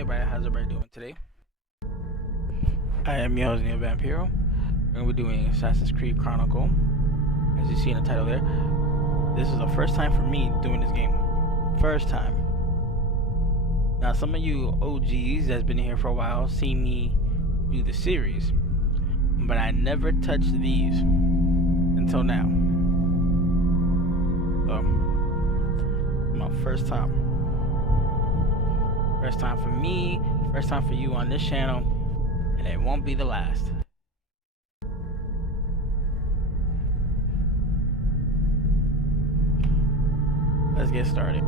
Hey everybody, how's everybody doing today? I am your host, Neo Vampiro. We're going to be doing Assassin's Creed Chronicle. As you see in the title there, this is the first time for me doing this game. First time. Now, some of you OGs that's been here for a while see me do the series, but I never touched these until now. So, my first time. First time for me, first time for you on this channel, and it won't be the last. Let's get started.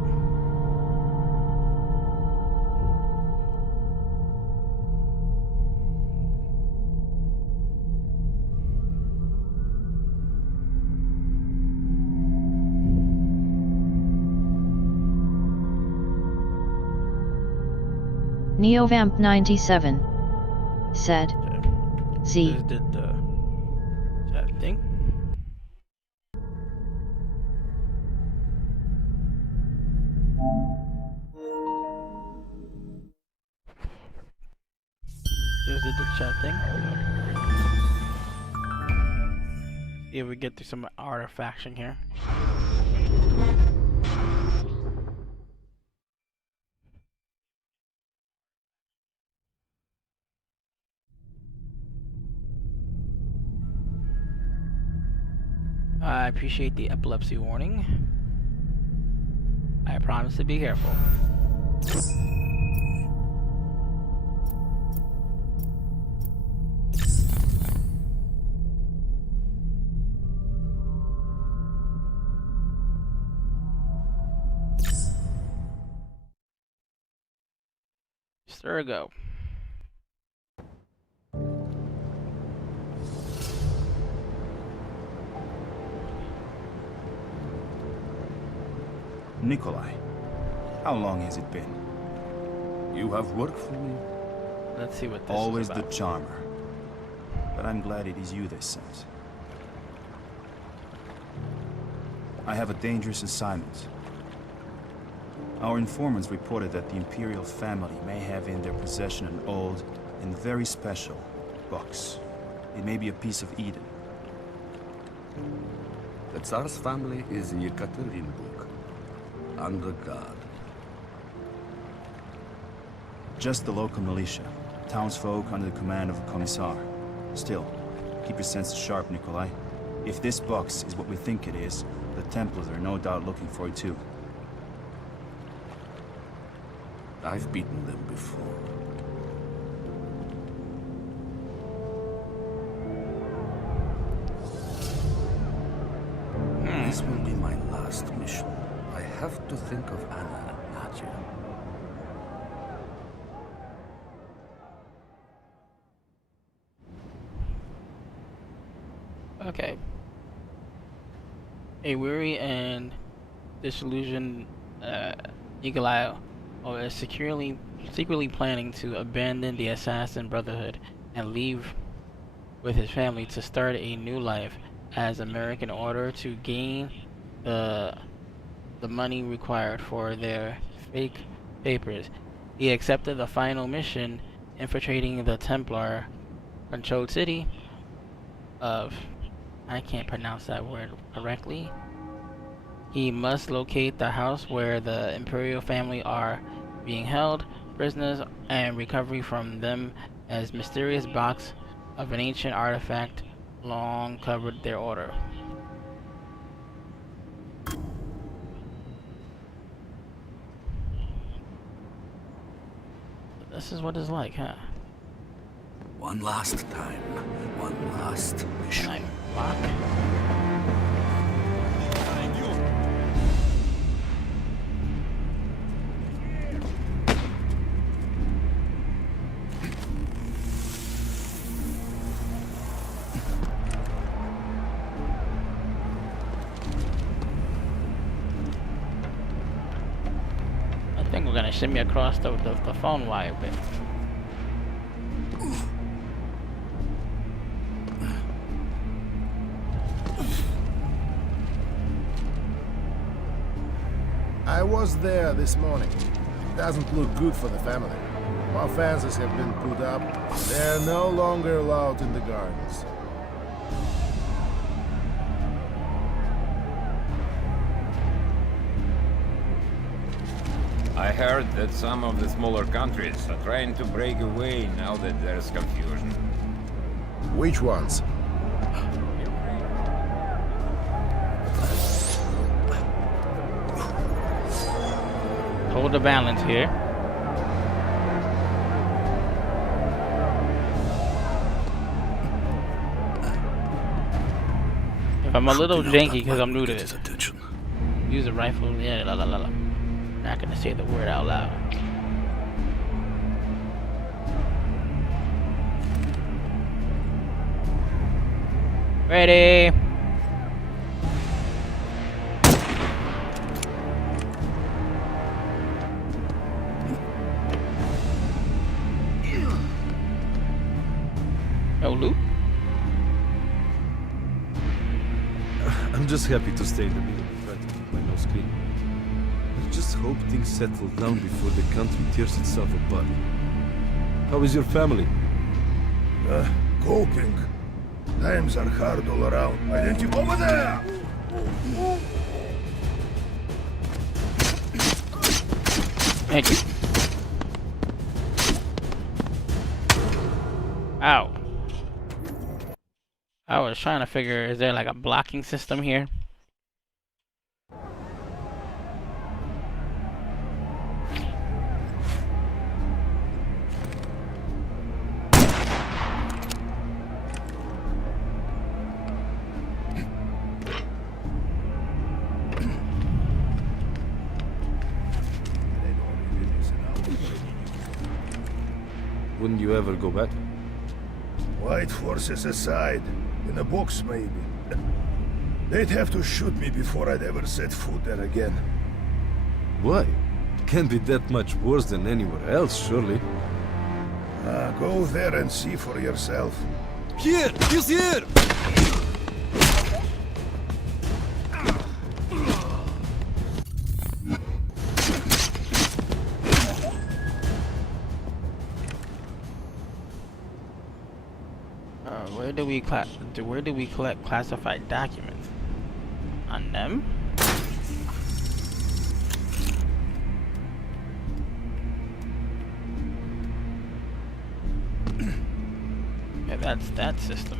NeoVamp97 said, Z. Just did the chat thing. Just did the chat thing. See if we get through some artifaction here. I appreciate the epilepsy warning. I promise to be careful. There we go. Nikolai, how long has it been? You have work for me? Let's see what this Always is the about. charmer. But I'm glad it is you they sent. I have a dangerous assignment. Our informants reported that the Imperial family may have in their possession an old and very special box. It may be a piece of Eden. The Tsar's family is in Yekaterinburg, under guard. Just the local militia, townsfolk under the command of a commissar. Still, keep your senses sharp, Nikolai. If this box is what we think it is, the Templars are no doubt looking for it too. I've beaten them before. This will be my last mission. I have to think of Anna, not you. Okay. A weary and disillusioned Nikolai is secretly planning to abandon the Assassin Brotherhood and leave with his family to start a new life as American order to gain the money required for their fake papers. He accepted the final mission, infiltrating the Templar controlled city of, I can't pronounce that word correctly. He must locate the house where the Imperial family are being held prisoners and recovery from them as mysterious box of an ancient artifact long covered their order. This is what it's like, huh? One last time. One last mission. I'm locked. I think we're gonna shimmy across the phone wire a bit. I was there this morning. Doesn't look good for the family. More fences have been put up. They are no longer allowed in the gardens. I heard that some of the smaller countries are trying to break away now that there's confusion. Which ones? Hold the balance here. If I'm a little janky because I'm new to this. Use a rifle. Yeah, la la la la. Not gonna say the word out loud. Ready. No loot. I'm just happy to stay in the middle, try to keep my nose clean. I just hope things settle down before the country tears itself apart. How is your family? Coping. Times are hard all around. Identity over there! Thank you. Ow. I was trying to figure, is there like a blocking system here? Wouldn't you ever go back? White forces aside. In a box, maybe. They'd have to shoot me before I'd ever set foot there again. Why? Can't be that much worse than anywhere else, surely. Go there and see for yourself. Here! He's here! Where do we collect classified documents? On them? Yeah, that's that system.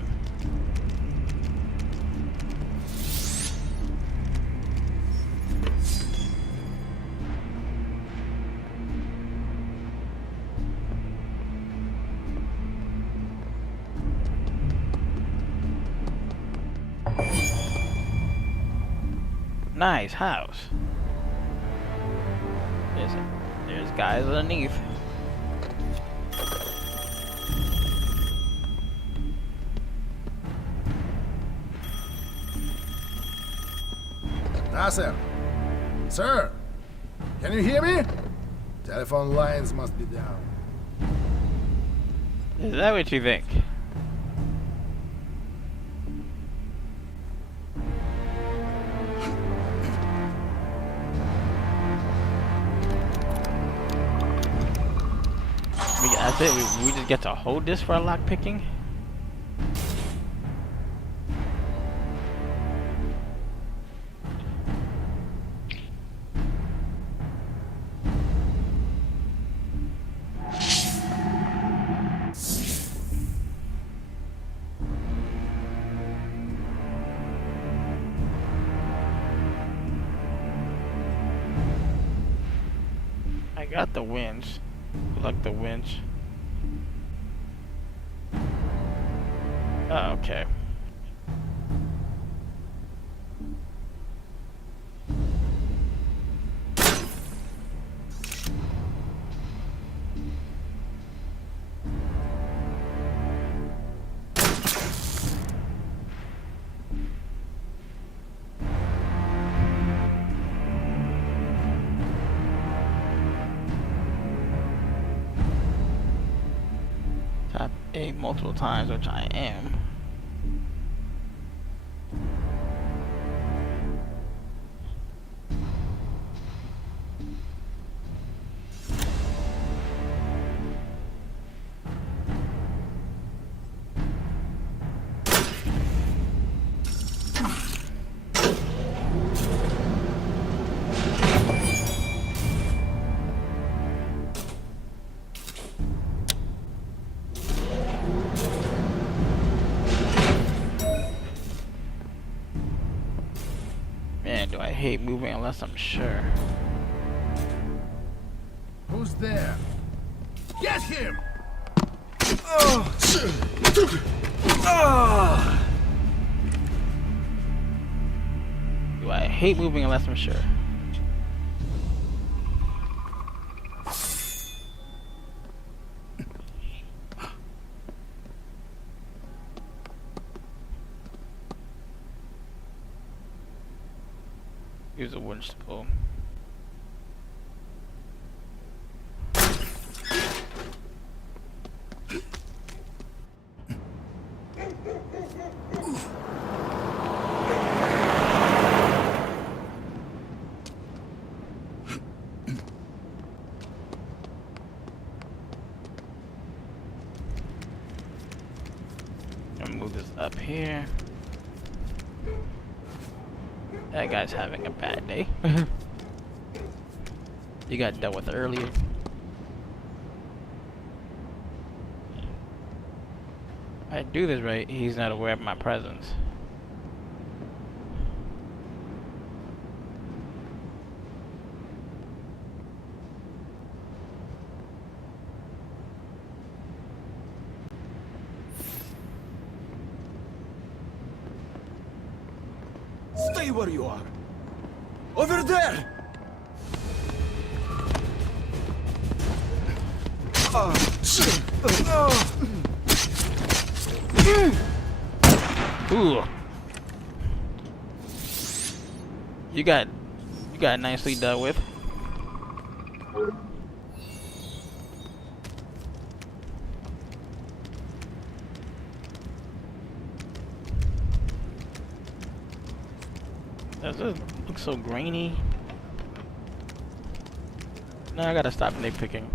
Nice house. There's guys underneath. Nasser! Sir! Can you hear me? Telephone lines must be down. Is that what you think? That's it? We just get to hold this for lock picking? I got the winch. Like the winch. Oh, okay. Tap A multiple times, which I am. I hate moving unless I'm sure. Who's there? Get him! Do I hate moving unless I'm sure? Use a winch to pull. Gonna move this up here. That guy's having a bad day. You got dealt with earlier. If I do this right, he's not aware of my presence. Stay where you are! Over there! Ooh. You got nicely dealt with. Does it look so grainy? No, I gotta stop nitpicking.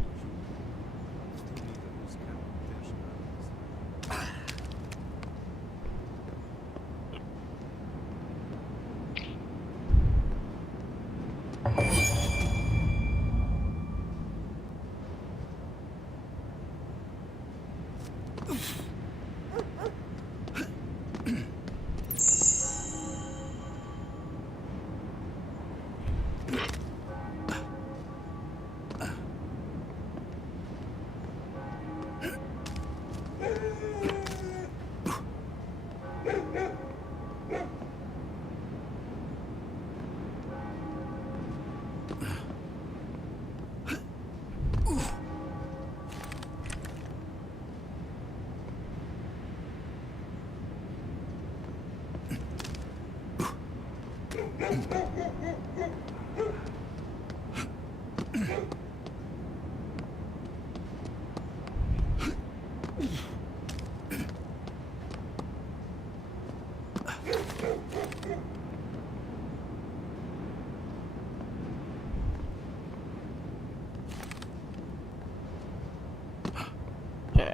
Okay.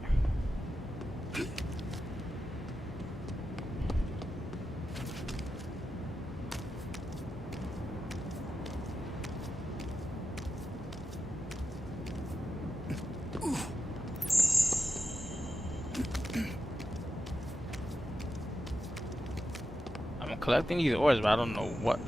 I'm collecting these ores, but I don't know what.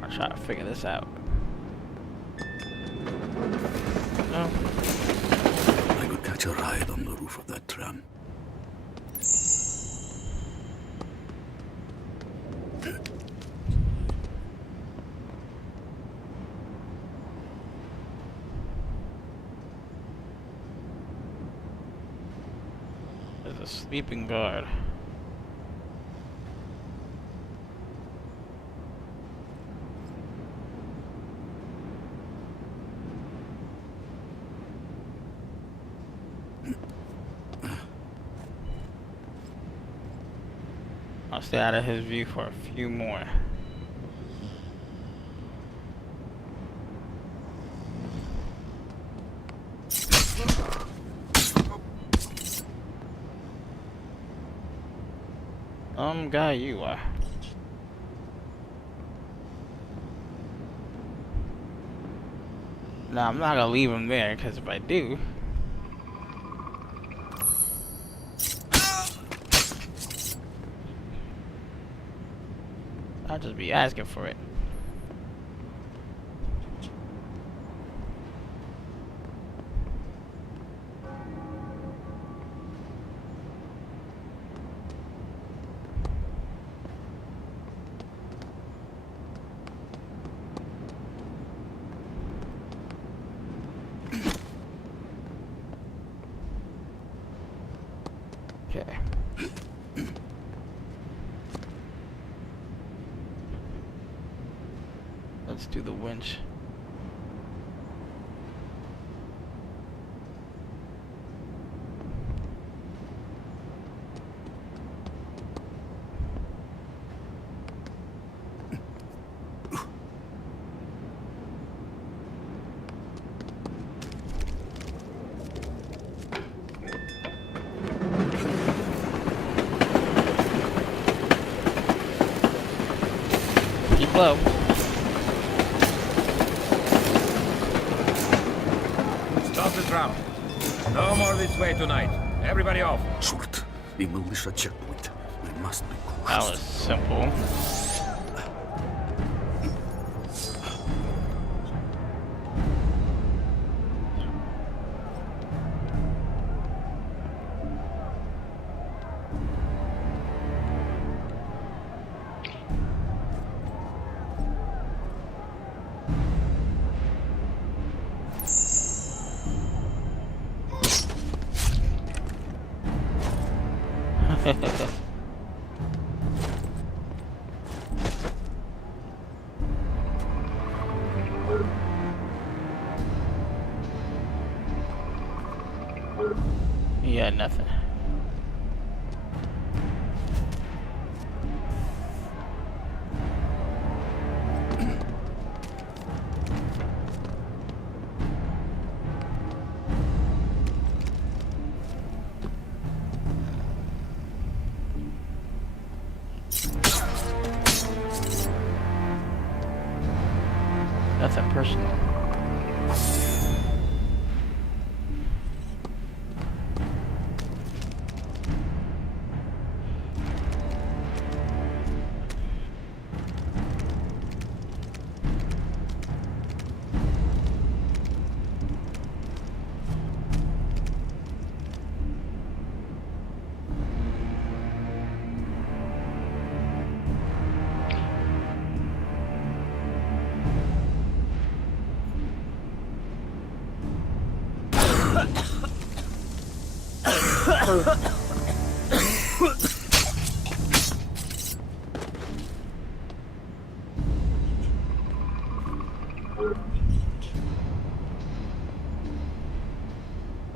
I'll try to figure this out. No. I could catch a ride on the roof of that tram. There's a sleeping guard. I'll stay out of his view for a few more. dumb guy you are. Now, I'm not gonna leave him there, because if I do... I'll just be asking for it. Okay. Let's do the winch. Keep low. Stop the tram. No more this way tonight. Everybody off. Short. The militia checkpoint. We must be That cautious. was simple. Yeah, nothing. Nothing personal.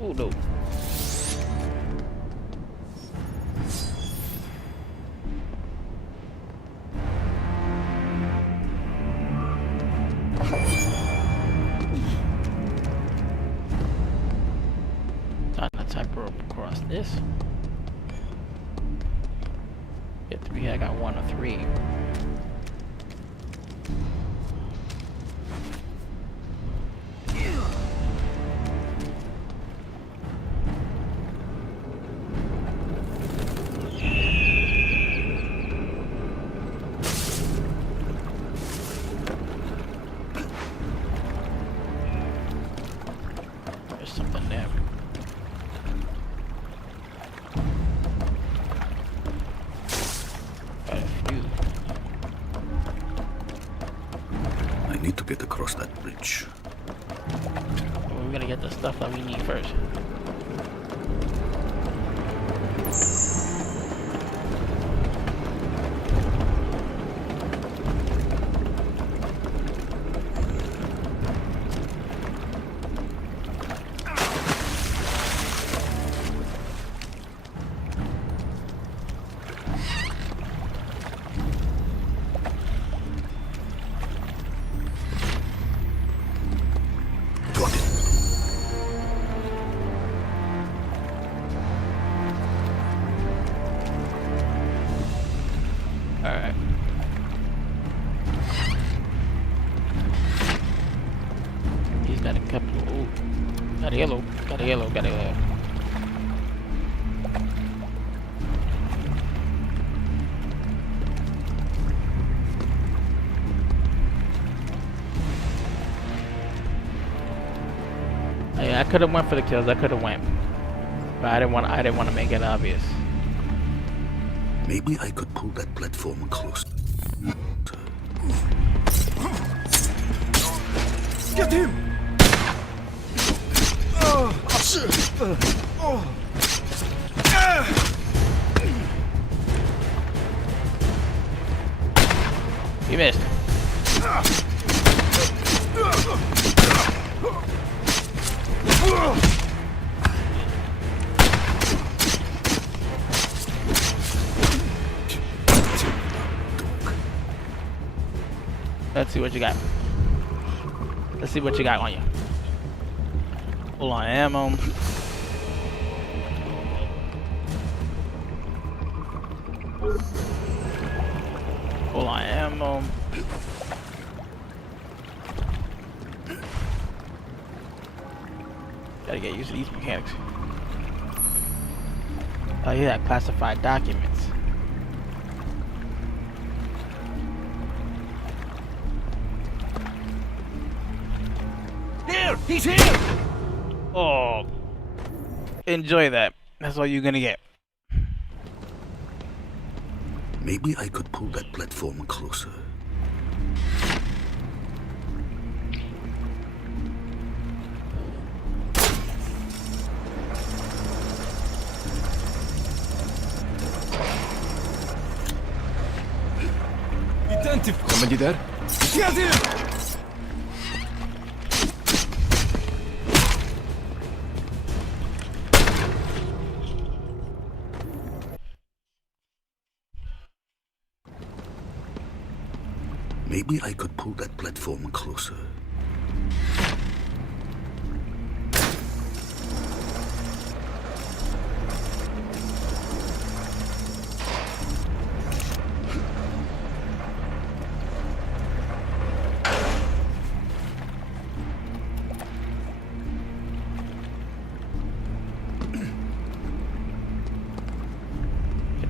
Oh no. Not a type rope across this. Get 3, I got 1 or 3. There's something there. Quite a few. I need to get across that bridge. But we're gonna get the stuff that we need first. Got it. Got a couple. Ooh. Got a yellow. Got a yellow. Got a yellow. Yeah, I could have went for the kills. I could have went, but I didn't want. I didn't want to make it obvious. Maybe I could pull that platform closer. Get him! You missed. Let's see what you got. Let's see what you got on you. Full on ammo. Full on ammo. Gotta get used to these mechanics. Oh yeah, classified documents. Here! He's here! Oh, enjoy that. That's all you're gonna get. Maybe I could pull that platform closer. Attentive, командир. Get him! Maybe I could pull that platform closer.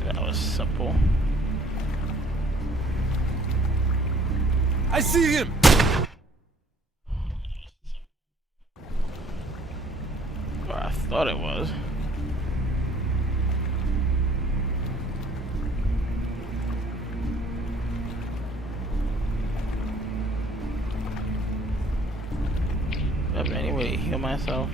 That was simple. I see him! Or I thought it was. Do I have any way to heal myself?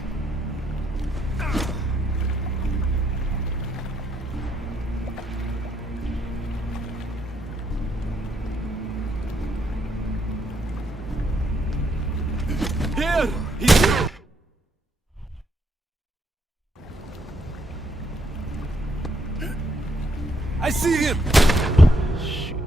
Here! He's here! I see him! Shoot.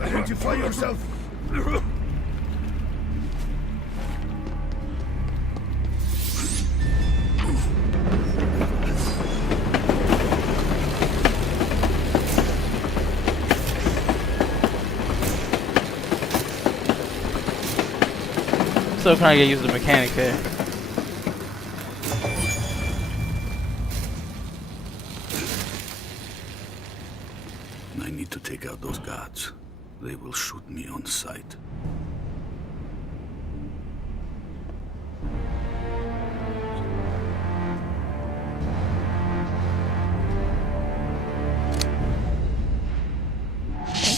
Identify yourself! Still trying to get used to the mechanics here. I need to take out those guards. They will shoot me on sight.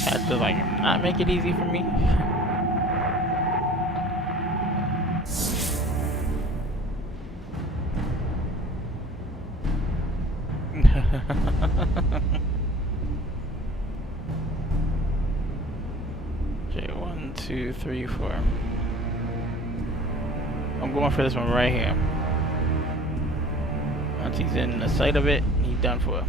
Had to like not make it easy for me. Okay, 1, 2, 3, 4. I'm going for this one right here. Once he's in the sight of it, he's done for.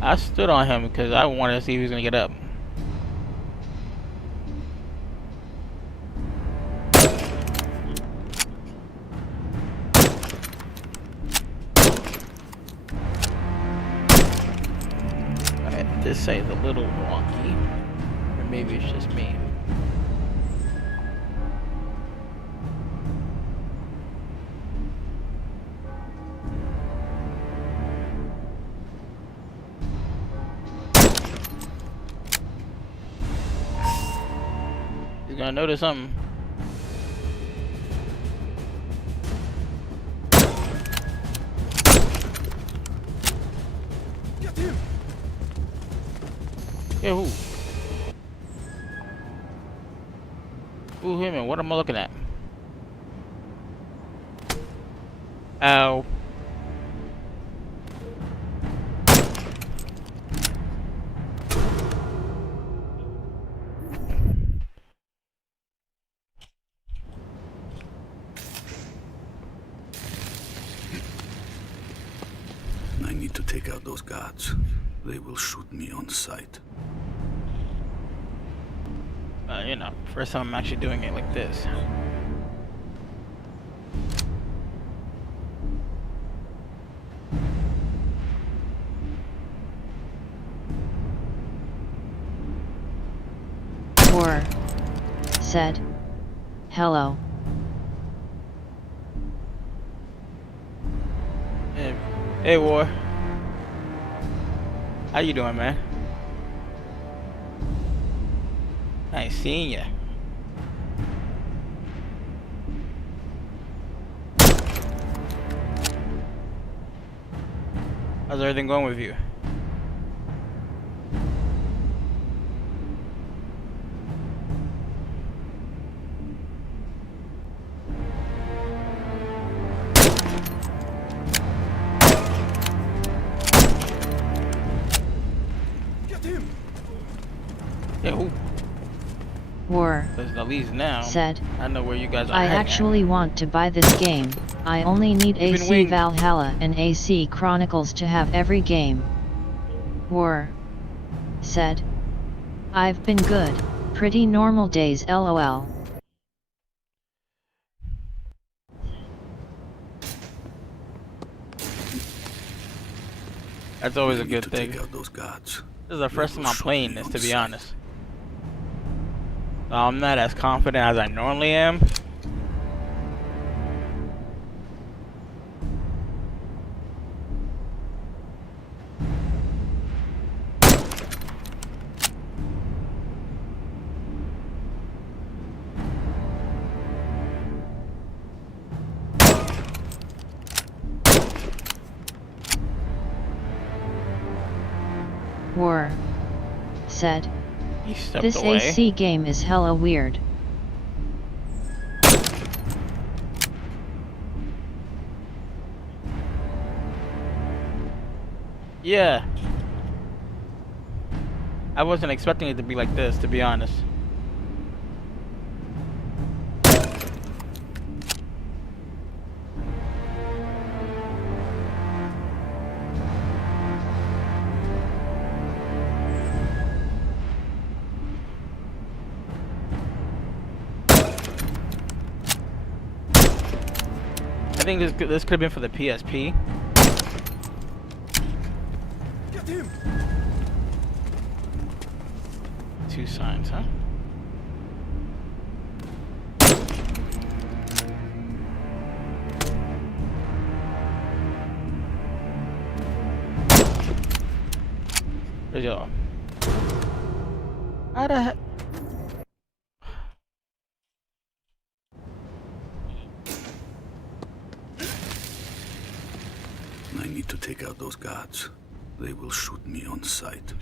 I stood on him because I wanted to see if he was gonna get up. Alright, this side's a little wonky. Or maybe it's just me. He's gonna notice something. Get him! Yeah, who? Who him and what am I looking at? Ow. I need to take out those guards. They will shoot me on sight. You know, first time I'm actually doing it like this. War said, hello. Hey, War. How you doing, man? I ain't seen ya. How's everything going with you? Get him! Yeah, who? War Because at least now, said, I know where you guys are I heading. actually want to buy this game. I only need Even AC wings. Valhalla and AC Chronicles to have every game. War said, I've been good, pretty normal days lol. That's always a I need good to thing. take out those guards. This is the first They time will I'm shoot playing me this, on to be sight. honest. So I'm not as confident as I normally am. War said, He stepped this away. AC game is hella weird. Yeah. I wasn't expecting it to be like this, to be honest. I think this could have been for the PSP. Get him! Two signs, huh? Where's y'all? How the heck? I need to take out those guards. They will shoot me on sight.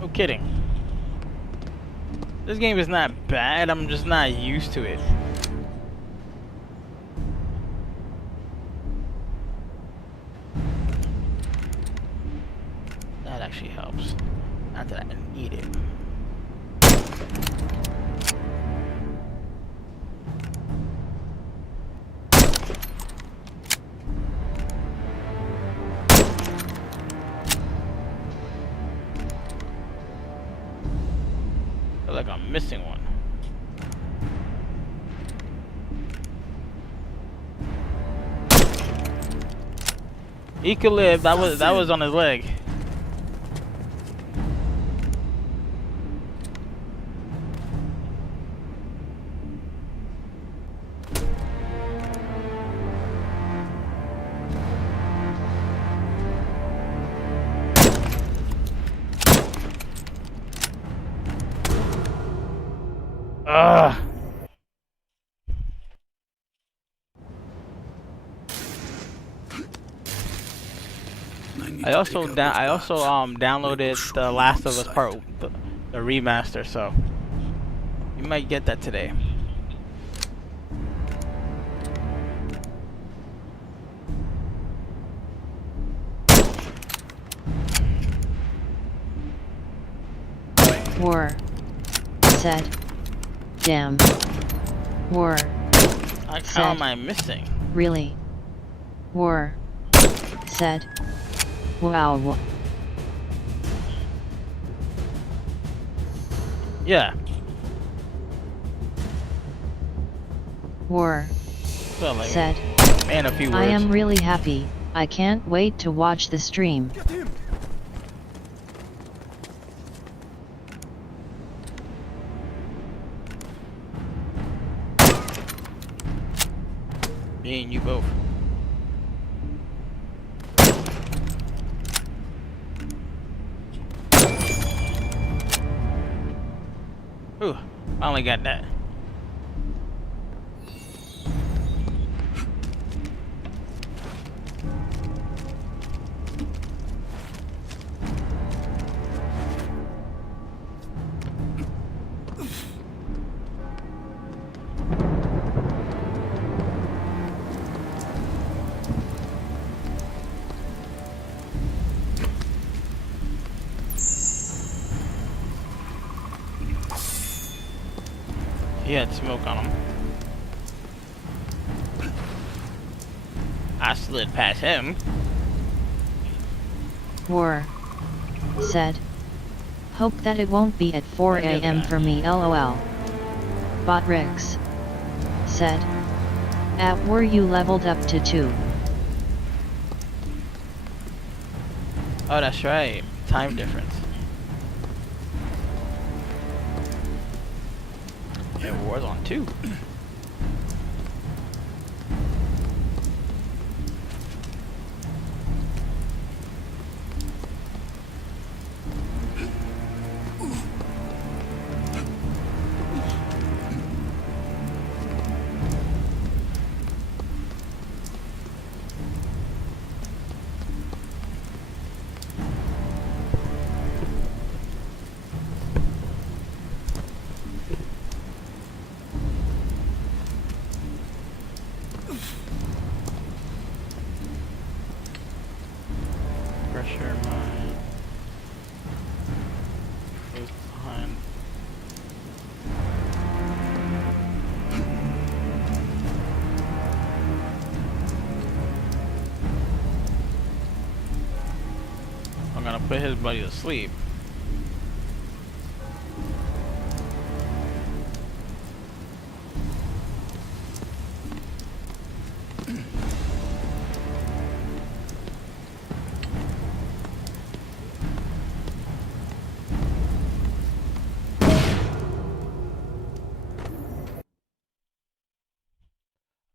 No kidding. This game is not bad, I'm just not used to it. actually helps. Not that I need it. Feel like I'm missing one. He could live. That was on his leg. Ugh. I also downloaded The Last of Us Part the remaster, so you might get that today. War. Said. Damn. War. Like, how am I missing? Really? War. Said. Wow. Yeah. War. Felt like Said. man, a few words. I am really happy. I can't wait to watch the stream. Me and you both. Ooh, finally got that. He had smoke on him. I slid past him. War. Said. Hope that it won't be at 4 a.m. for me, lol. Bot Rix. Said. At war you leveled up to 2. Oh, that's right. Time difference. Yeah, war's on 2. Pressure mine. Goes behind. I'm gonna put his buddy to sleep.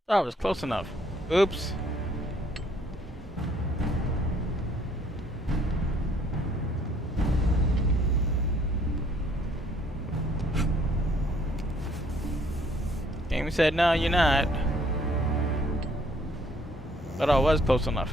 That was close enough. Oops. Game said, no, you're not. But I was close enough.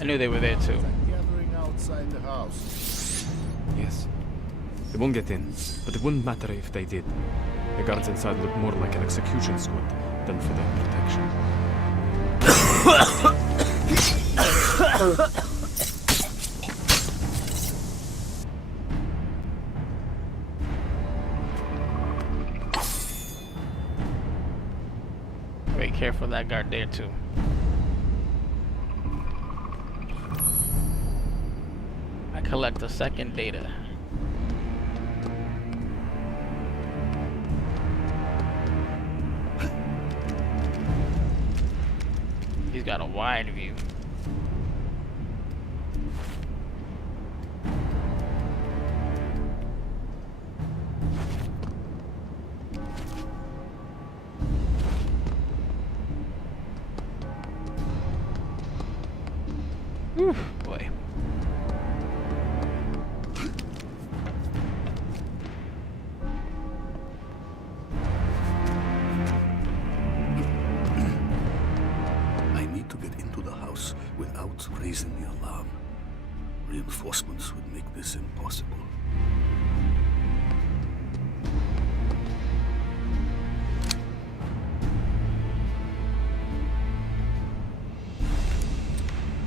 I knew they were there too. Gathering outside the house. Yes. They won't get in, but it wouldn't matter if they did. The guards inside look more like an execution squad than for their protection. Very careful of that guard there too. I collect the second data. He's got a wide view. Whew, boy. I need to get into the house without raising the alarm. Reinforcements would make this impossible.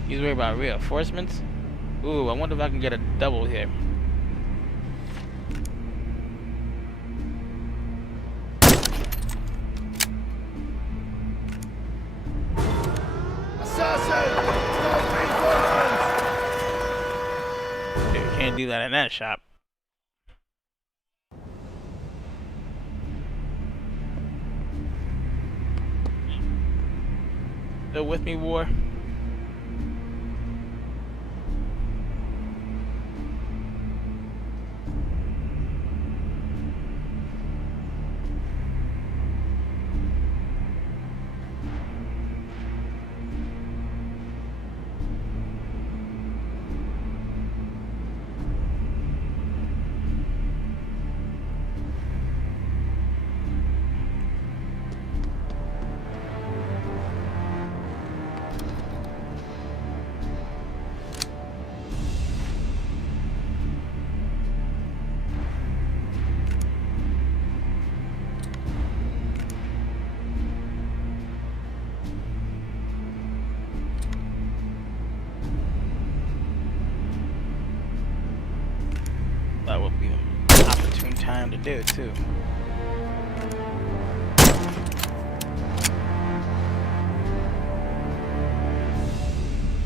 He's worried about reinforcements? Ooh, I wonder if I can get a double here. You can't do that in that shop. Still with me, war? That would be an opportune time to do it too.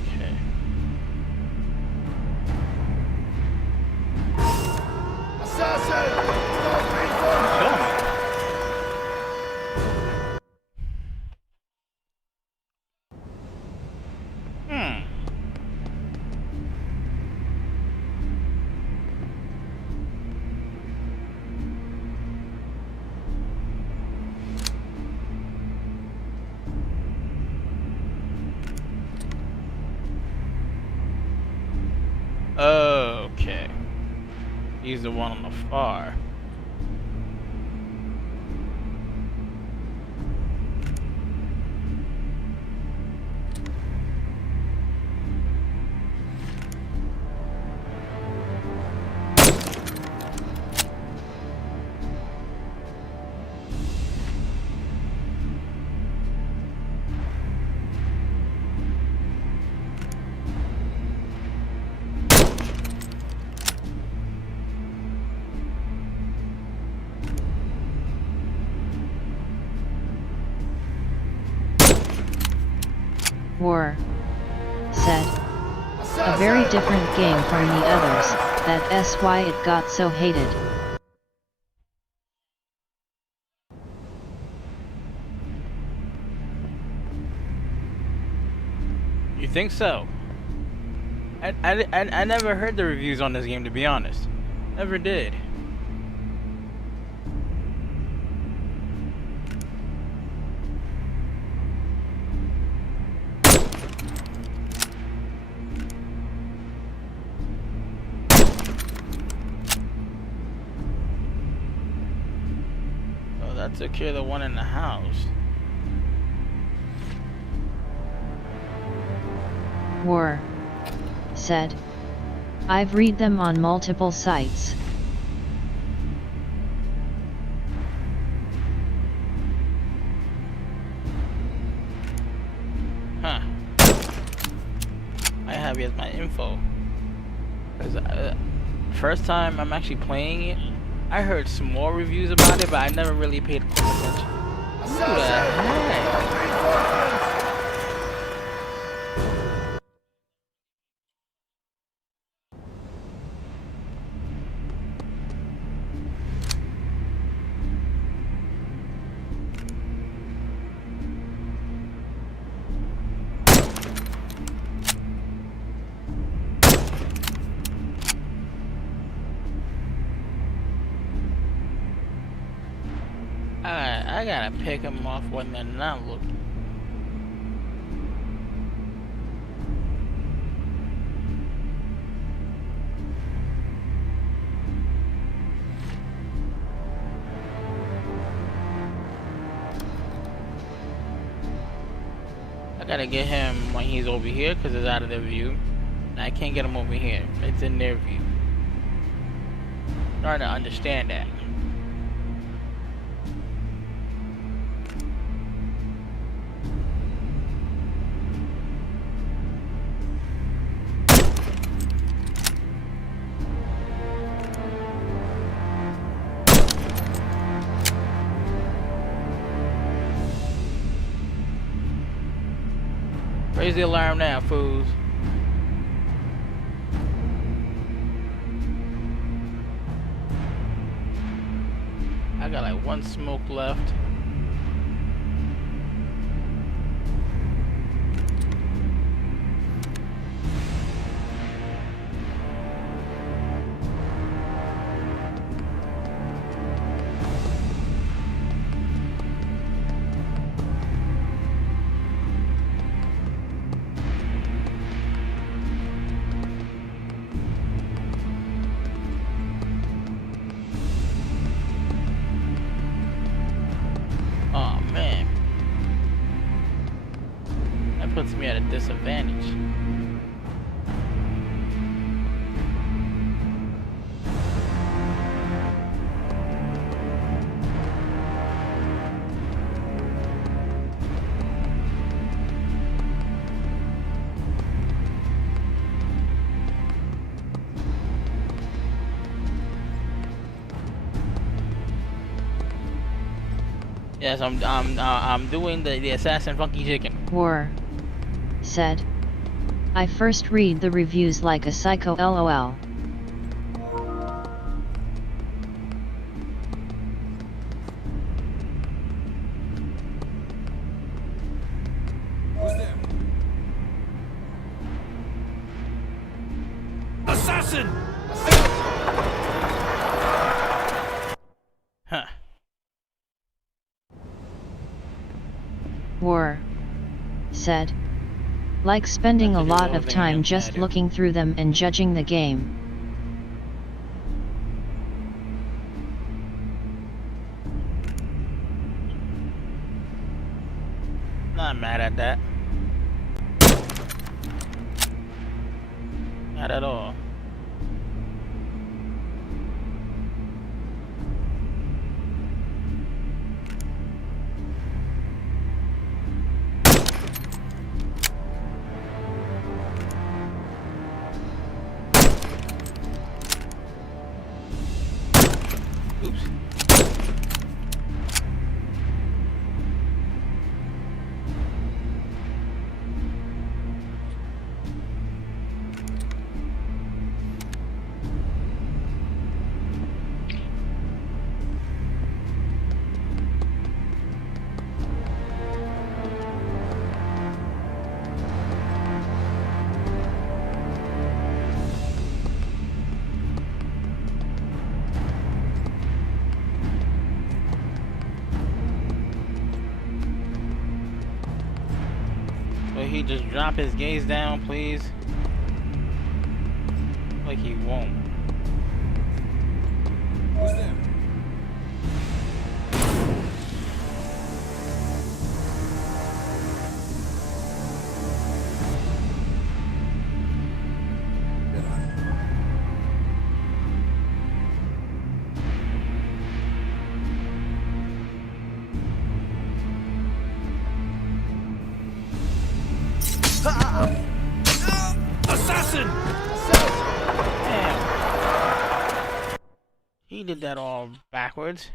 Okay. Hmm. Okay. He's the one on the far. War said. A very different game from the others, that's why it got so hated. You think so? I never heard the reviews on this game, to be honest. Never did. Oh, that took care of the one in the house. War said. I've read them on multiple sites. Huh. I have you as my info. Cause first time I'm actually playing it, I heard some more reviews about it, but I never really paid close attention. Who the heck? I gotta pick them off when they're not looking. I gotta get him when he's over here because it's out of their view. And I can't get him over here. It's in their view. Starting to understand that. Raise the alarm now, fools. I got like one smoke left. Puts me at a disadvantage. Yes, I'm doing the assassin funky chicken. War. Said. I first read the reviews like a psycho lol. Who's there? Assassin! Huh. War. Said. Like spending a lot of time just looking through them and judging the game. Not mad at that. Not at all. Oops. Will he just drop his gaze down, please? Like he won't. Who's there? He did that all backwards.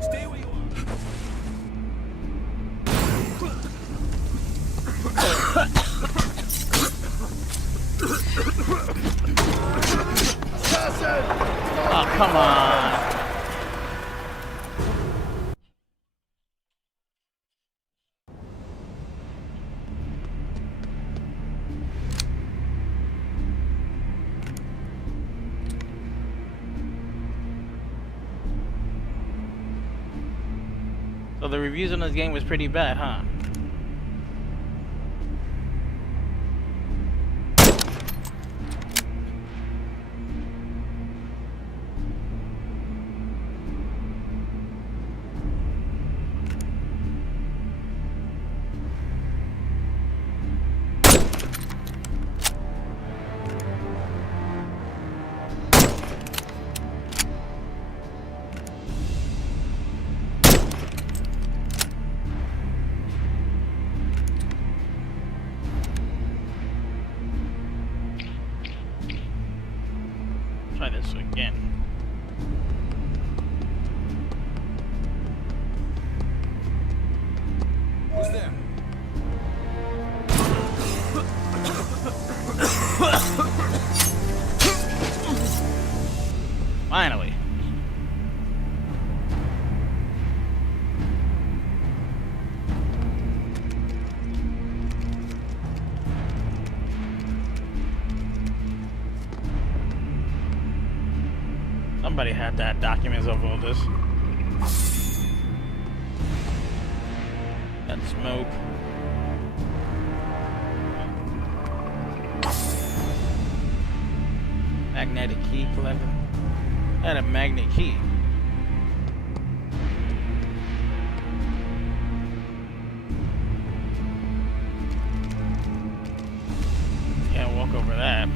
Stay where you are. Oh, come on. So the reviews on this game was pretty bad, huh? Try this again. Who's there? Finally. Somebody had that documents of all this. That smoke. Magnetic key collected. Had a magnet key. Can't walk over that.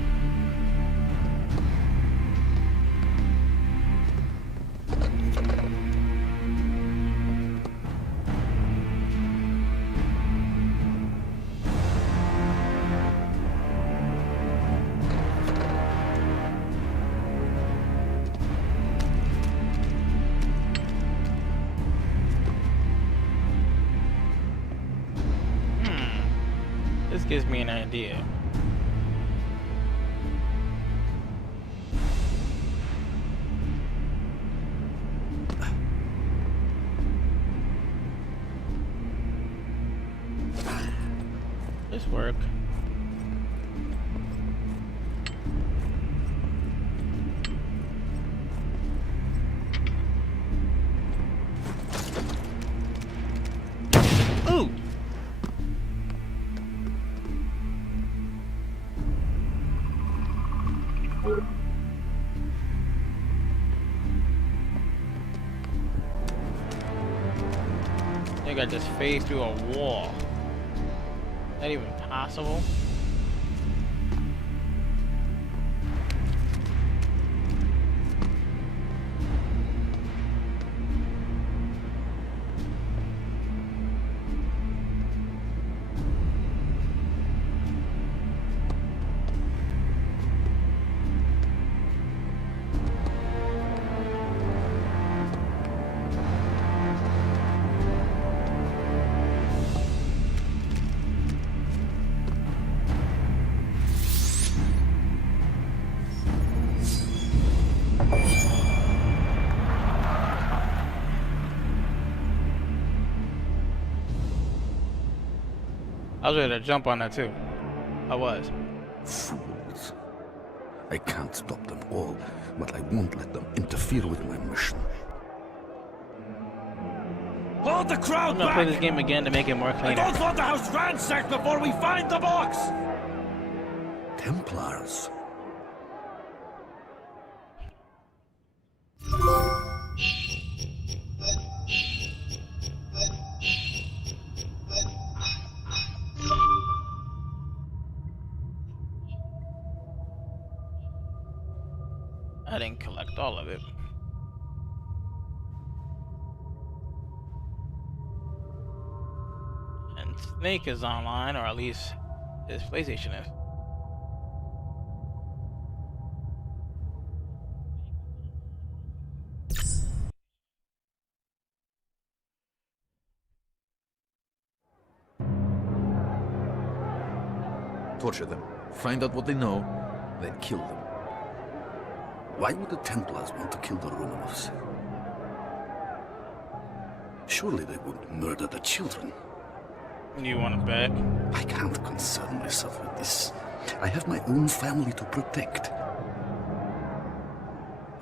This gives me an idea. This work. Ooh. I think I just phased through a wall. Is that even possible? I was ready to jump on that too. I was. Fools. I can't stop them all, but I won't let them interfere with my mission. Hold the crowd I'm gonna back! play this game again to make it more I cleaner. don't want the house ransacked before we find the box! Templars. I didn't collect all of it. And Snake is online, or at least his PlayStation is. Torture them, find out what they know, then kill them. Why would the Templars want to kill the Romanovs? Surely they wouldn't murder the children. You want to bet? I can't concern myself with this. I have my own family to protect.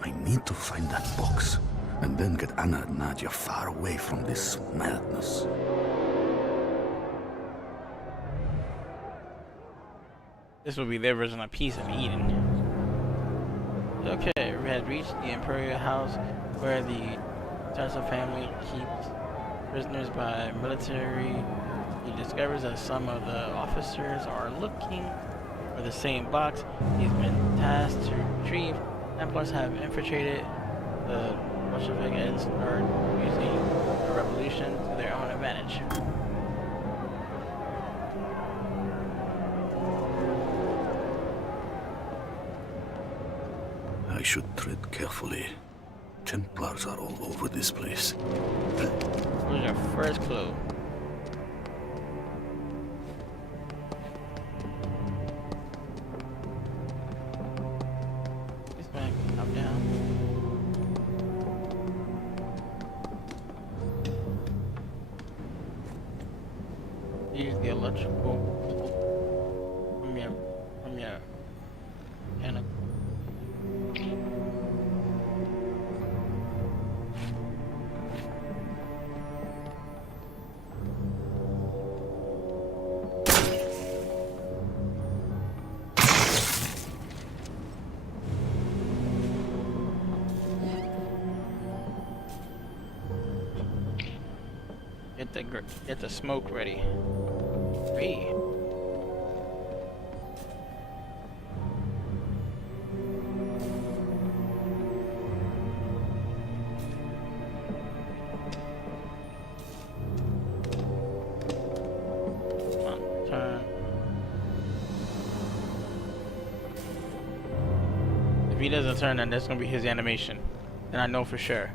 I need to find that box, and then get Anna and Nadia far away from this madness. This will be their version of Peace of Eden. Okay, we had reached the Imperial House where the Tarsa family keeps prisoners by military. He discovers that some of the officers are looking for the same box he's been tasked to retrieve. Templars have infiltrated the Bolshevik and are using the revolution to their own advantage. I should tread carefully. Templars are all over this place. Where's your first clue? This man can come down. Use the electrical from your mechanical. Get the smoke ready. 3. Turn. If he doesn't turn, then that's gonna be his animation. Then I know for sure.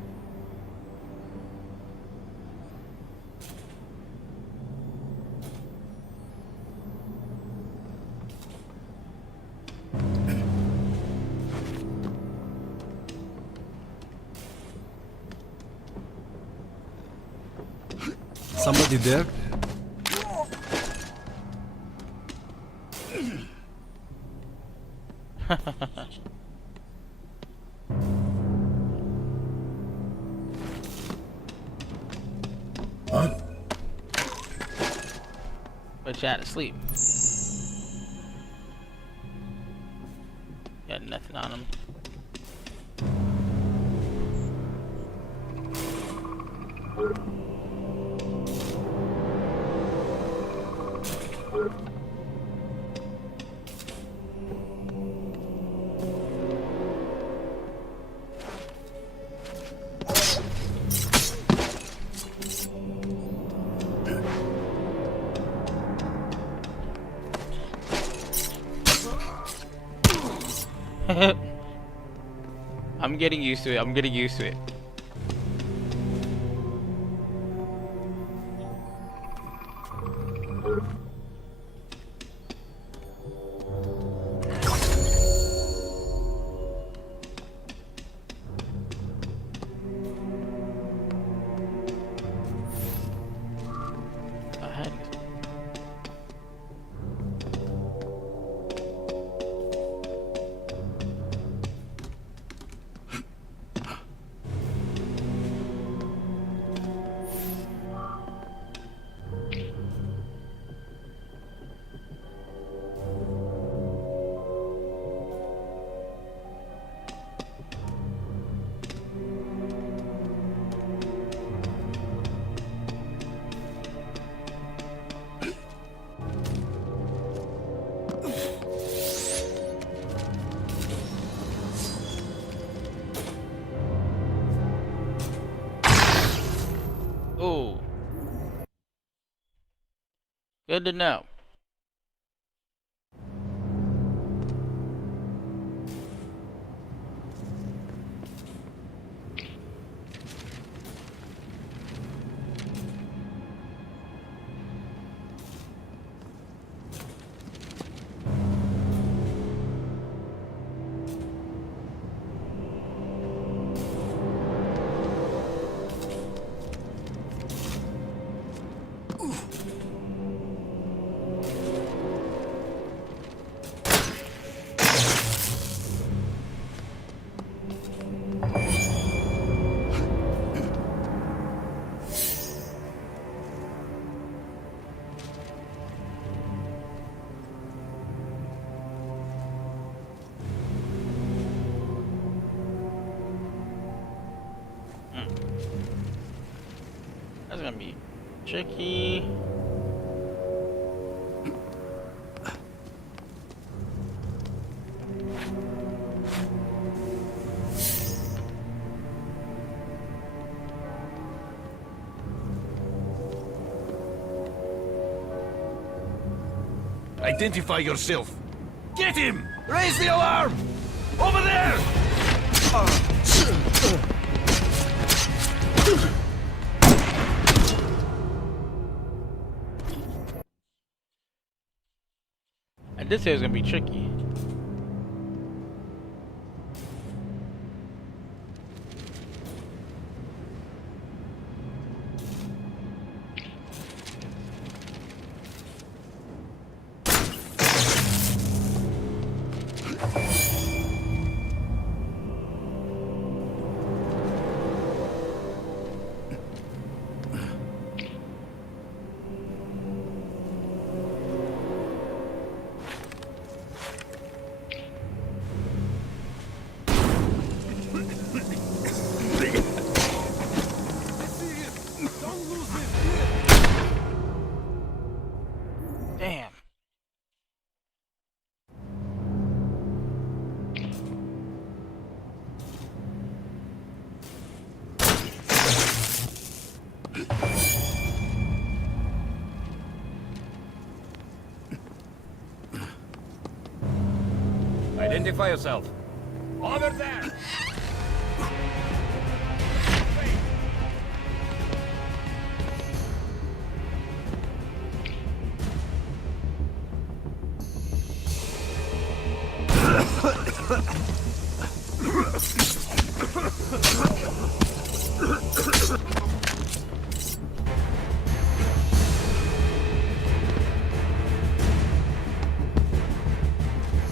Somebody there? What? But you had to sleep. Got nothing on him. I'm getting used to it. I'm getting used to it. Good to know. That's gonna be tricky. Identify yourself. Get him! Raise the alarm! Over there! I did say it was gonna be tricky. Damn. Identify yourself. Over there!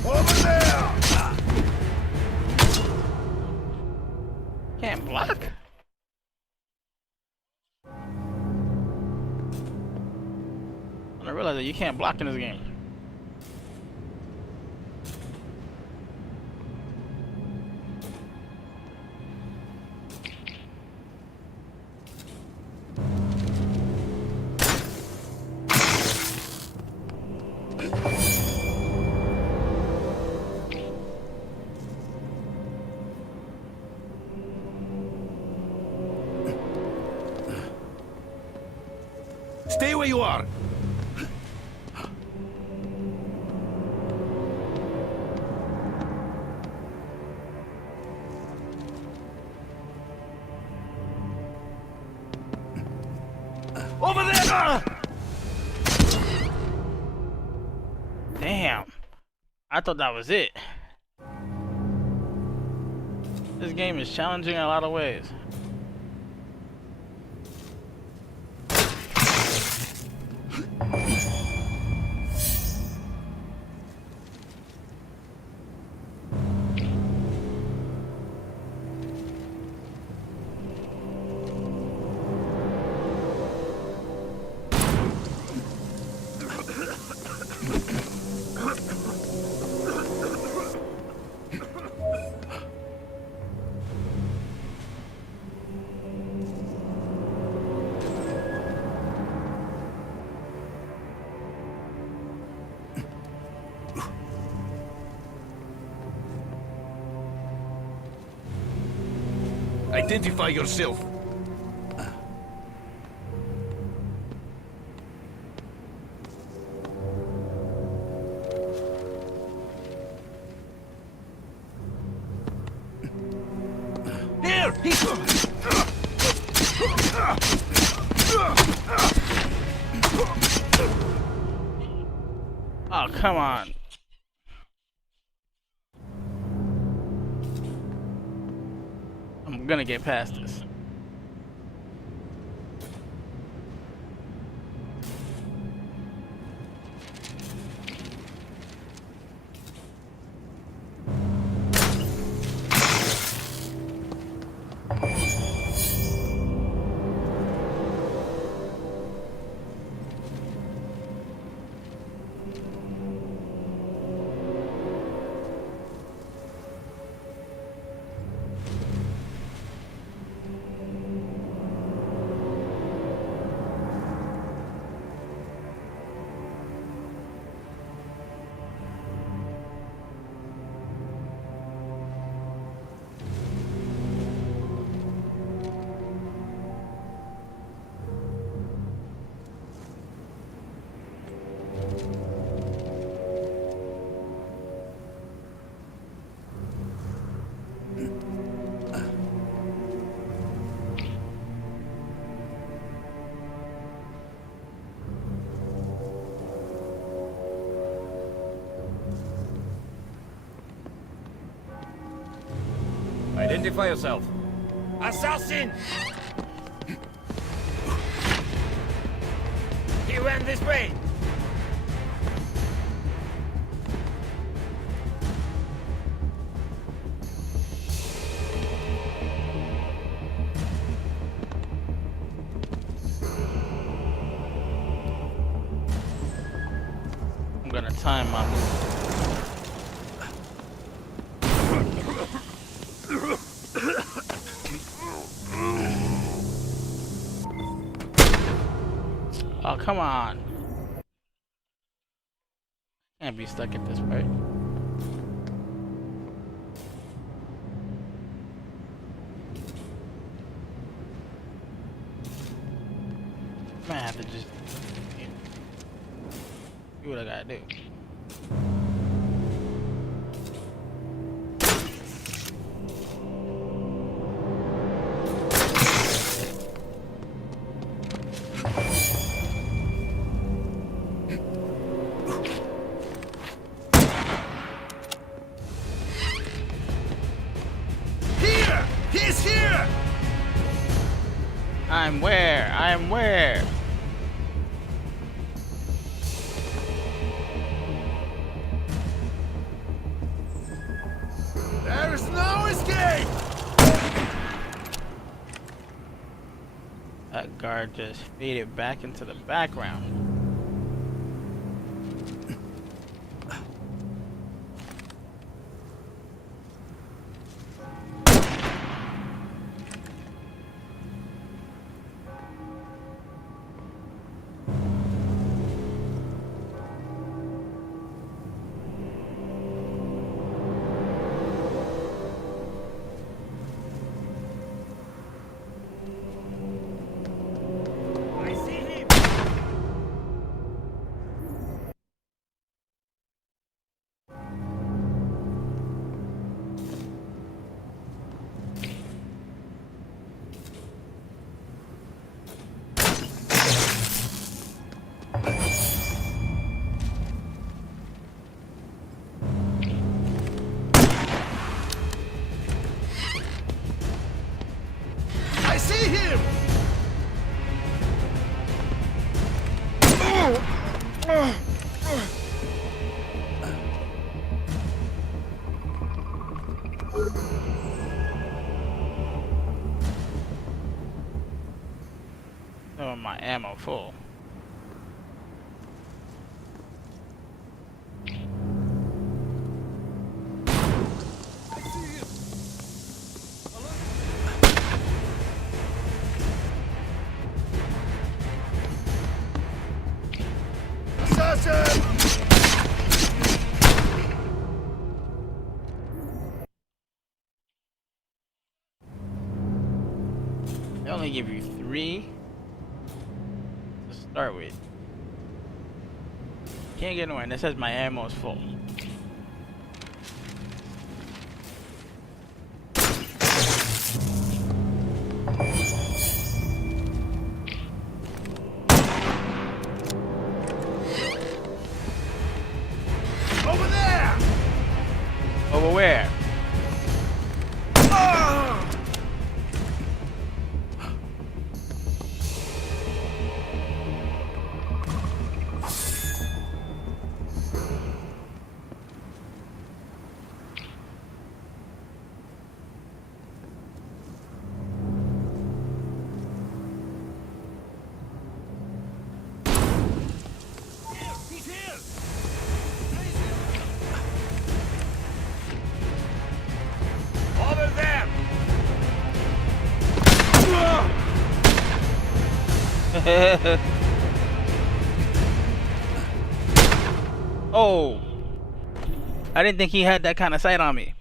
Over there! Can't block? I realize that you can't block in this game. Stay where you are! Over there! Damn. I thought that was it. This game is challenging in a lot of ways. Identify yourself. Oh, come on. I'm gonna get past this. Identify yourself. Assassin! He went this way! I'm gonna time my move. Oh, come on. Can't be stuck at this part. Might have to just do what I gotta do. Here! He's here! I'm where? I'm where? There's no escape! That guard just faded back into the background. I see him! I see him! Oh, my ammo full. Assassin! They only give you 3 to start with. Can't get nowhere, and it says my ammo is full. Oh, I didn't think he had that kind of sight on me.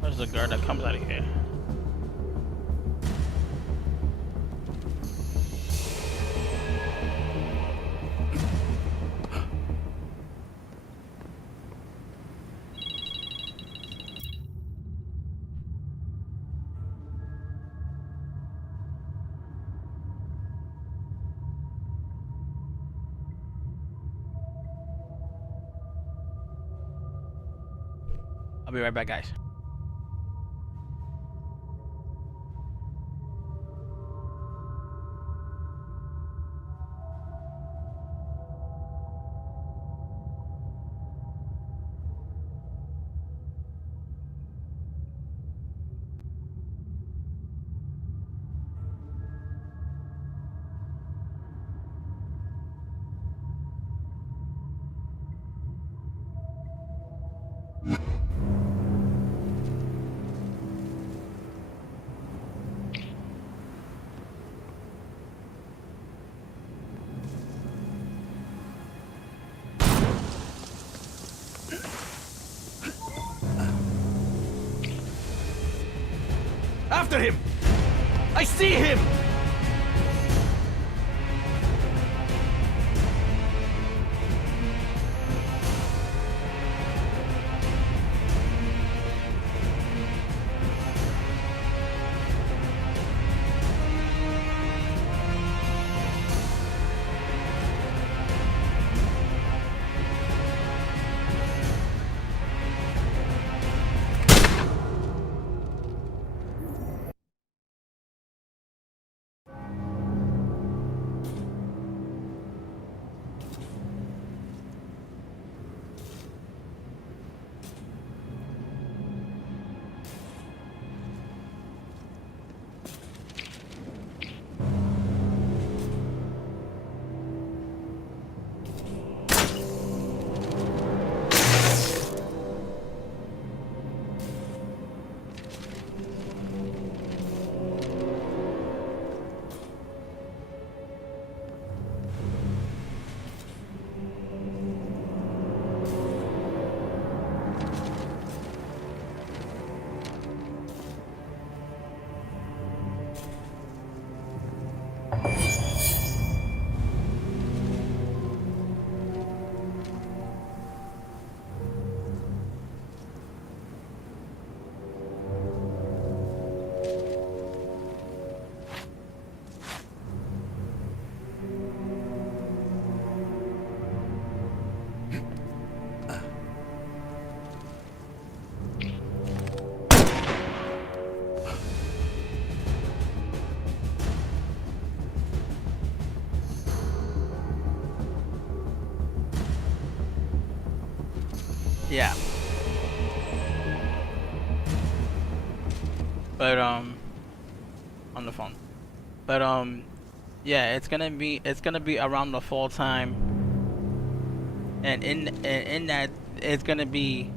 Where's the guard that comes out of here? I'll be right back, guys. After him! I see him! Yeah. But on the phone. But yeah, it's gonna be around the fall time, and in that it's gonna be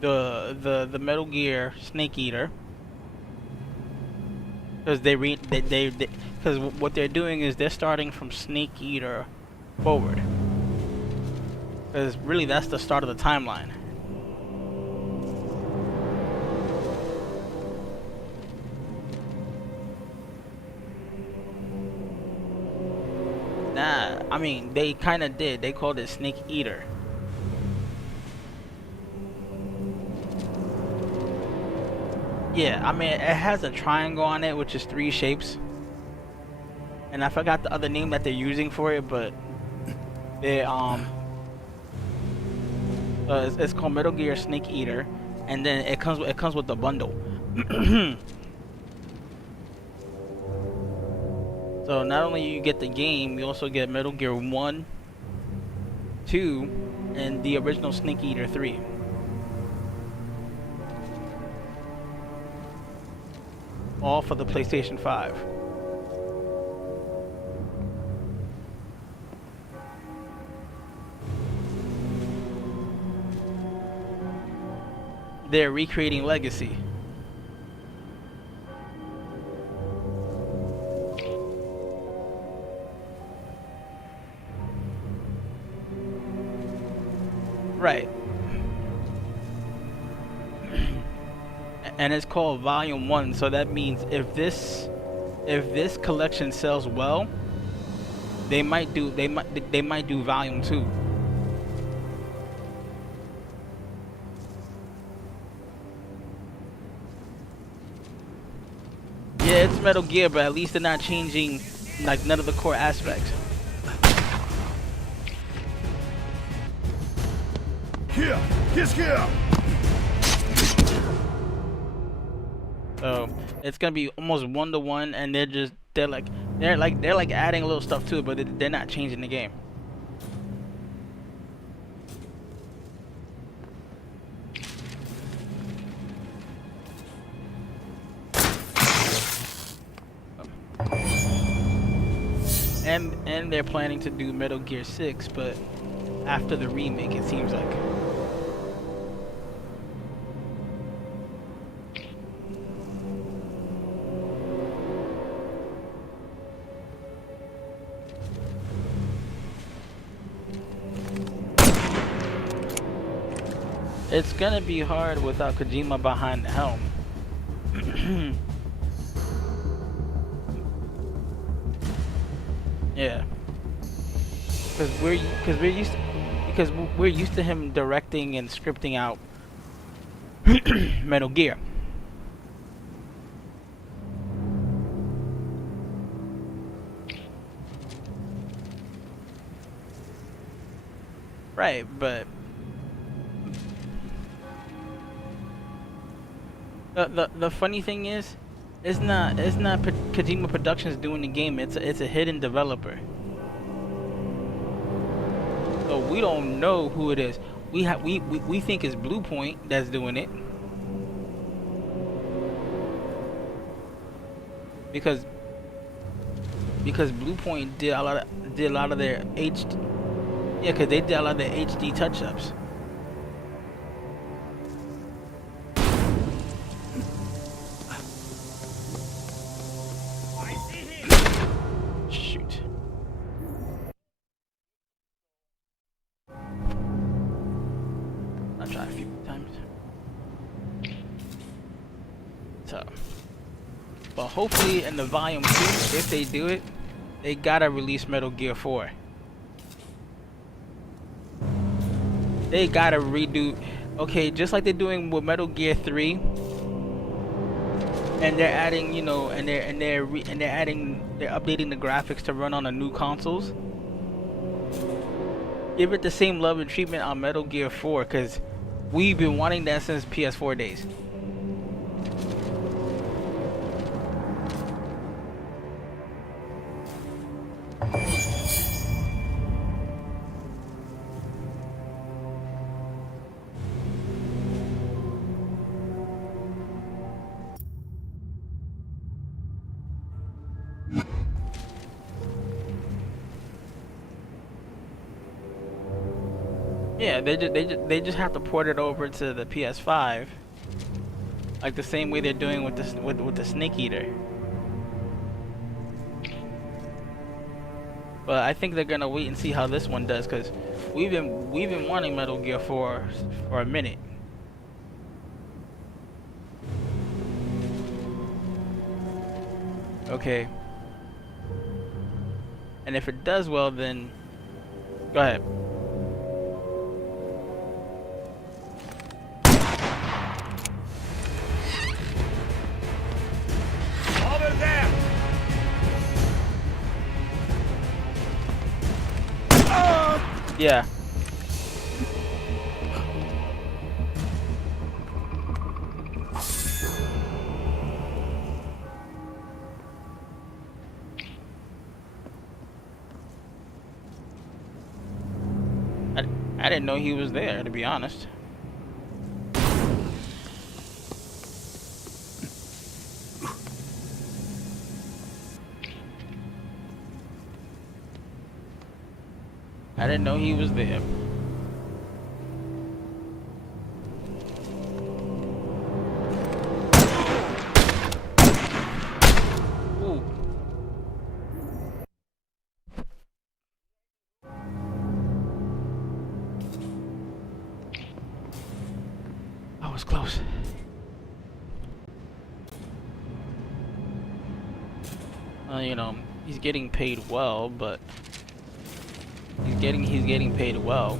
the Metal Gear Snake Eater, because because what they're doing is they're starting from Snake Eater forward, because really that's the start of the timeline. Nah, I mean, they kind of did. They called it Snake Eater. Yeah, I mean, it has a triangle on it, which is 3 shapes. And I forgot the other name that they're using for it, but they it's called Metal Gear Snake Eater, and then it comes with the bundle. So not only you get the game, you also get Metal Gear 1, 2, and the original Snake Eater 3. all for the PlayStation 5. They're recreating Legacy. Right. And it's called Volume 1, so that means if this collection sells well, they might do Volume 2. Yeah, it's Metal Gear, but at least they're not changing like none of the core aspects. Here! He's here! So it's gonna be almost 1-to-1, and they're like adding a little stuff to it, but they're not changing the game. And they're planning to do Metal Gear 6, but after the remake, it seems like. It's gonna be hard without Kojima behind the helm. Yeah, because we're used to him directing and scripting out Metal Gear. Right, but the funny thing is, it's not Kojima Productions doing the game. It's a hidden developer. So we don't know who it is. We think it's Bluepoint that's doing it, because Bluepoint did a lot of their HD. Yeah, because they did a lot of their HD touch-ups. Shoot. I'll try a few times. So, but hopefully in the Volume 2, if they do it, they gotta release Metal Gear 4. They gotta redo, okay, just like they're doing with Metal Gear 3, and they're adding, you know, and they're updating the graphics to run on the new consoles. Give it the same love and treatment on Metal Gear 4, because we've been wanting that since PS4 days. Yeah, they just have to port it over to the PS5, like the same way they're doing with the Snake Eater. But I think they're gonna wait and see how this one does, because we've been wanting Metal Gear 4 for a minute. Okay. And if it does well, then go ahead. Yeah. I didn't know he was there, to be honest. I didn't know he was there. Ooh. I was close. You know, he's getting paid well, but he's getting paid well.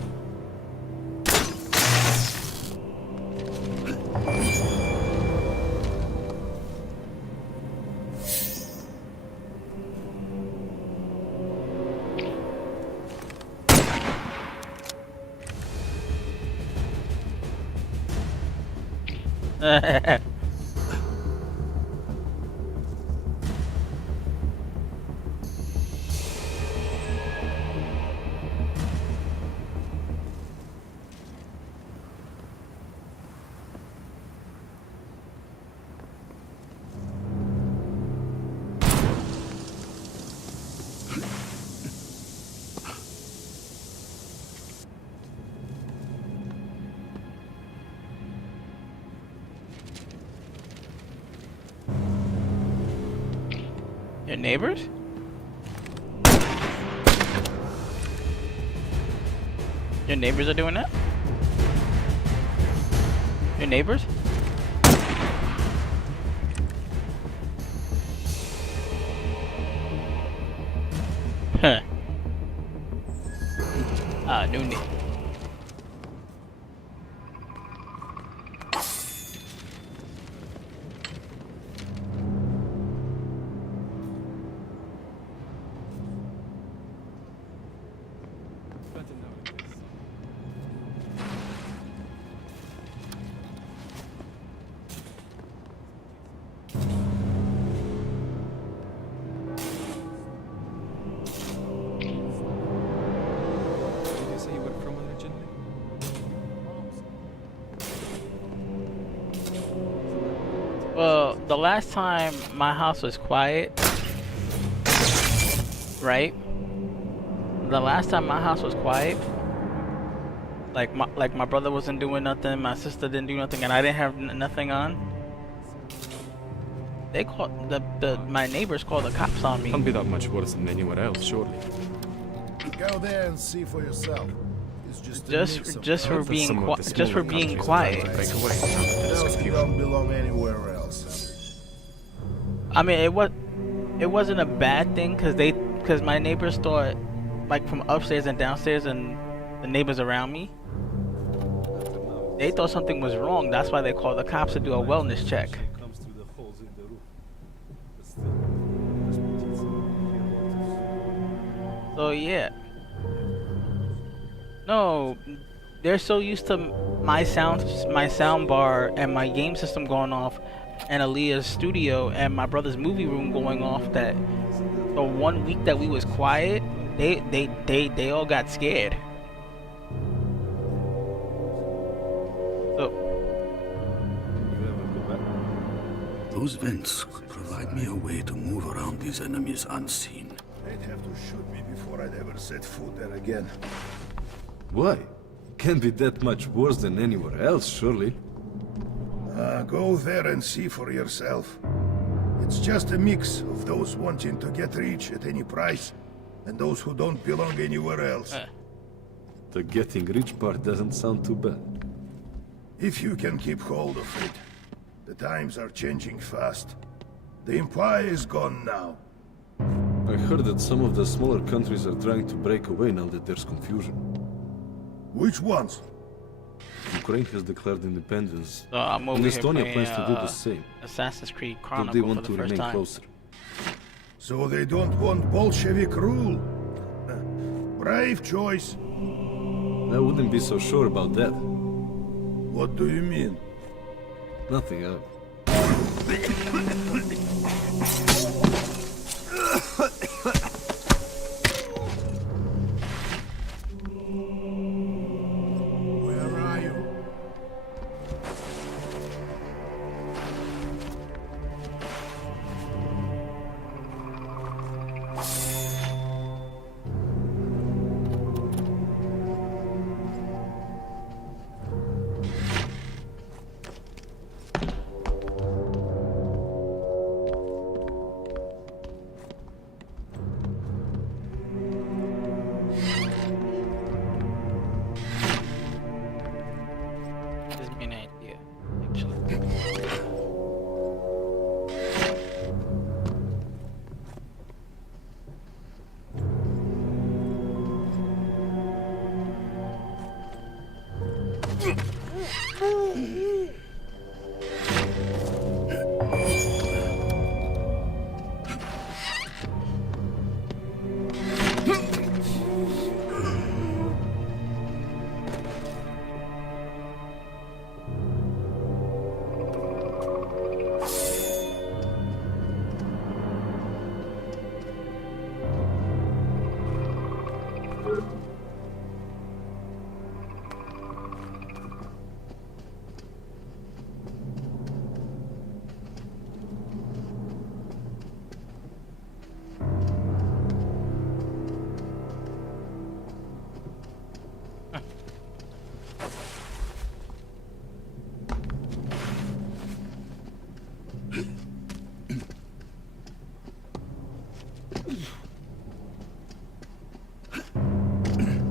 Your neighbors? Your neighbors are doing that? Your neighbors? Huh. Ah, new neighbor. Well, the last time my house was quiet, right? The last time my house was quiet, like my brother wasn't doing nothing, my sister didn't do nothing, and I didn't have nothing on. They called my neighbors called the cops on me. Can't be that much worse than anywhere else, surely. Go there and see for yourself. It's just Just for being quiet. Break away. Else you don't belong anywhere else. I mean, it wasn't a bad thing because my neighbors thought, like from upstairs and downstairs and the neighbors around me, they thought something was wrong. That's why they called the cops to do a wellness check. So yeah. No, they're so used to my sound bar and my game system going off and Aaliyah's studio and my brother's movie room going off that the 1 week that we was quiet, they all got scared. So Those vents provide me a way to move around these enemies unseen. They'd have to shoot me before I'd ever set foot there again. Why? Can't be that much worse than anywhere else, surely. Go there and see for yourself. It's just a mix of those wanting to get rich at any price, and those who don't belong anywhere else. The getting rich part doesn't sound too bad. If you can keep hold of it. The times are changing fast. The Empire is gone now. I heard that some of the smaller countries are trying to break away now that there's confusion. Which ones? Ukraine has declared independence, So I'm and over here Estonia playing plans to do the same. Assassin's Creed But Chronicles they for want the to first remain time. closer. So they don't want Bolshevik rule? Brave choice. I wouldn't be so sure about that. What do you mean? Nothing. Where are you?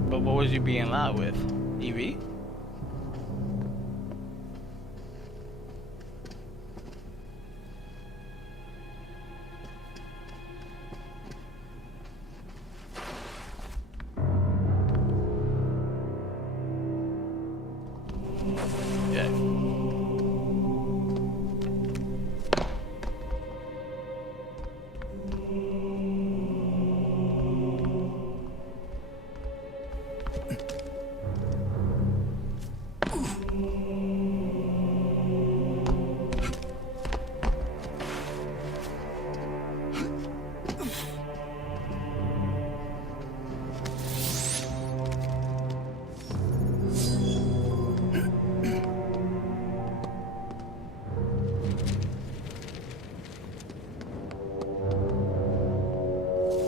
But what was you being loud with? EV? Yeah.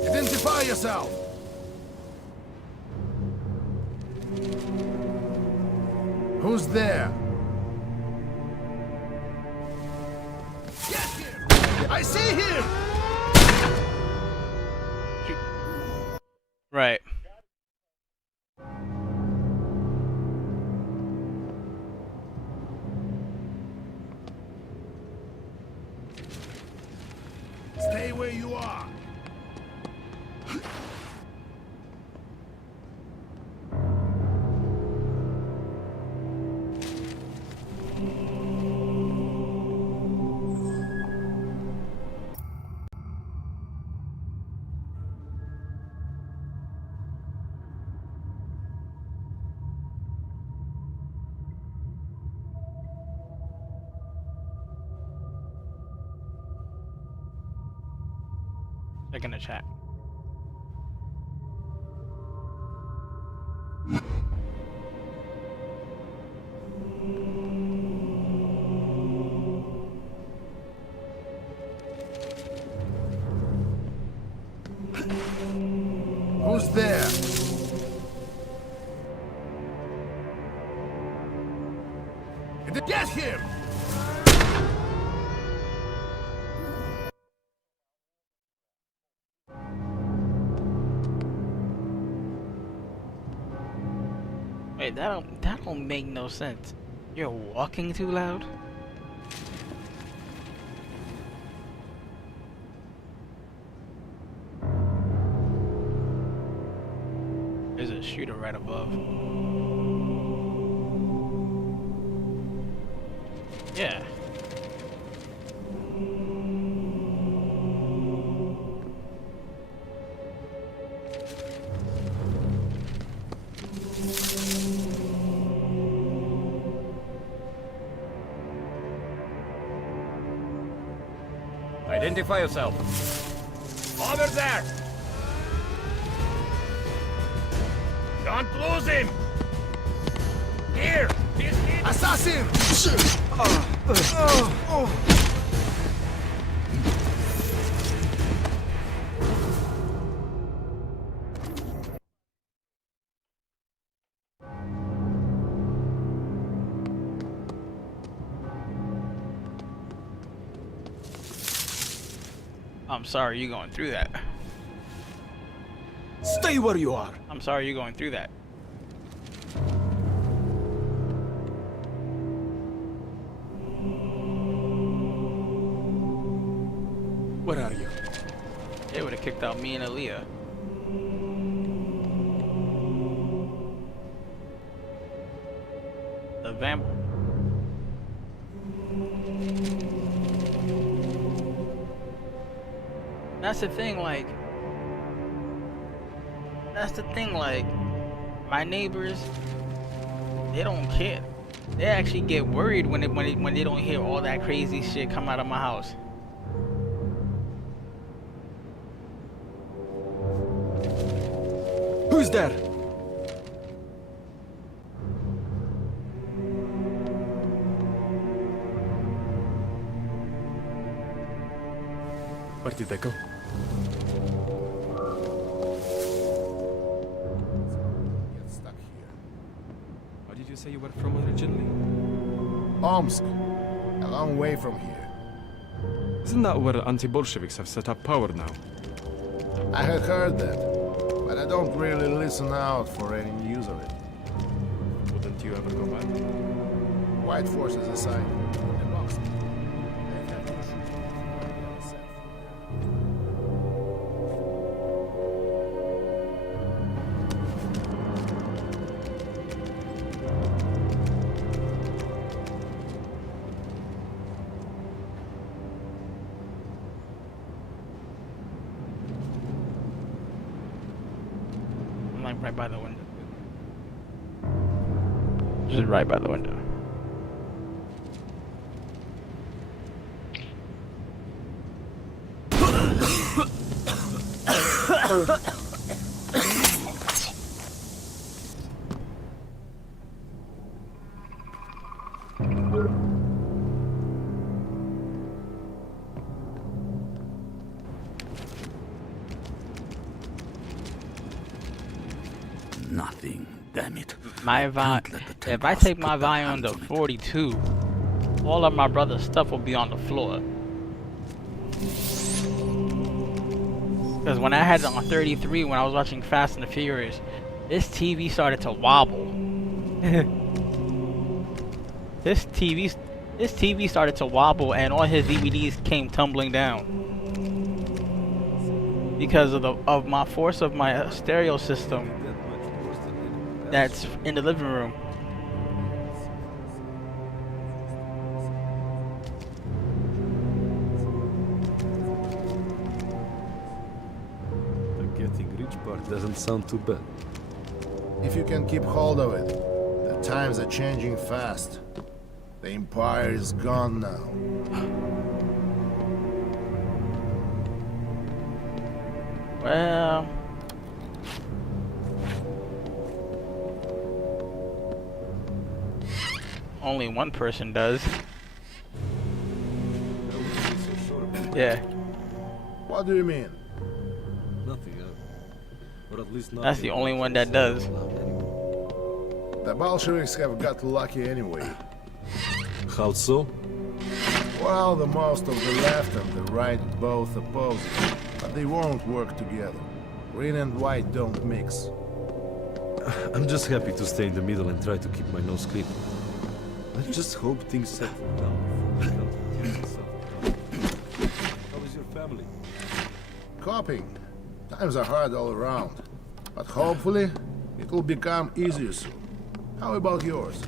Identify yourself! Who's there? Get him! I see him! Right. Stay where you are. Checking the chat. Who's there? Get him! Wait, that don't make no sense. You're walking too loud? There's a shooter right above. Yeah. Identify yourself. Over there! Don't lose him! Here! Assassin! I'm sorry you're going through that. Stay where you are. I'm sorry you're going through that. Where are you? They would have kicked out me and Aaliyah. vamp. That's the thing, like. That's the thing, like. My neighbors, they don't care. They actually get worried when they don't hear all that crazy shit come out of my house. Who's there? Where did they go? Get stuck here. Where did you say you were from originally? Omsk. A long way from here. Isn't that where anti-Bolsheviks have set up power now? I had heard that, but I don't really listen out for any news of it. Wouldn't you ever go back? White forces aside. The box. They'd have to shoot me before I get sent from there. I'm like right by the window. Just right by the window. Nothing, damn it. My volume. Can't let the If I Templars take my put their volume hands to on it. 42, all of my brother's stuff will be on the floor. Because when I had it on 33, when I was watching Fast and the Furious, this TV started to wobble. This TV started to wobble, and all his DVDs came tumbling down because of my force of my stereo system that's in the living room. The getting rich part doesn't sound too bad. If you can keep hold of it, the times are changing fast. The Empire is gone now. Well, only one person does. Yeah, What do you mean? Nothing, or at least not. that's the only one that does. The Bolsheviks have got lucky anyway. How so? Well, the most of the left and the right both oppose it, but they won't work together. Green and white don't mix. I'm just happy to stay in the middle and try to keep my nose clean. I just hope things settle down before the country tears itself apart. How is your family? Coping. Times are hard all around, but hopefully it will become easier soon. How about yours?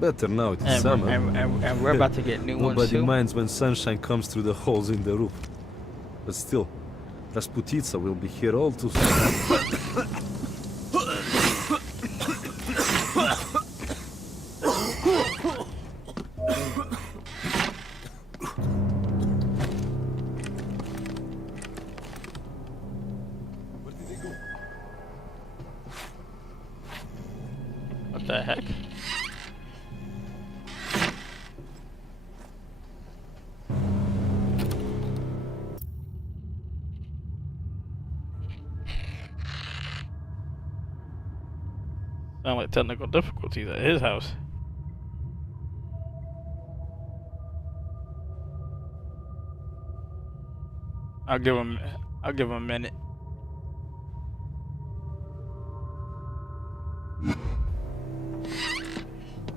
Better now, it's And, summer. and we're about to get new ones Nobody too. minds when sunshine comes through the holes in the roof. But still, Rasputitsa will be here all too soon. Where did they go? What the heck? Sound like technical difficulties at his house. I'll give him a minute.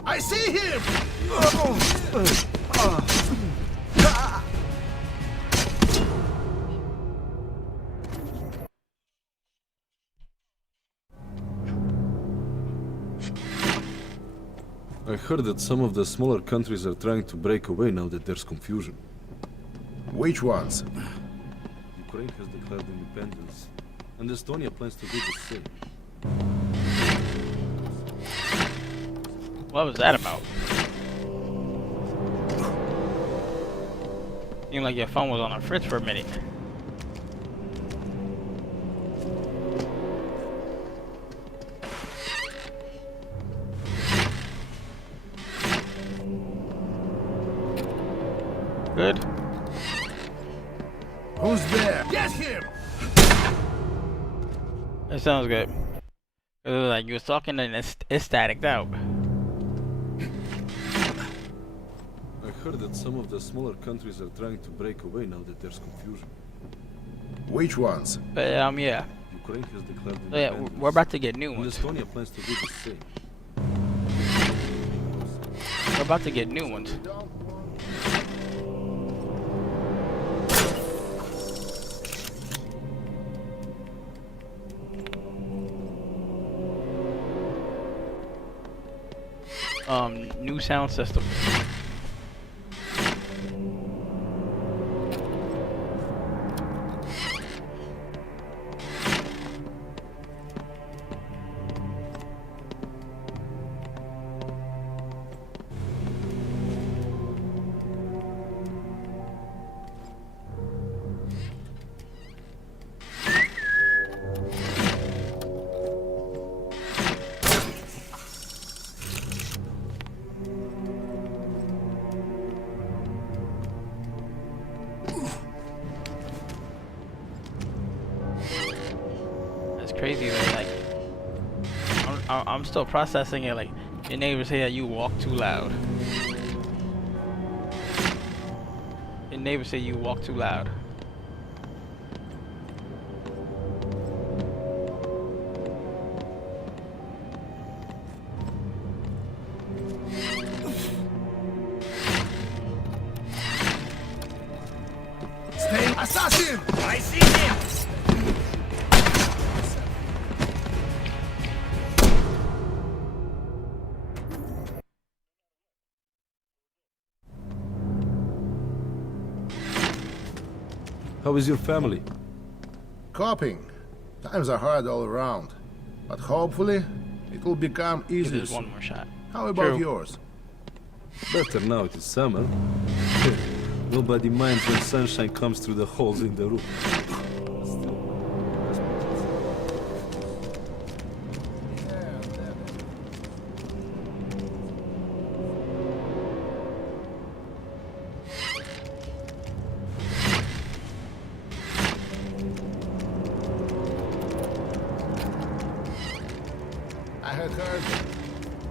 I see him! I heard that some of the smaller countries are trying to break away now that there's confusion. Which ones? Ukraine has declared independence, and Estonia plans to do the same. What was that about? Seemed like your phone was on a fritz for a minute. Good. Who's there? Get him! That sounds good. It was like you was talking and it's staticed out. I heard that some of the smaller countries are trying to break away now that there's confusion. Which ones? But yeah. Ukraine has declared Yeah, independence, we're about to get new and ones. Estonia plans to do the same. We're about to get new ones. New sound system. Crazy that like I'm still processing it. Like your neighbors say that you walk too loud. Your neighbors say you walk too loud. Stay, assassin! I see him! How is your family? Coping. Times are hard all around. But hopefully, it will become Give easier this soon. one more shot. How about True. yours? Better now it is summer. Nobody minds when sunshine comes through the holes in the roof. I had heard it,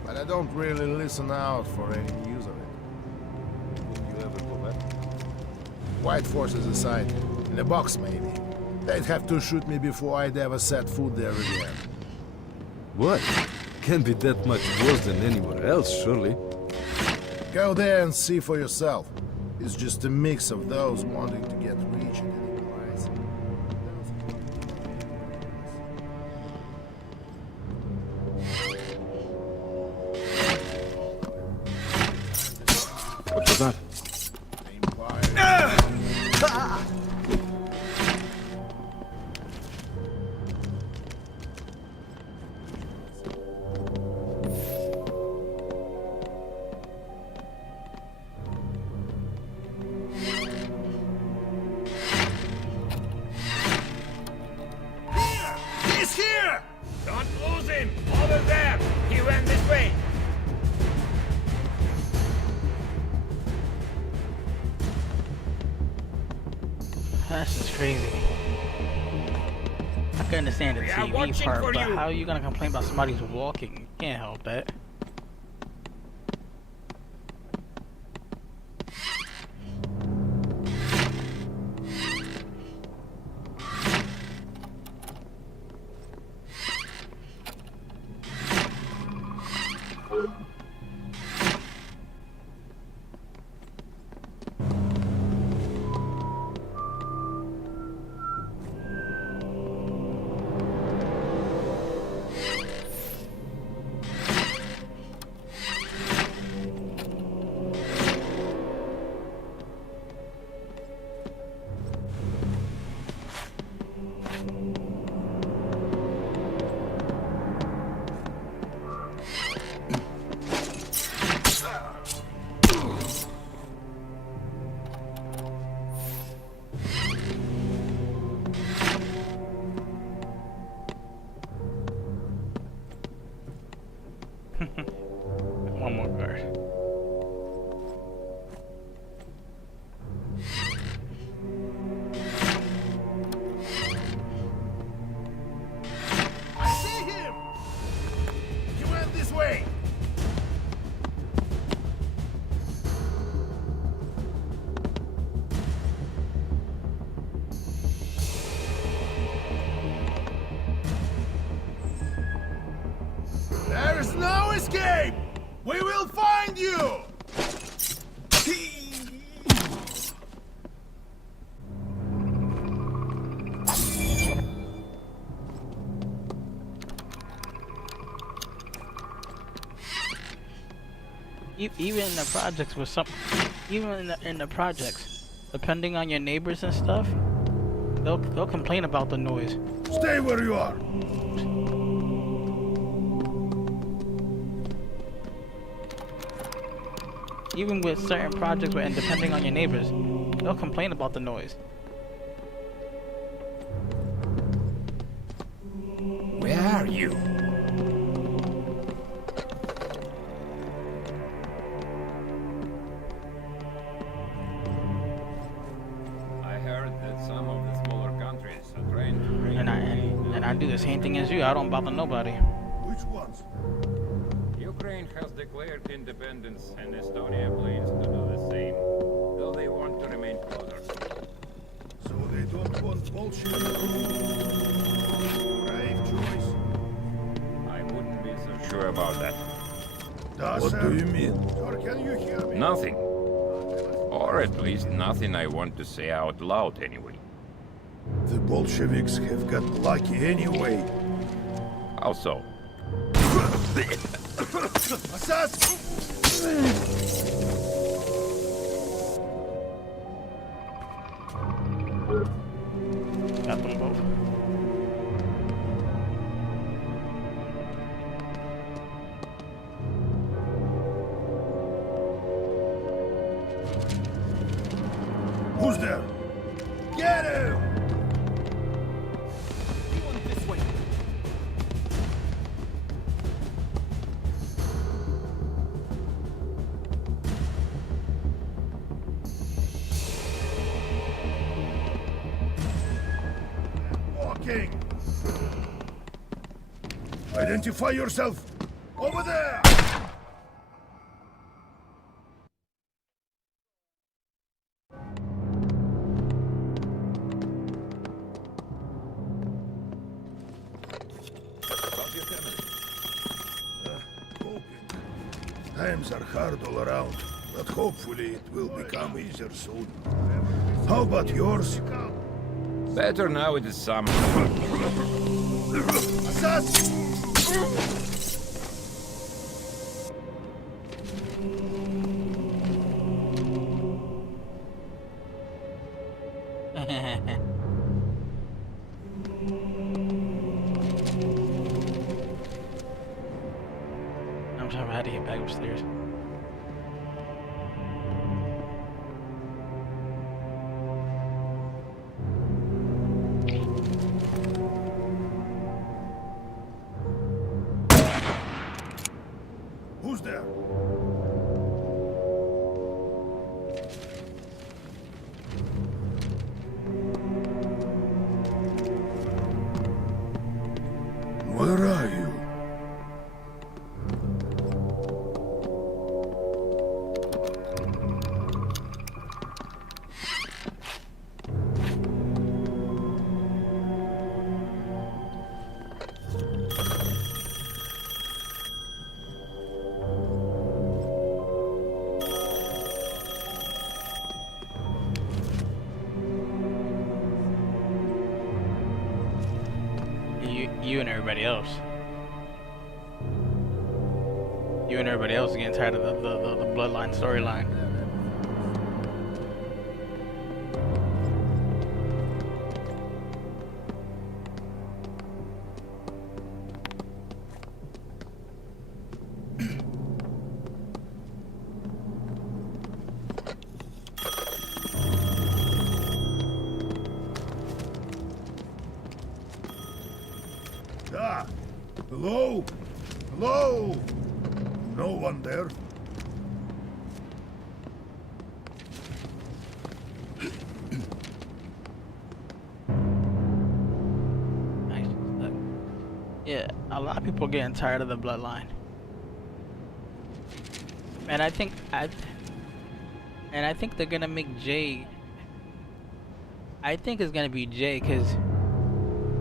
but I don't really listen out for any news of it. You ever go back? White forces aside, in a box maybe. They'd have to shoot me before I'd ever set foot there again. What? Can't be that much worse than anywhere else, surely. Go there and see for yourself. It's just a mix of those wanting to get rich at any price. What was that? He's here! Don't lose him! Over there! He went this way! That's just crazy. I can understand the We are TV watching part, for but you. how are you gonna complain about somebody's walking? You can't help that. One more card. I see him! He went this way! There is no escape! We will find you! Even in the projects with some, even in the projects, depending on your neighbors and stuff, they'll complain about the noise. Stay where you are! Even with certain projects, and depending on your neighbors, they'll complain about the noise. Where are you? I heard that some of the smaller countries are trying to bring And I do the same thing as you. I don't bother nobody. Which ones? Ukraine has declared independence, and Estonia plans to do the same, though they want to remain closer. So they don't want bullshit. Brave choice. I wouldn't be so sure about that. What do you mean? Or can you hear me? Nothing. Or at least nothing I want to say out loud anyway. The Bolsheviks have got lucky anyway. How so? Assassin! Got them both. Who's there? Get him! Walking! Identify yourself! Over there! Hoping. Times are hard all around, but hopefully it will become easier soon. How about yours? Better now it is summer. Assassin! I'm trying to how to get back upstairs. Who's there? Where are you? You and everybody else. You and everybody else are getting tired of the bloodline storyline. Ah! Hello? Hello? No one there. Nice. Look. Yeah, a lot of people are getting tired of the bloodline. And I think they're gonna make Jay. I think it's gonna be Jay because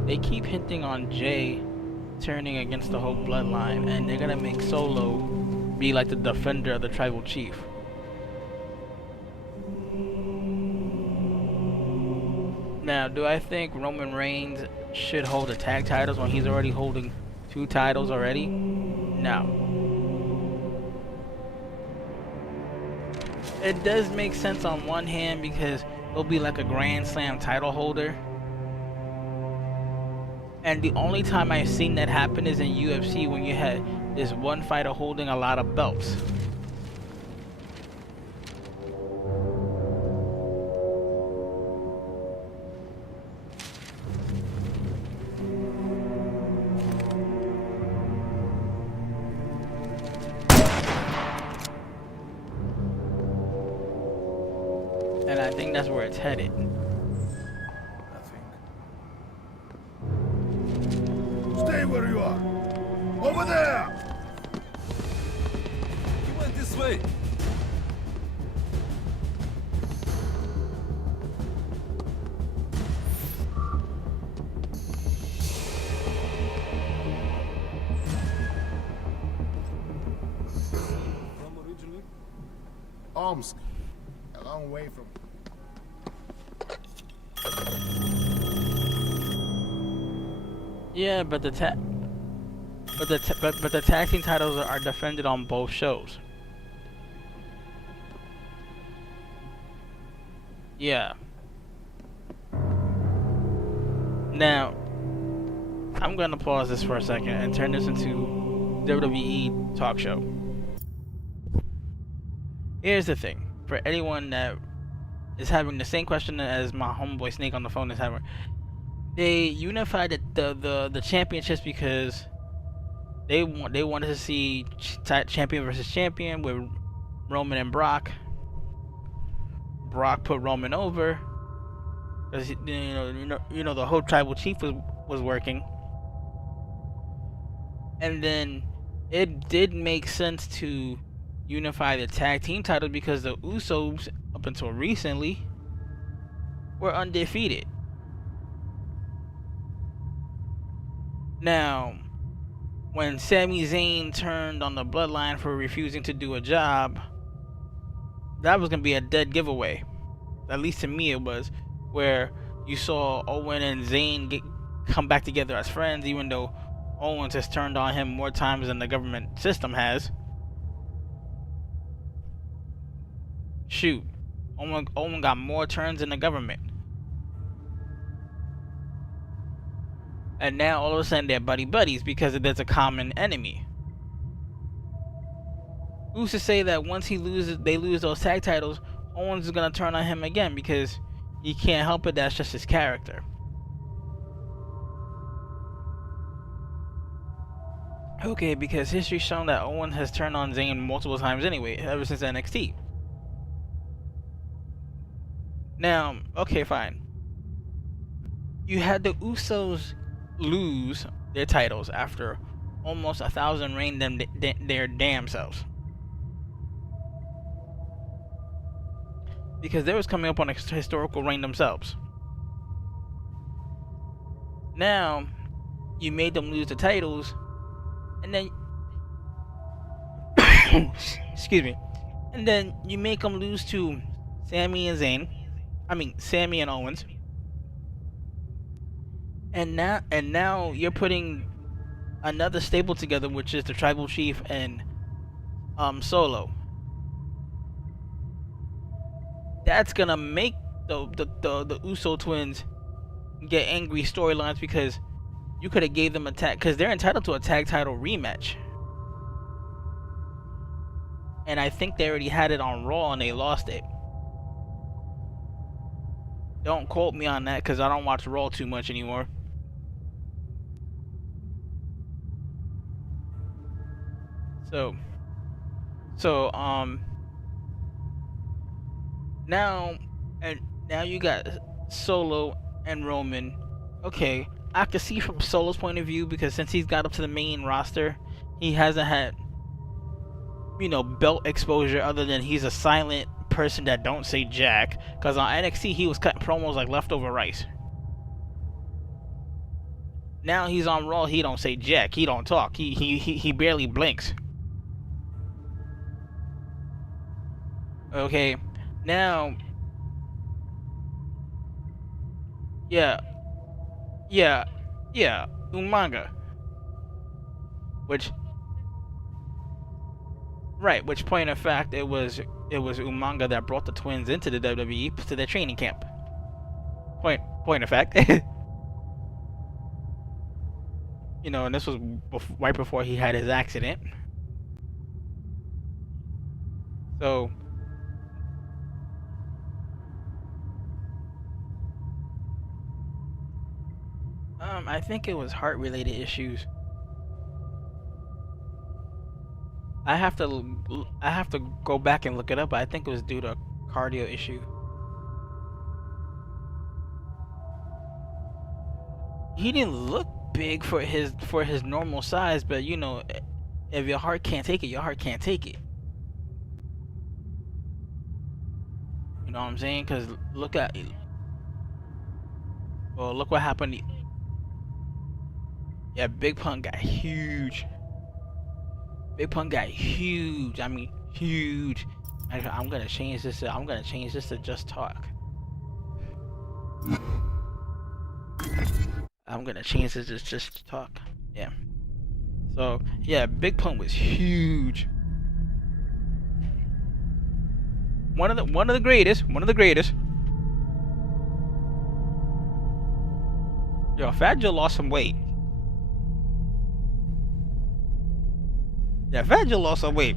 they keep hinting on Jay turning against the whole bloodline, and they're gonna make Solo be like the defender of the tribal chief. Now, do I think Roman Reigns should hold the tag titles when he's already holding 2 titles already? No. It does make sense on one hand because he'll be like a Grand Slam title holder. And the only time I've seen that happen is in UFC when you had this one fighter holding a lot of belts. And I think that's where it's headed. Stay where you are. Over there! He went this way! From originally? Omsk. A long way from... Yeah, but the tag team titles are defended on both shows. Yeah. Now, I'm gonna pause this for a second and turn this into WWE talk show. Here's the thing, for anyone that is having the same question as my homeboy Snake on the phone is having. They unified the championships because they wanted to see champion versus champion with Roman and Brock. Brock put Roman over because you know the whole tribal chief was working, and then it did make sense to unify the tag team titles because the Usos up until recently were undefeated. Now, when Sami Zayn turned on the Bloodline for refusing to do a job, that was going to be a dead giveaway. At least to me it was. Where you saw Owen and Zayn come back together as friends, even though Owens has turned on him more times than the government system has. Shoot, Owen got more turns than the government. And now all of a sudden they're buddies because there's a common enemy. Who's to say that once they lose those tag titles, Owens is gonna turn on him again because he can't help it, that's just his character. Okay, because history's shown that Owen has turned on Zayn multiple times anyway, ever since NXT. Now, okay, fine. You had the Usos lose their titles after almost 1,000 reigned them their damn selves. Because they was coming up on a historical reign themselves. Now, you made them lose the titles, and then excuse me, and then you make them lose to Sami and Owens. And now you're putting another stable together, which is the Tribal Chief and Solo. That's gonna make the Uso twins get angry storylines because you could have gave them a tag, because they're entitled to a tag title rematch. And I think they already had it on Raw and they lost it. Don't quote me on that because I don't watch Raw too much anymore. So, So now and now you got Solo and Roman. Okay, I can see from Solo's point of view because since he's got up to the main roster, he hasn't had belt exposure other than he's a silent person that don't say jack. Cause on NXT he was cutting promos like leftover rice. Now he's on Raw, he don't say jack, he don't talk, he barely blinks. Okay, now, yeah, Umanga, which, right, which point of fact it was Umanga that brought the twins into the WWE to their training camp. Point of fact. And this was right before he had his accident. So, I think it was heart-related issues. I have to go back and look it up, but I think it was due to a cardio issue. He didn't look big for his normal size, but if your heart can't take it, your heart can't take it. You know what I'm saying? Because look what happened. Yeah, Big Pun got huge. I mean, huge. I'm gonna change this. I'm gonna change this to just talk. I'm gonna change this to just talk. Yeah. So yeah, Big Pun was huge. One of the greatest. Yo, Fat Joe lost some weight. Yeah, Fat Joe lost some weight.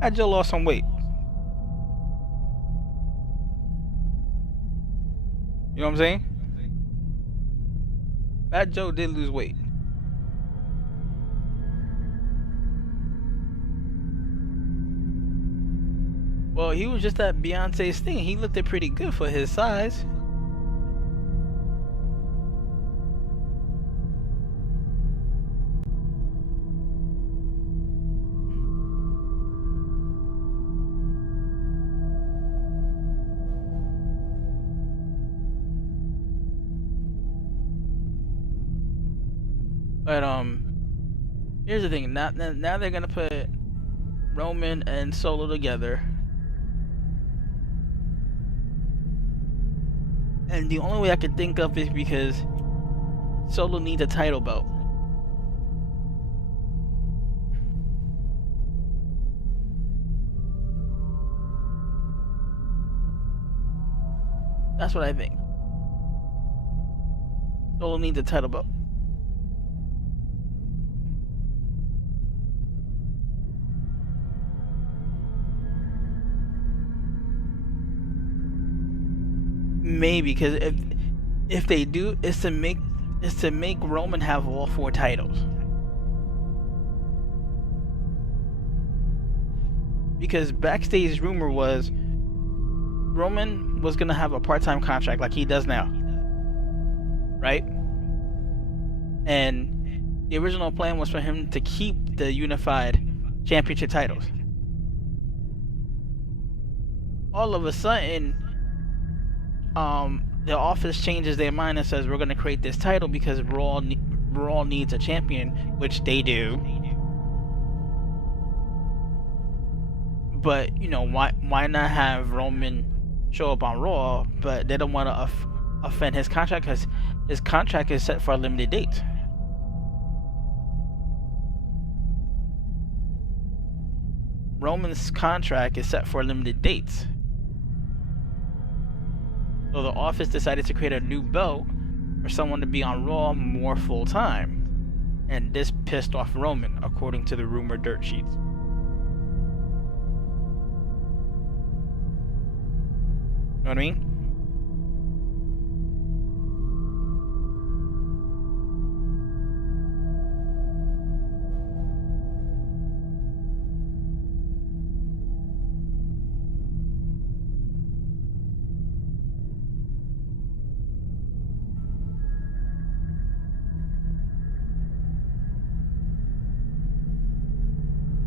Fat Joe lost some weight. You know what I'm saying? Fat Joe did lose weight. Well, he was just at Beyonce's thing. He looked pretty good for his size. But here's the thing. Now they're gonna put Roman and Solo together, and the only way I can think of is because Solo needs a title belt. That's what I think. Solo needs a title belt. Maybe, because if they do, it's to make Roman have all 4 titles. Because backstage rumor was Roman was gonna have a part-time contract like he does now, right? And the original plan was for him to keep the unified championship titles. All of a sudden, the office changes their mind and says we're going to create this title because Raw needs a champion, which they do. But why not have Roman show up on Raw? But they don't want to offend his contract because his contract is set for a limited date. Roman's contract is set for limited dates. So the office decided to create a new belt for someone to be on Raw more full time. And this pissed off Roman, according to the rumored dirt sheets. Know what I mean?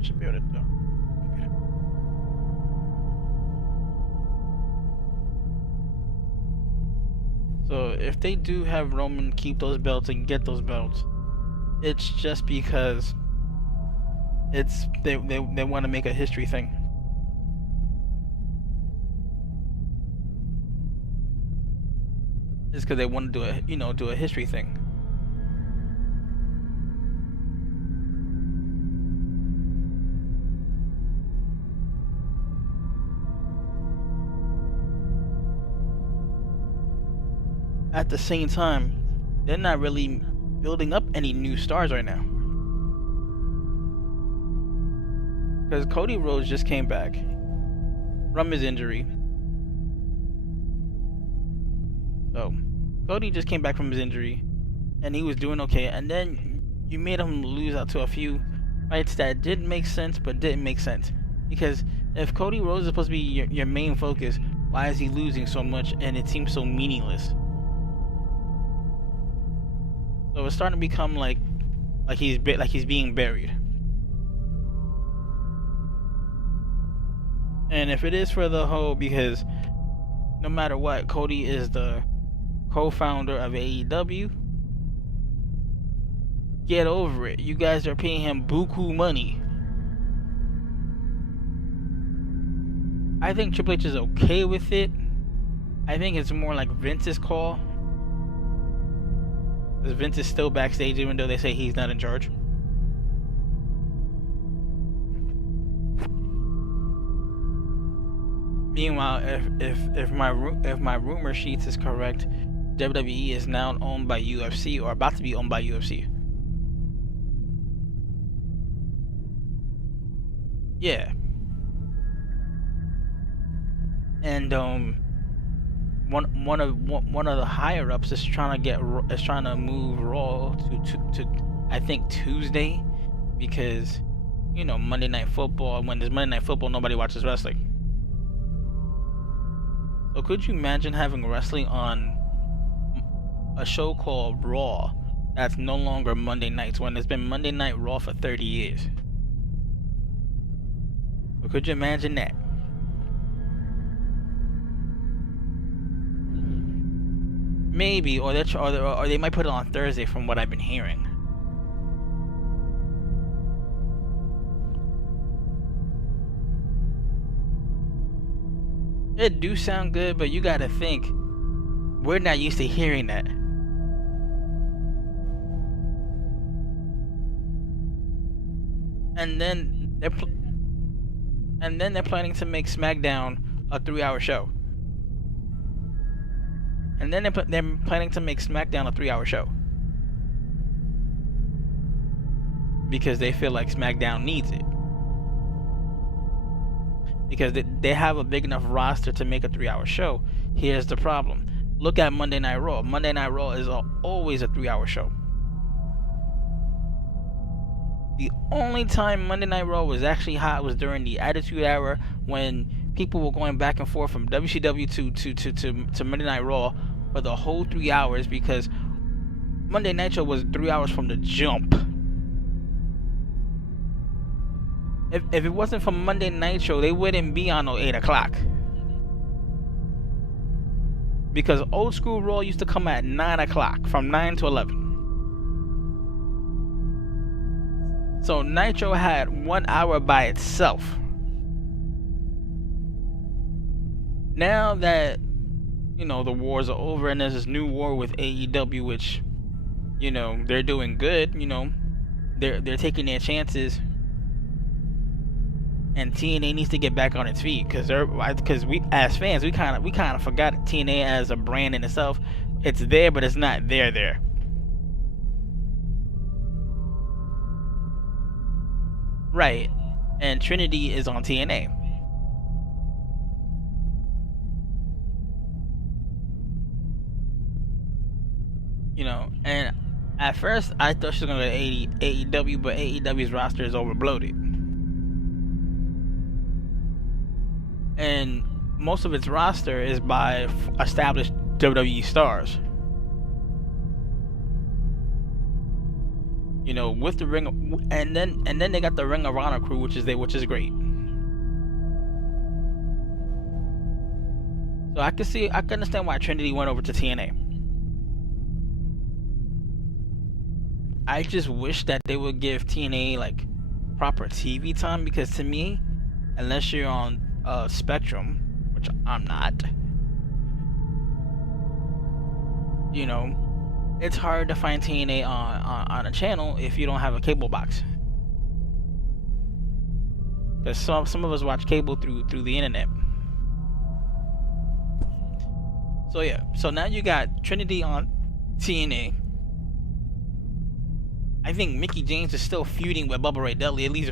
should be able to do. Okay. So if they do have Roman keep those belts and get those belts, it's just because they want to make a history thing. It's because they want to do a history thing. At the same time, they're not really building up any new stars right now. Because Cody Rhodes just came back from his injury. So, Cody just came back from his injury, and he was doing okay. And then you made him lose out to a few fights that did make sense, but didn't make sense. Because if Cody Rhodes is supposed to be your main focus, why is he losing so much and it seems so meaningless? So it's starting to become like he's being buried. And if it is for the whole, because no matter what, Cody is the co-founder of AEW. Get over it. You guys are paying him buku money. I think Triple H is okay with it. I think it's more like Vince's call. Because Vince is still backstage even though they say he's not in charge. Meanwhile, if my rumor sheets is correct, WWE is now owned by UFC or about to be owned by UFC. Yeah. And one of the higher ups is trying to move Raw to I think Tuesday, because Monday Night Football. When there's Monday Night Football, nobody watches wrestling. So could you imagine having wrestling on a show called Raw that's no longer Monday nights when it's been Monday Night Raw for 30 years? So could you imagine that? Maybe, or they might put it on Thursday from what I've been hearing. It do sound good, but you gotta think, we're not used to hearing that. And then they're planning to make SmackDown a 3-hour show. And then they're planning to make SmackDown a 3-hour show. Because they feel like SmackDown needs it. Because they have a big enough roster to make a 3-hour show. Here's the problem. Look at Monday Night Raw. Monday Night Raw is always a 3-hour show. The only time Monday Night Raw was actually hot was during the Attitude Era, when people were going back and forth from WCW to Monday Night Raw for the whole 3 hours, because Monday Night Show was 3 hours from the jump. If it wasn't for Monday Night Show, they wouldn't be on 8 o'clock. Because old school Raw used to come at 9 o'clock, from 9 to 11. So Nitro had 1 hour by itself. Now that, the wars are over and there's this new war with AEW, which, they're doing good, they're taking their chances. And TNA needs to get back on its feet, because we as fans we kind of forgot TNA as a brand in itself. It's there, but it's not there. Right, and Trinity is on TNA. And at first I thought she was gonna go to AEW, but AEW's roster is overbloated. And most of its roster is by established WWE stars. You know, with the ring, and then they got the Ring of Honor crew, which is great. So I can understand why Trinity went over to TNA. I just wish that they would give TNA like proper TV time, because to me, unless you're on Spectrum, which I'm not, you know, it's hard to find TNA on a channel if you don't have a cable box. Because some of us watch cable through the internet. So yeah, so now you got Trinity on TNA. I think Mickey James is still feuding with Bubba Ray Dudley, at least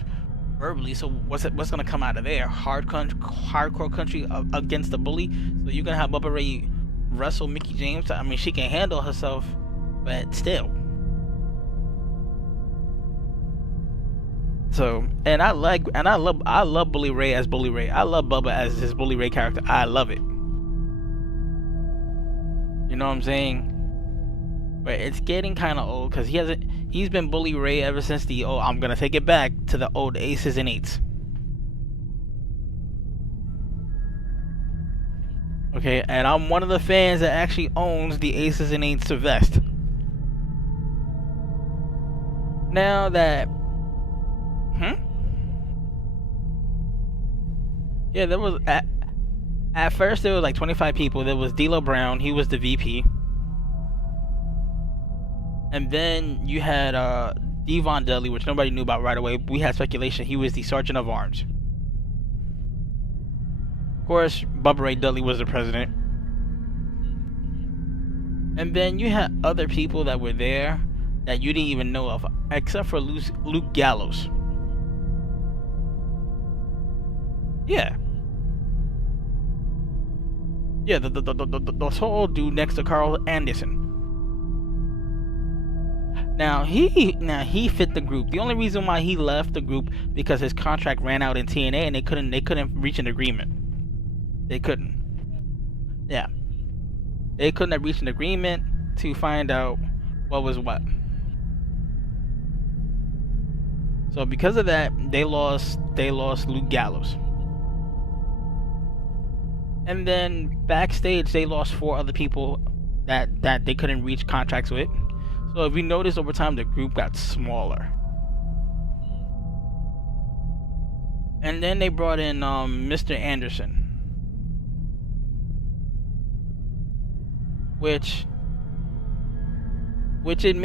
verbally. So what's gonna come out of there? Hardcore country against the Bully. So you're gonna have Bubba Ray wrestle Mickey James. I mean, she can handle herself, but still. So, and I love Bully Ray as Bully Ray. I love Bubba as his Bully Ray character. I love it. You know what I'm saying? But it's getting kind of old, because he's been Bully Ray ever since I'm gonna take it back to the old Aces and Eights. Okay, and I'm one of the fans that actually owns the Aces and Eights vest. Now that yeah, there was at first there was like 25 people. There was D'Lo Brown, he was the VP. And then you had Devon Dudley, which nobody knew about right away. We had speculation he was the Sergeant of Arms. Of course, Bubba Ray Dudley was the president. And then you had other people that were there that you didn't even know of, except for Luke Gallows. Yeah. Yeah, the tall dude next to Carl Anderson. Now he fit the group. The only reason why he left the group because his contract ran out in TNA and they couldn't reach an agreement. They couldn't. Yeah. They couldn't have reached an agreement to find out what was what. So because of that, they lost Luke Gallows. And then backstage they lost 4 other people that they couldn't reach contracts with. So if you notice over time, the group got smaller. And then they brought in Mr. Anderson, which it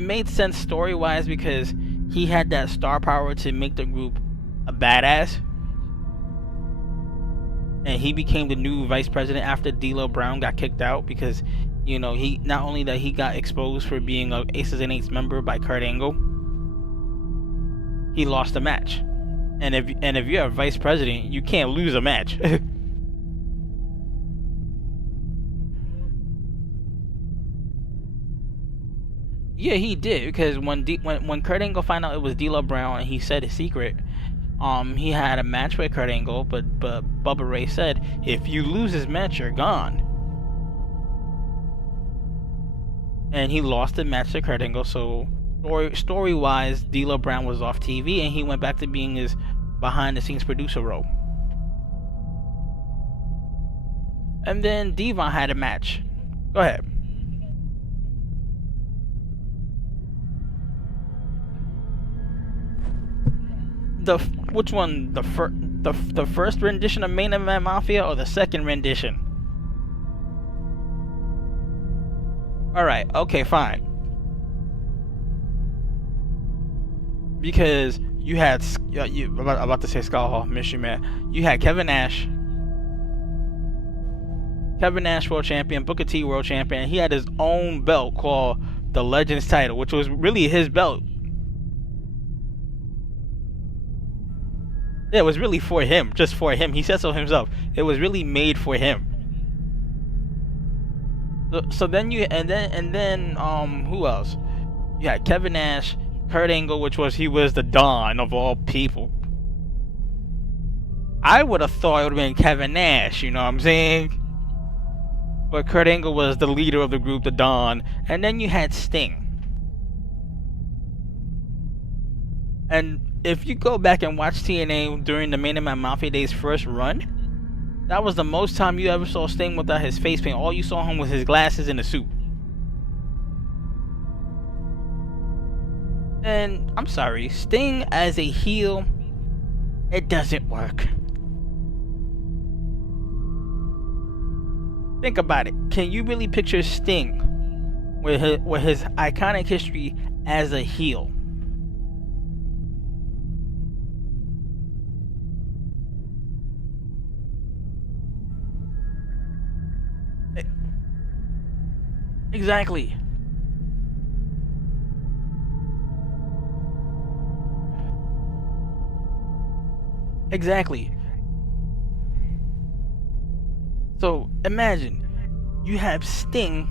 made sense story-wise, because he had that star power to make the group a badass. And he became the new vice president after D'Lo Brown got kicked out, because you know, he not only that he got exposed for being a Aces and Eights member by Kurt Angle, he lost the match. And if you're a vice president, you can't lose a match. Yeah, he did, because when Kurt Angle found out it was D'Lo Brown and he said his secret, he had a match with Kurt Angle, but Bubba Ray said, if you lose this match, you're gone. And he lost the match to Kurt Angle, so story-wise, D'Lo Brown was off TV and he went back to being his behind-the-scenes producer role. And then Devon had a match. Go ahead. Which one? The first rendition of Main Event Mafia or the second rendition? Alright, okay, fine. Because you had about to say Scott Hall, miss you, man. You had Kevin Nash world champion, Booker T world champion. He had his own belt called the Legends title, which was really his belt. Yeah, it was really for him, just for him. He said so himself. It was really made for him. So then who else? You had Kevin Nash, Kurt Angle, he was the Don of all people. I would have thought it would have been Kevin Nash, you know what I'm saying? But Kurt Angle was the leader of the group, the Don. And then you had Sting. And if you go back and watch TNA during the Main Event Mafia Days first run, that was the most time you ever saw Sting without his face paint. All you saw him was his glasses and a suit. And I'm sorry, Sting as a heel, it doesn't work. Think about it. Can you really picture Sting with his iconic history as a heel? Exactly. Exactly. So imagine you have Sting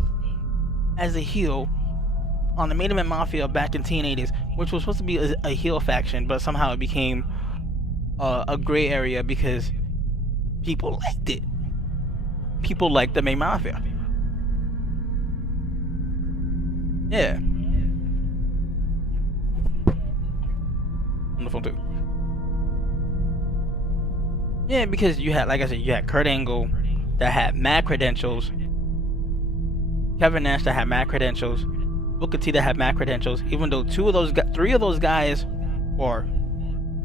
as a heel on the Main Event Mafia back in TNA days, which was supposed to be a heel faction, but somehow it became a gray area because people liked it. People liked the Main Mafia. Yeah. On the phone too. Yeah, because you had, like I said, you had Kurt Angle that had mad credentials, Kevin Nash that had mad credentials, Booker T that had mad credentials. Even though three of those guys, or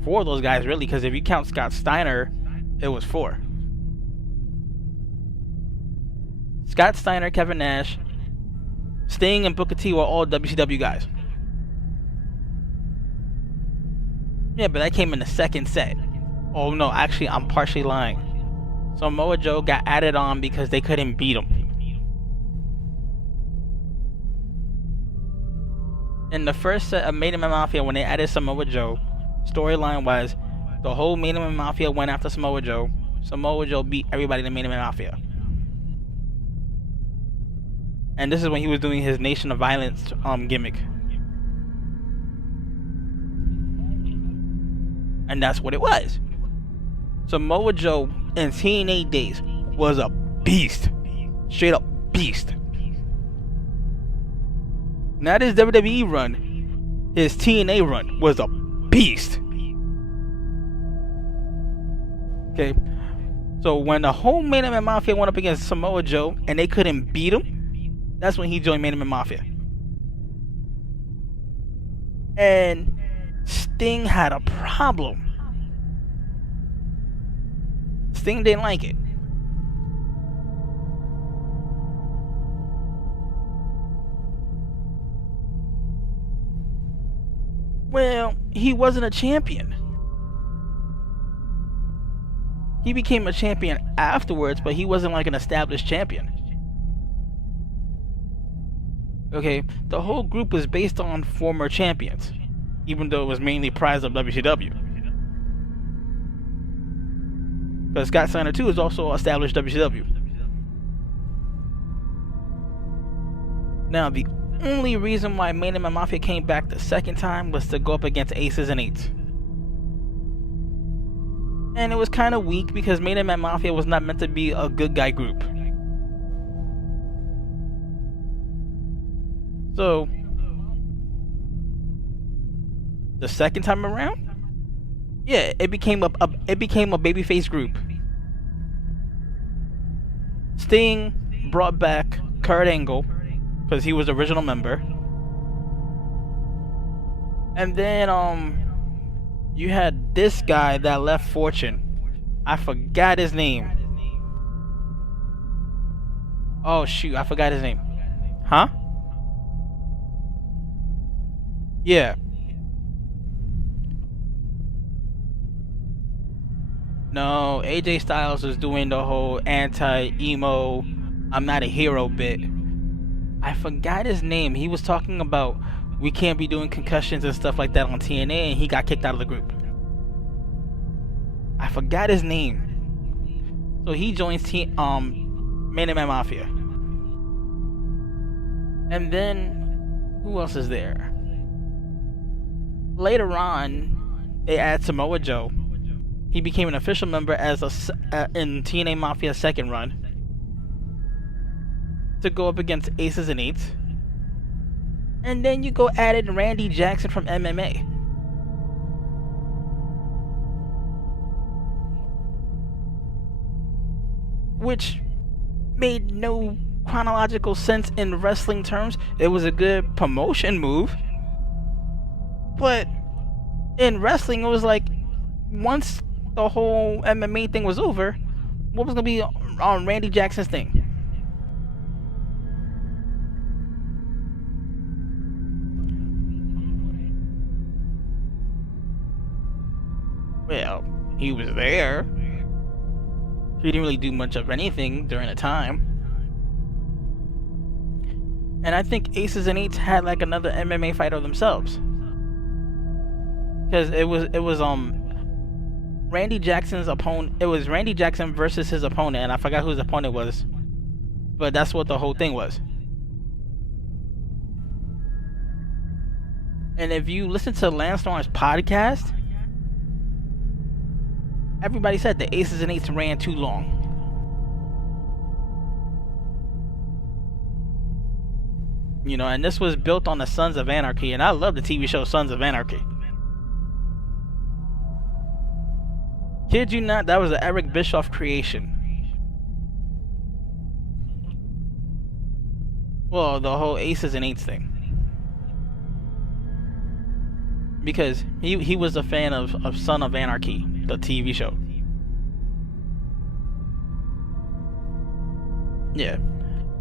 four of those guys really, because if you count Scott Steiner, it was four. Scott Steiner, Kevin Nash, Sting, and Booker T were all WCW guys. Yeah, but that came in the second set. Oh no, actually, I'm partially lying. Samoa Joe got added on because they couldn't beat him. In the first set of Main Event Mafia, when they added Samoa Joe, storyline was the whole Main Event Mafia went after Samoa Joe. Samoa Joe beat everybody in the Main Event Mafia. And this is when he was doing his Nation of Violence gimmick. And that's what it was. Samoa Joe in TNA days was a beast. Straight up beast. Not his WWE run. His TNA run was a beast. Okay. So when the whole Main Event Mafia went up against Samoa Joe and they couldn't beat him, that's when he joined Main Event Mafia. And Sting had a problem. Sting didn't like it. Well, he wasn't a champion. He became a champion afterwards, but he wasn't like an established champion. Okay, the whole group was based on former champions, even though it was mainly prized of WCW. Because Scott Steiner too is also established WCW. Now, the only reason why Main Event Mafia came back the second time was to go up against Aces and Eights. And it was kind of weak because Main Event Mafia was not meant to be a good guy group. So, the second time around, yeah, it became a babyface group. Sting brought back Kurt Angle because he was the original member, and then you had this guy that left Fortune. I forgot his name. Oh shoot, I forgot his name. Huh? Yeah. No, AJ Styles was doing the whole anti-emo, I'm not a hero bit. I forgot his name. He was talking about we can't be doing concussions and stuff like that on TNA, and he got kicked out of the group. I forgot his name. So he joins Main Event Mafia. And then, who else is there? Later on, they add Samoa Joe. He became an official member as in TNA Mafia's second run to go up against Aces and Eights. And then you go add in Randy Jackson from MMA. which made no chronological sense in wrestling terms. It was a good promotion move, but in wrestling, it was like once the whole MMA thing was over, what was gonna be on Randy Jackson's thing? Well, he was there. He didn't really do much of anything during the time. And I think Aces and Eights had like another MMA fighter themselves. Because it was Randy Jackson's opponent. It was Randy Jackson versus his opponent, and I forgot who his opponent was. But that's what the whole thing was. And if you listen to Lance Storm's podcast, everybody said the Aces and Eights ran too long. You know, and this was built on the Sons of Anarchy, and I love the TV show Sons of Anarchy. Kid you not, that was an Eric Bischoff creation. Well, the whole Aces and Eights thing. Because he was a fan of Son of Anarchy, the TV show. Yeah.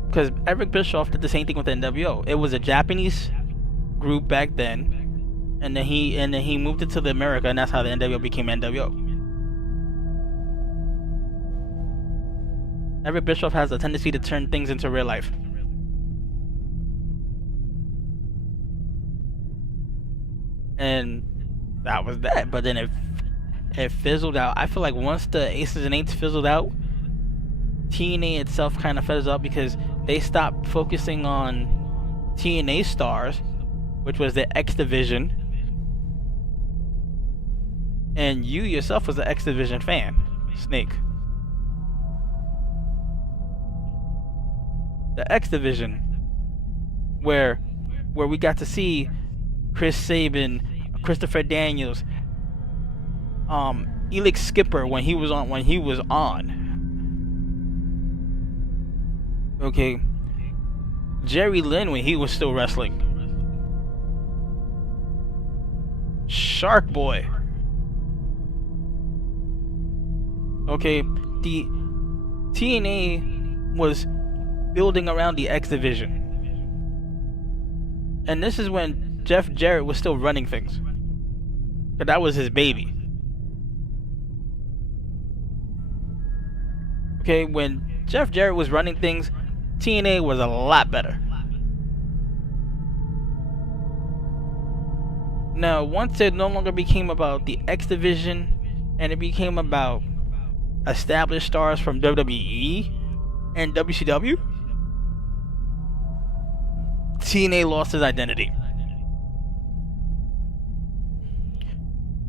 Because Eric Bischoff did the same thing with the NWO. It was a Japanese group back then, and then he moved it to the America, and that's how the NWO became NWO. Eric Bischoff has a tendency to turn things into real life. And that was that. But then it fizzled out. I feel like once the Aces and Eights fizzled out, TNA itself kind of fizzled out because they stopped focusing on TNA stars, which was the X Division. And you yourself was an X Division fan, Snake. The X Division, where we got to see Chris Sabin, Christopher Daniels, Elix Skipper when he was on. Okay, Jerry Lynn when he was still wrestling. Shark Boy. Okay, the TNA was building around the X Division. And this is when Jeff Jarrett was still running things. But that was his baby. Okay, when Jeff Jarrett was running things, TNA was a lot better. Now, once it no longer became about the X Division and it became about established stars from WWE and WCW, TNA lost his identity.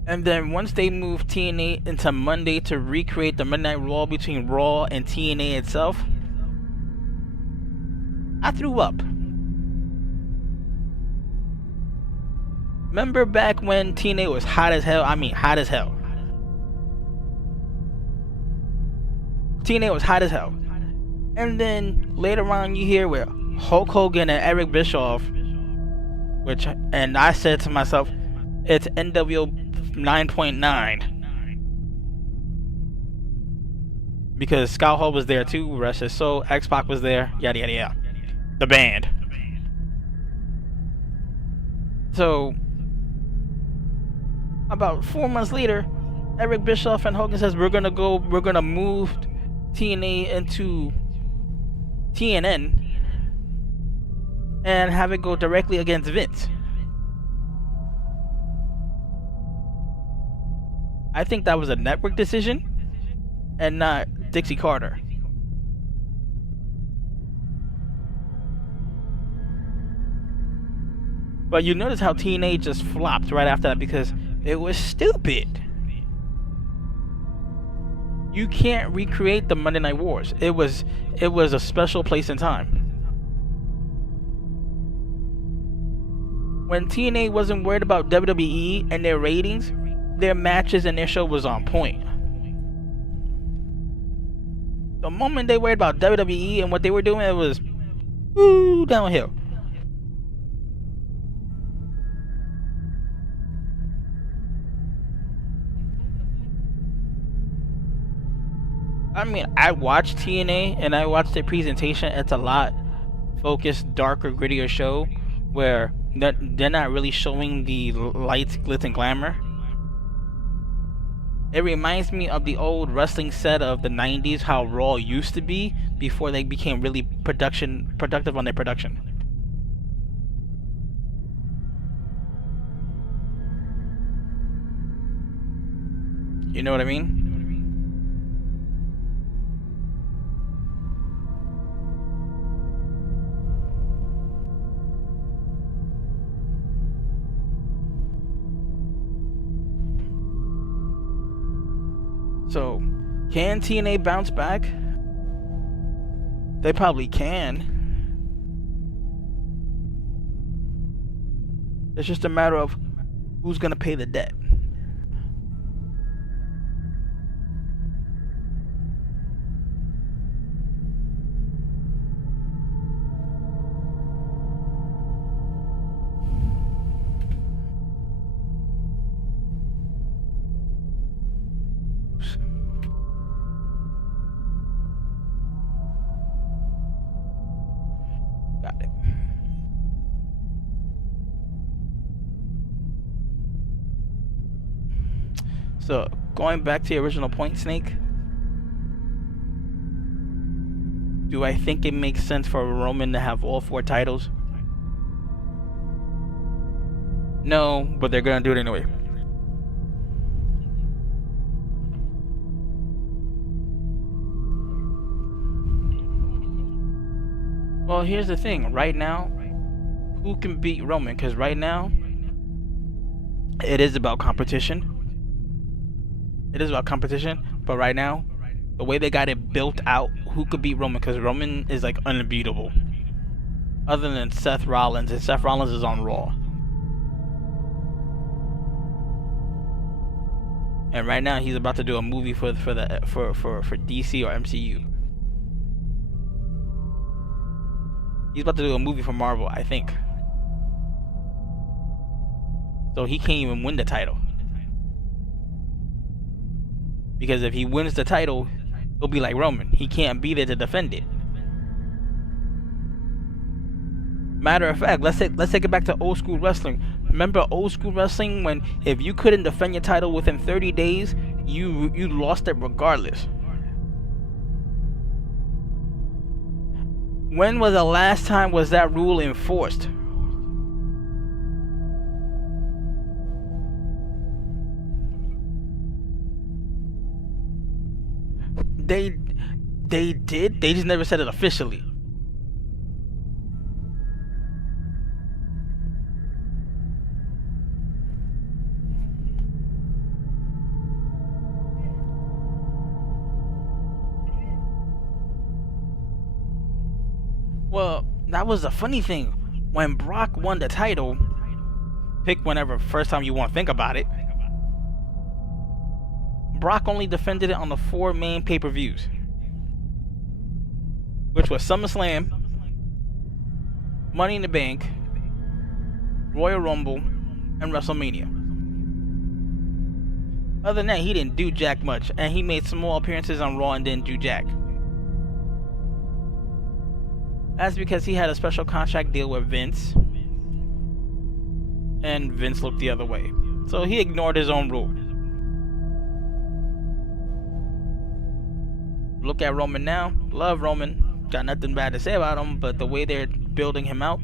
And then once they moved TNA into Monday to recreate the Monday Night Raw between Raw and TNA itself, I threw up. Remember back when TNA was hot as hell? I mean, hot as hell. TNA was hot as hell. And then later on you hear where Hulk Hogan and Eric Bischoff, and I said to myself, it's NWO 9.9. Because Scott Hall was there too, rest his soul, X-Pac was there, yada yada yada. The band. So, about 4 months later, Eric Bischoff and Hogan says we're gonna move TNA into TNN and have it go directly against Vince. I think that was a network decision and not Dixie Carter. But you notice how TNA just flopped right after that because it was stupid. You can't recreate the Monday Night Wars. It was a special place and time. When TNA wasn't worried about WWE and their ratings, their matches and their show was on point. The moment they worried about WWE and what they were doing, it was woo downhill. I mean, I watched TNA and I watched their presentation. It's a lot focused, darker, grittier show where they're not really showing the lights, glitz, and glamour. It reminds me of the old wrestling set of the 90s, how Raw used to be before they became really productive on their production. You know what I mean? So, can TNA bounce back? They probably can. It's just a matter of who's gonna pay the debt. Got it. So, going back to the original point, Snake, do I think it makes sense for Roman to have all 4 titles? No, but they're gonna do it anyway. Well, here's the thing. Right now, who can beat Roman? Because right now, it is about competition. It is about competition. But right now, the way they got it built out, who could beat Roman? Because Roman is like unbeatable. Other than Seth Rollins, and Seth Rollins is on Raw. And right now, he's about to do a movie for DC or MCU. He's about to do a movie for Marvel, I think. So he can't even win the title. Because if he wins the title, he'll be like Roman. He can't be there to defend it. Matter of fact, let's take it back to old school wrestling. Remember old school wrestling when if you couldn't defend your title within 30 days, you lost it regardless. When was the last time was that rule enforced? They did. They just never said it officially. Well, that was the funny thing. When Brock won the title, pick whenever first time you want to think about it, Brock only defended it on the 4 main pay-per-views, which was SummerSlam, Money in the Bank, Royal Rumble, and WrestleMania. Other than that, he didn't do jack much, and he made small appearances on Raw and didn't do jack. That's because he had a special contract deal with Vince, and Vince looked the other way. So he ignored his own rule. Look at Roman now. Love Roman. Got nothing bad to say about him, but the way they're building him out,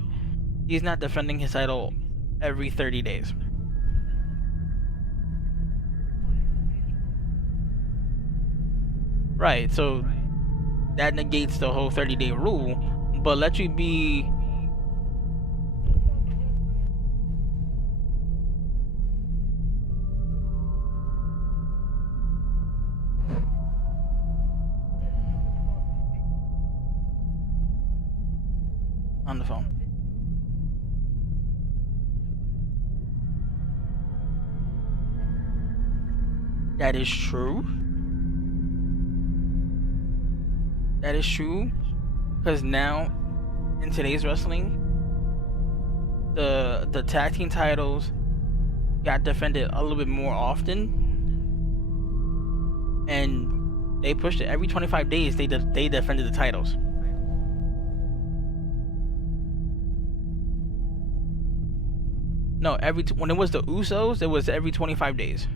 he's not defending his title every 30 days. Right, so that negates the whole 30-day rule, but let you be on the phone. That is true. That is true, because now in today's wrestling, the tag team titles got defended a little bit more often, and they pushed it every 25 days. They defended the titles. No, when it was the Usos, it was every 25 days.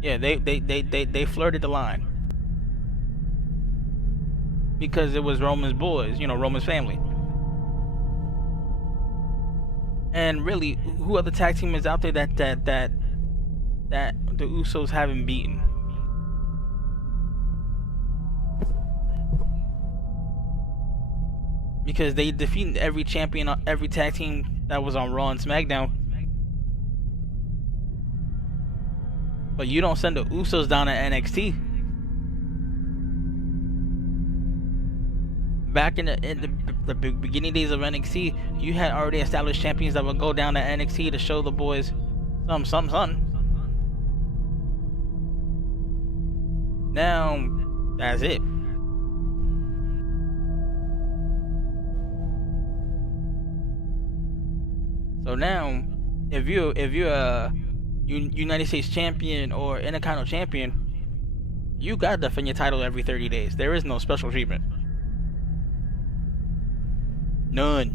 Yeah, they flirted the line because it was Roman's boys, Roman's family. And really, who other tag team is out there that the Usos haven't beaten? Because they defeated every champion, every tag team that was on Raw and SmackDown. But you don't send the Usos down at NXT. Back in the beginning days of NXT, you had already established champions that would go down to NXT to show the boys something. Now, that's it. So now, if you're a United States champion or Intercontinental champion, you gotta defend your title every 30 days. There is no special treatment. None.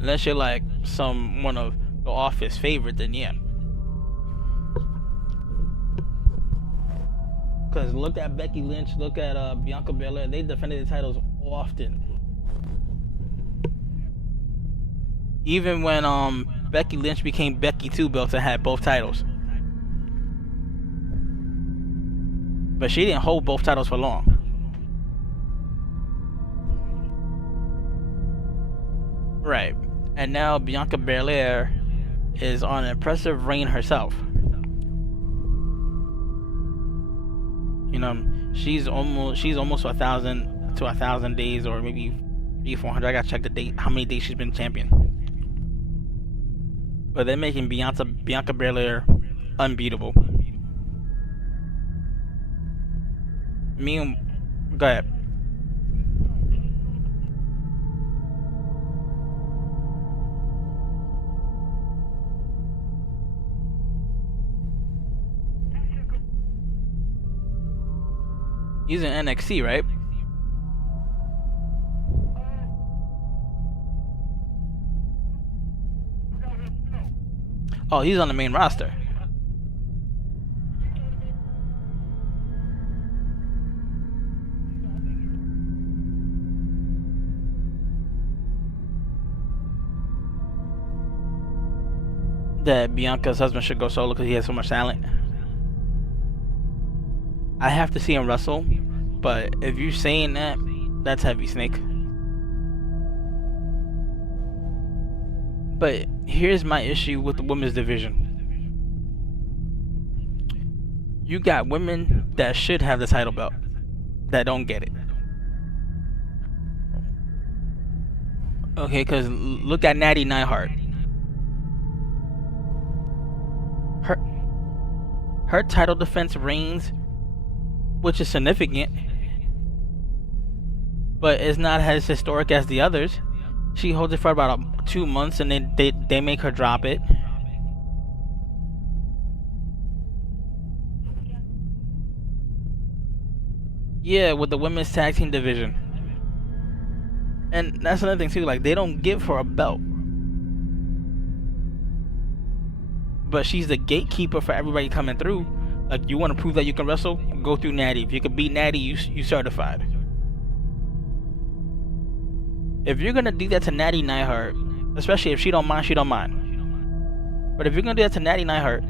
Unless you're like one of the Office favorite, then yeah. Because look at Becky Lynch, look at Bianca Belair. They defended the titles often. Even when Becky Lynch became Becky Two Belts and had both titles. But she didn't hold both titles for long. Right. And now Bianca Belair is on an impressive reign herself. She's almost 1,000 days, or maybe 300-400. I gotta check the date, how many days she's been champion. But they're making Bianca Belair unbeatable. Go ahead. He's in NXT, right? Oh, he's on the main roster. That Bianca's husband should go solo because he has so much talent. I have to see him wrestle, but if you're saying that, that's heavy, Snake. But here's my issue with the women's division. You got women that should have the title belt that don't get it. Okay, because look at Natty Neidhart. Her title defense reigns, which is significant, but it's not as historic as the others. She holds it for about 2 months, and then they make her drop it. Yeah, with the women's tag team division. And that's another thing too, like, they don't give her a belt. But she's the gatekeeper for everybody coming through. Like, you want to prove that you can wrestle? Go through Natty. If you can beat Natty, you certified. If you're gonna do that to Natty Neidhart, especially if she don't mind, she don't mind. But if you're gonna do that to Natty Neidhart,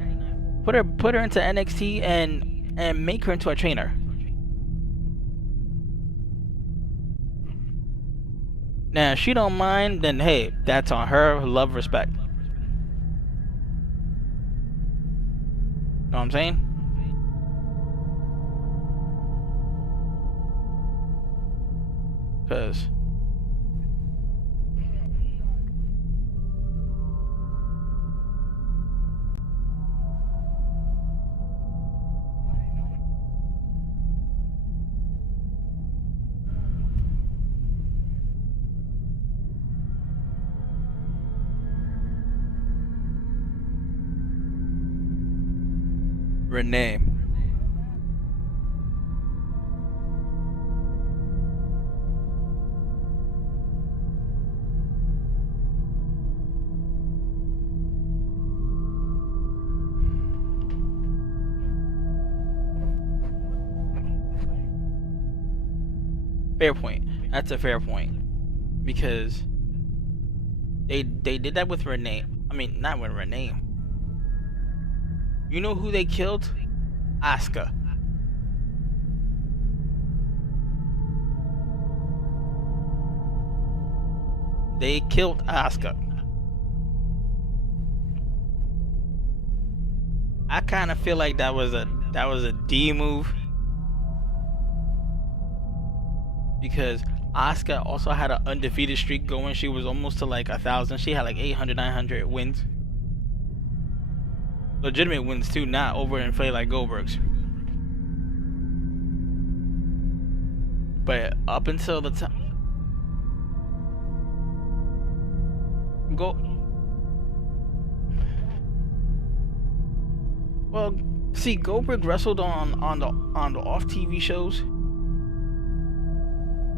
put her into NXT and make her into a trainer. Now, if she don't mind, then hey, that's on her. Love, respect. Know what I'm saying? Because Renee. Fair point. That's a fair point. Because they did that with Renee. I mean, not with Renee. You know who they killed? Asuka. They killed Asuka. I kind of feel like that was a D move, because Asuka also had an undefeated streak going. She was almost to like 1,000. She had like 800, 900 wins. Legitimate wins too, not overinflated like Goldberg's. But up until the time, well, see, Goldberg wrestled on the off TV shows,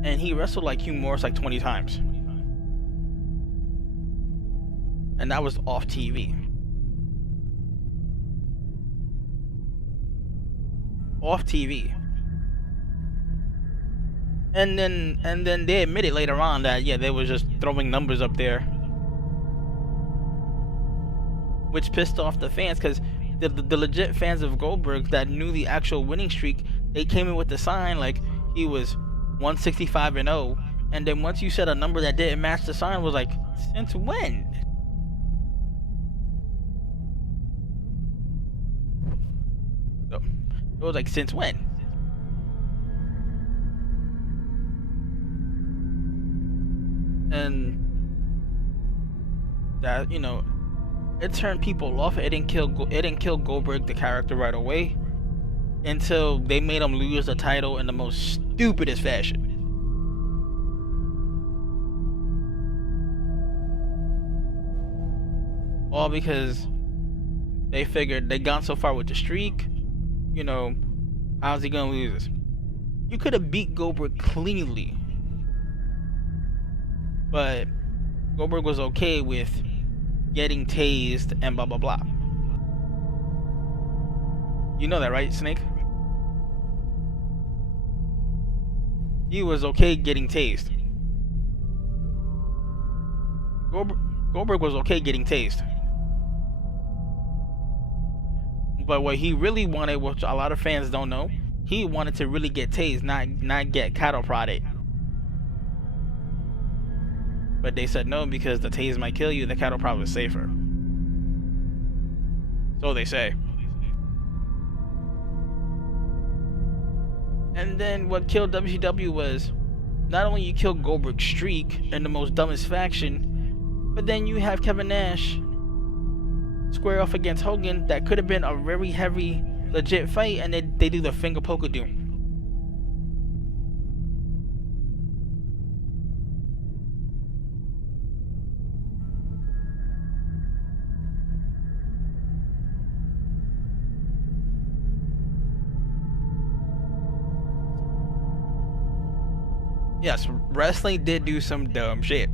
and he wrestled like Hugh Morris like 20 times, and that was off TV. Off TV. And then they admitted later on that yeah, they were just throwing numbers up there, which pissed off the fans, because the legit fans of Goldberg that knew the actual winning streak, they came in with the sign like he was 165-0, and then once you said a number that didn't match the sign, was like, since when? So it was like, since when? And that, you know, it turned people off. It didn't kill Goldberg the character right away, until they made him lose the title in the most stupidest fashion. All because they figured they gone so far with the streak, you know, how's he gonna lose this? You could have beat Goldberg cleanly, but Goldberg was okay with getting tased and blah blah blah. You know that, right, Snake? He was okay getting tased. Goldberg was okay getting tased. But what he really wanted, which a lot of fans don't know, he wanted to really get tased, not get cattle prodded. But they said no, because the tase might kill you, the cattle prod was safer. So they say. And then what killed WCW was, not only you killed Goldberg's streak in the most dumbest faction, but then you have Kevin Nash square off against Hogan that could have been a very heavy, legit fight, and they do the finger poke of doom. Yes, wrestling did do some dumb shit.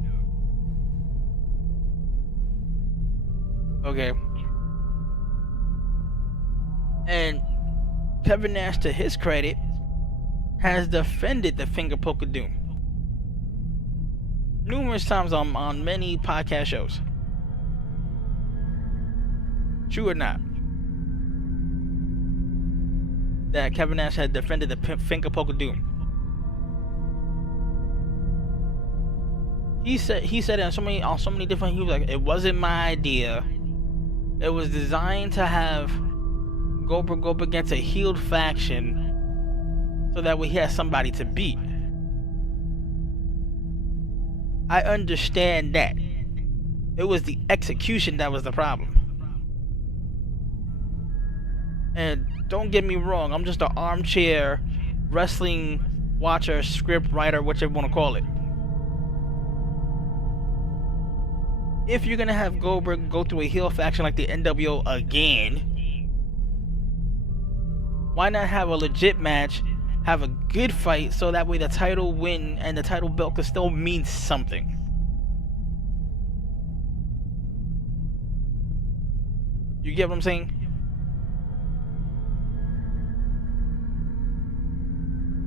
Okay. And Kevin Nash, to his credit, has defended the finger poke of doom numerous times on many podcast shows. True or not? That Kevin Nash had defended the finger poke of doom. He said it on so many different. He was like, it wasn't my idea. It was designed to have Goldberg go up against a healed faction, so that way he has somebody to beat. I understand that. It was the execution that was the problem. And don't get me wrong, I'm just an armchair wrestling watcher, script writer, whatever you want to call it. If you're gonna have Goldberg go through a heel faction like the NWO again, Why not have a legit match, have a good fight, so that way the title win and the title belt can still mean something? You get what I'm saying?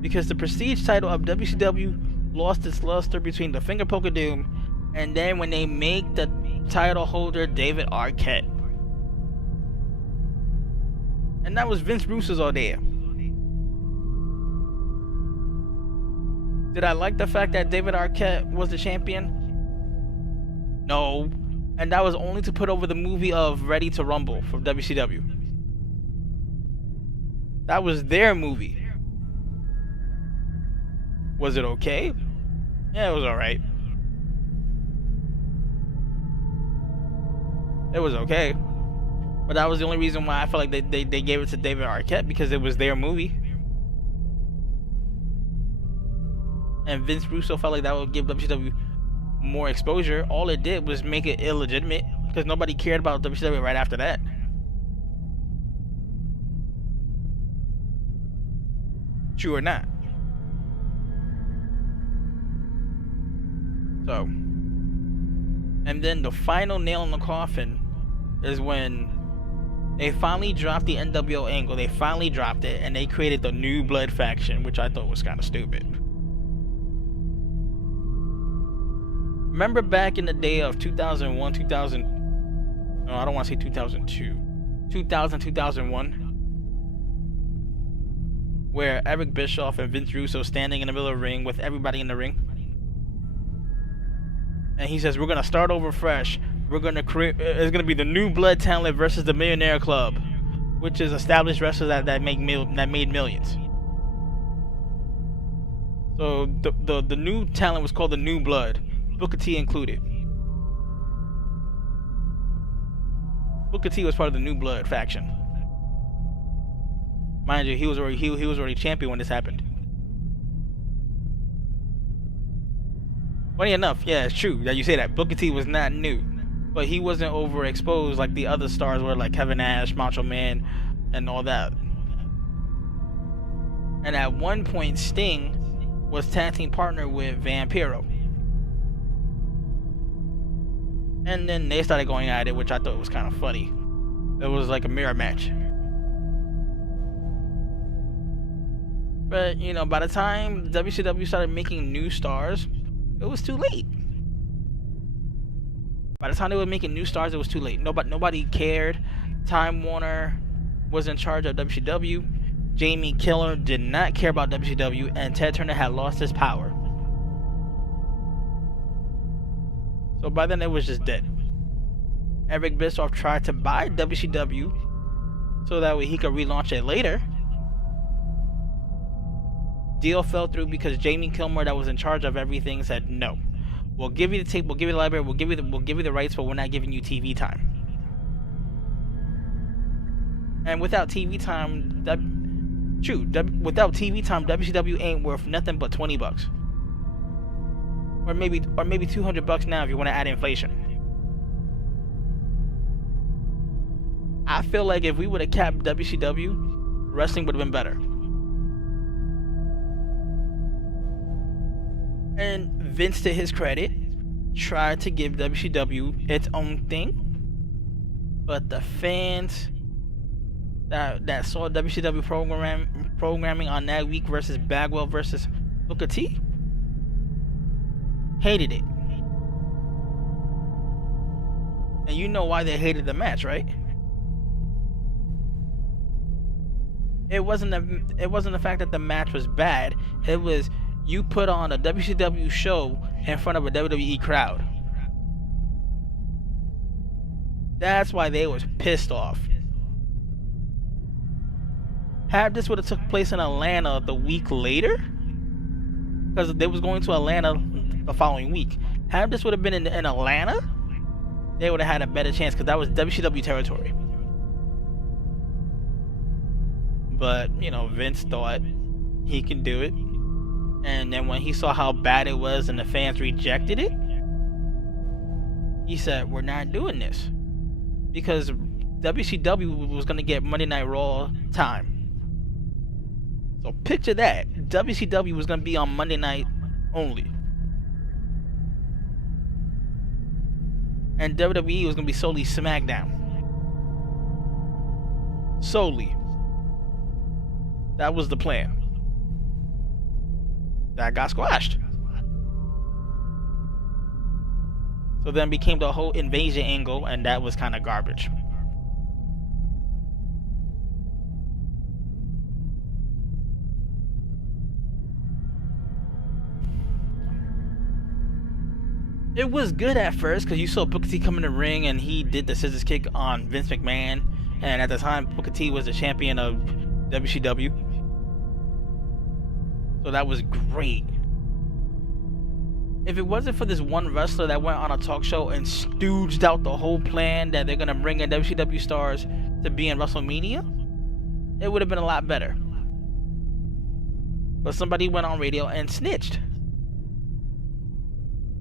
Because the prestige title of WCW lost its luster between the Finger Poke of Doom and then when they make the title holder David Arquette. And that was Vince Russo's idea. Did I like the fact that David Arquette was the champion? No. And that was only to put over the movie of Ready to Rumble from WCW. That was their movie. Was it okay? Yeah, it was alright. It was okay. But that was the only reason why I felt like they gave it to David Arquette, because it was their movie. And Vince Russo felt like that would give WCW more exposure. All it did was make it illegitimate, because nobody cared about WCW right after that. True or not? So, and then the final nail in the coffin is when they finally dropped the NWO angle. They finally dropped it, and they created the New Blood faction, which I thought was kind of stupid. Remember back in the day of 2001, 2000... No, I don't want to say 2002. 2001? Where Eric Bischoff and Vince Russo standing in the middle of the ring with everybody in the ring. And he says, we're going to start over fresh. We're going to create... It's going to be the New Blood Talent versus the Millionaire Club, which is established wrestlers that made millions. So the new talent was called the New Blood, Booker T included. Booker T was part of the New Blood faction. Mind you, he was already champion when this happened. Funny enough, yeah, it's true that you say that. Booker T was not new, but he wasn't overexposed like the other stars were, like Kevin Nash, Macho Man, and all that. And at one point, Sting was tag team partner with Vampiro. And then they started going at it, which I thought was kind of funny. It was like a mirror match. But, you know, by the time WCW started making new stars, it was too late. By the time they were making new stars, it was too late. Nobody cared. Time Warner was in charge of WCW. Jamie Killer did not care about WCW, and Ted Turner had lost his power. So by then it was just dead. Eric Bischoff tried to buy WCW so that way he could relaunch it later. Deal fell through because Jamie Kilmer, that was in charge of everything, said no. We'll give you the tape, we'll give you the library, we'll give you the rights, but we're not giving you TV time. And without TV time, without TV time, WCW ain't worth nothing but $20. Or maybe $200 now if you want to add inflation. I feel like if we would have capped WCW, wrestling would have been better. And Vince, to his credit, tried to give WCW its own thing, but the fans that saw WCW programming on that week versus Bagwell versus Booker T hated it. And you know why they hated the match, right? It wasn't the fact that the match was bad. It was you put on a WCW show in front of a WWE crowd. That's why they was pissed off. Had this would have took place in Atlanta the week later, because they was going to Atlanta the following week. Had this would have been in Atlanta, they would have had a better chance, because that was WCW territory. But, you know, Vince thought he can do it. And then when he saw how bad it was and the fans rejected it, he said, we're not doing this. Because WCW was going to get Monday Night Raw time. So picture that. WCW was going to be on Monday night only. And WWE was going to be solely SmackDown. Solely. That was the plan. That got squashed. So then became the whole invasion angle, and that was kind of garbage. It was good at first because you saw Booker T come in the ring and he did the scissors kick on Vince McMahon, and at the time Booker T was the champion of WCW. So that was great. If it wasn't for this one wrestler that went on a talk show and stooged out the whole plan that they're gonna bring in WCW stars to be in WrestleMania, it would have been a lot better. But somebody went on radio and snitched.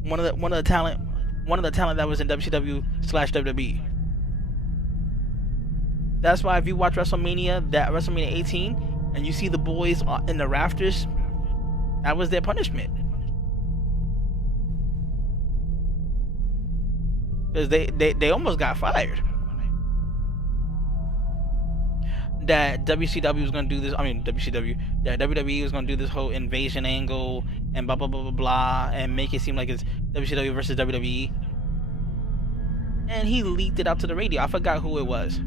One of the talent that was in WCW/WWE. That's why if you watch WrestleMania 18, and you see the boys in the rafters, that was their punishment. Because they almost got fired. That WCW was gonna do this. That WWE was gonna do this whole invasion angle and blah blah blah blah blah, and make it seem like it's WCW versus WWE. And he leaked it out to the radio. I forgot who it was.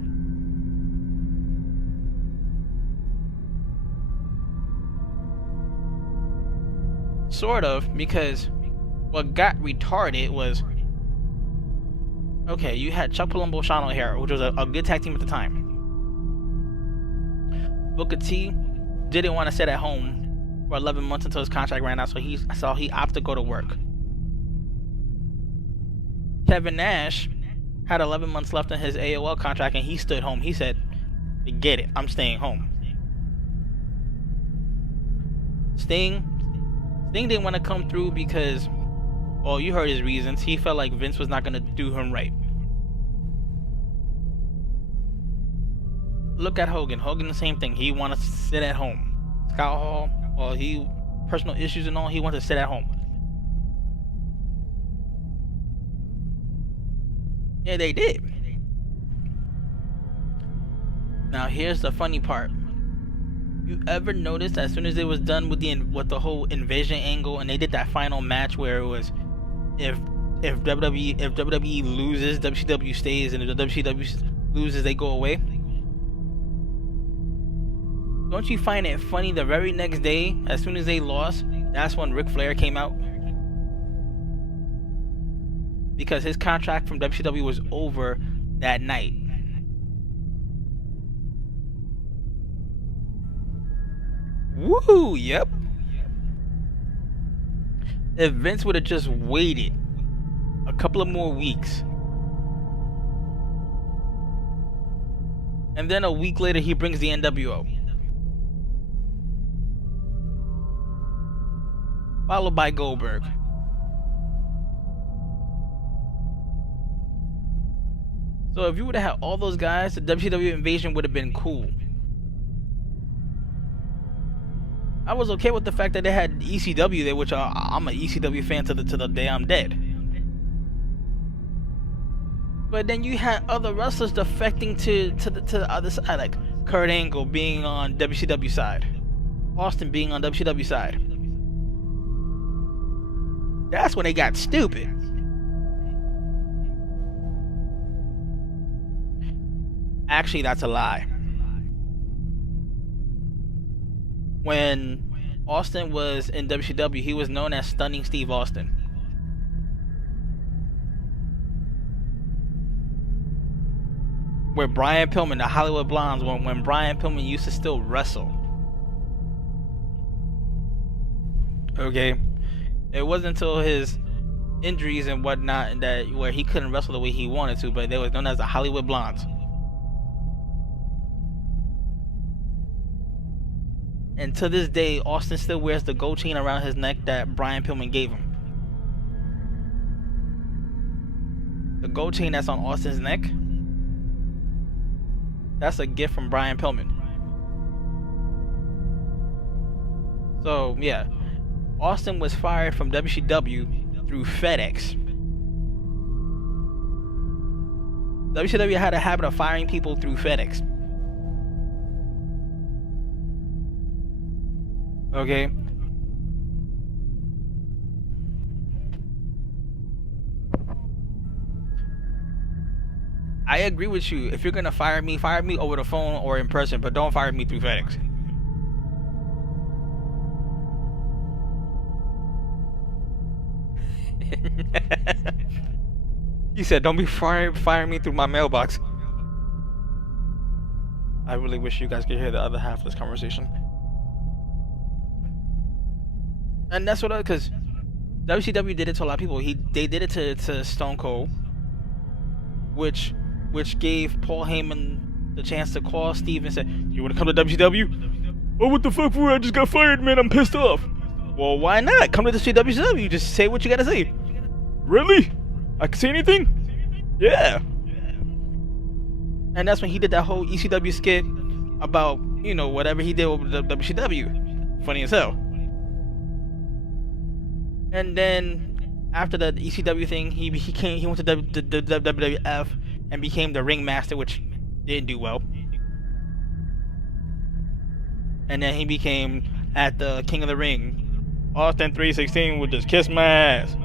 Sort of, because what got retarded was, okay, you had Chuck Palumbo, Sean O'Hara, which was a good tag team at the time. Booker T didn't want to sit at home for 11 months until his contract ran out, so he opted to go to work. Kevin Nash had 11 months left in his AOL contract, and he stood home. He said, "Forget it, I'm staying home." Sting didn't want to come through because, well, you heard his reasons. He felt like Vince was not going to do him right. Look at Hogan. Hogan, the same thing. He wanted to sit at home. Scott Hall, well, personal issues and all, he wanted to sit at home. Yeah, they did. Now, here's the funny part. You ever noticed as soon as it was done with the whole invasion angle, and they did that final match where it was if WWE loses, WCW stays, and if the WCW loses, they go away? Don't you find it funny the very next day, as soon as they lost, that's when Ric Flair came out? Because his contract from WCW was over that night. Woohoo! Yep. If Vince would have just waited a couple of more weeks, and then a week later he brings the NWO, followed by Goldberg. So if you would have had all those guys, the WCW invasion would have been cool. I was okay with the fact that they had ECW there, which I'm an ECW fan to the day I'm dead. But then you had other wrestlers defecting to the other side, like Kurt Angle being on WCW side, Austin being on WCW side. That's when they got stupid. Actually, that's a lie. When Austin was in WCW, he was known as Stunning Steve Austin. Where Brian Pillman, the Hollywood Blondes, when Brian Pillman used to still wrestle. Okay? It wasn't until his injuries and whatnot where he couldn't wrestle the way he wanted to, but they was known as the Hollywood Blondes. And to this day, Austin still wears the gold chain around his neck that Brian Pillman gave him. The gold chain that's on Austin's neck, that's a gift from Brian Pillman. So yeah, Austin was fired from WCW through FedEx. WCW had a habit of firing people through FedEx. Okay. I agree with you. If you're gonna fire me over the phone or in person, but don't fire me through FedEx. He said, "Don't be firing me through my mailbox." I really wish you guys could hear the other half of this conversation. And that's what, because WCW did it to a lot of people. They did it to Stone Cold, which gave Paul Heyman the chance to call Steve and say, "You want to come to WCW?" "Oh, what the fuck for? I just got fired, man. I'm pissed off." "Well, why not? Come to the WCW. Just say what you gotta say." "Really? I can say anything?" "Yeah." And that's when he did that whole ECW skit about, you know, whatever he did with the WCW. Funny as hell. And then after the ECW thing, he went to the WWF and became the ringmaster, which didn't do well. And then he became at the King of the Ring. Austin 316 would just kiss my ass.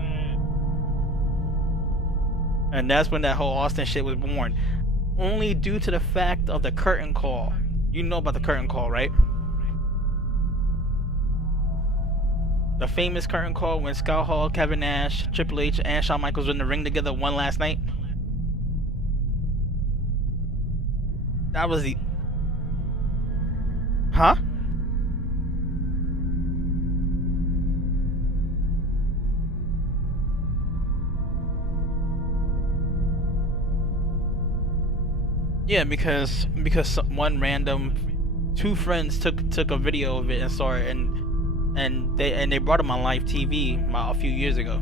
And that's when that whole Austin shit was born. Only due to the fact of the curtain call. You know about the curtain call, right? The famous curtain call when Scott Hall, Kevin Nash, Triple H, and Shawn Michaels were in the ring together one last night. That was the... Huh? Yeah, because one random two friends took a video of it and saw it, and they brought him on live TV a few years ago.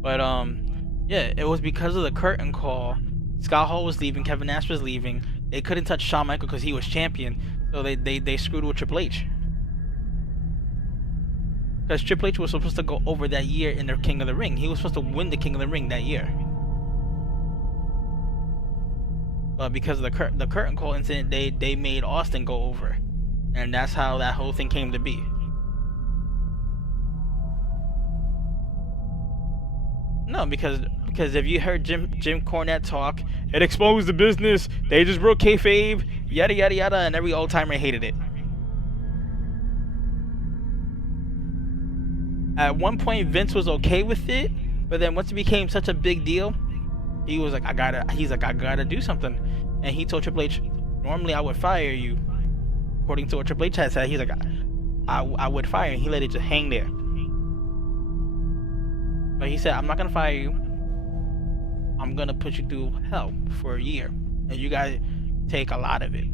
But yeah, it was because of the curtain call. Scott Hall was leaving, Kevin Nash was leaving. They couldn't touch Shawn Michaels because he was champion, so they screwed with Triple H. Because Triple H was supposed to go over that year in the King of the Ring. He was supposed to win the King of the Ring that year. But because of the curtain call incident, they made Austin go over, and that's how that whole thing came to be. No, because if you heard Jim Cornette talk, it exposed the business. They just broke kayfabe, yada yada yada, and every old timer hated it. At one point, Vince was okay with it, but then once it became such a big deal, he was like, I gotta do something. And he told Triple H, normally I would fire you. According to what Triple H had said, he's like, I would fire you. He let it just hang there. But he said, I'm not gonna fire you. I'm gonna put you through hell for a year. And you guys take a lot of it.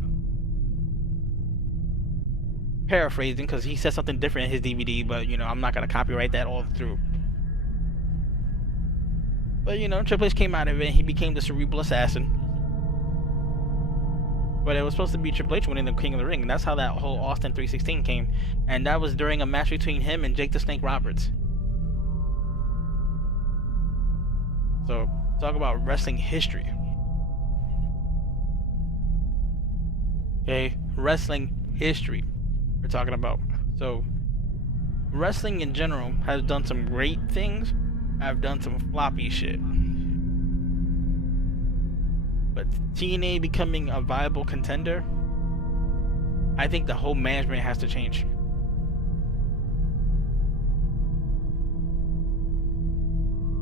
Paraphrasing, because he said something different in his DVD, but you know, I'm not gonna copyright that all through. But you know, Triple H came out of it and he became the cerebral assassin. But it was supposed to be Triple H winning the King of the Ring, and that's how that whole Austin 316 came. And that was during a match between him and Jake the Snake Roberts. So, talk about wrestling history. Okay, wrestling history we're talking about. So, wrestling in general has done some great things. I've done some floppy shit. But TNA becoming a viable contender, I think the whole management has to change.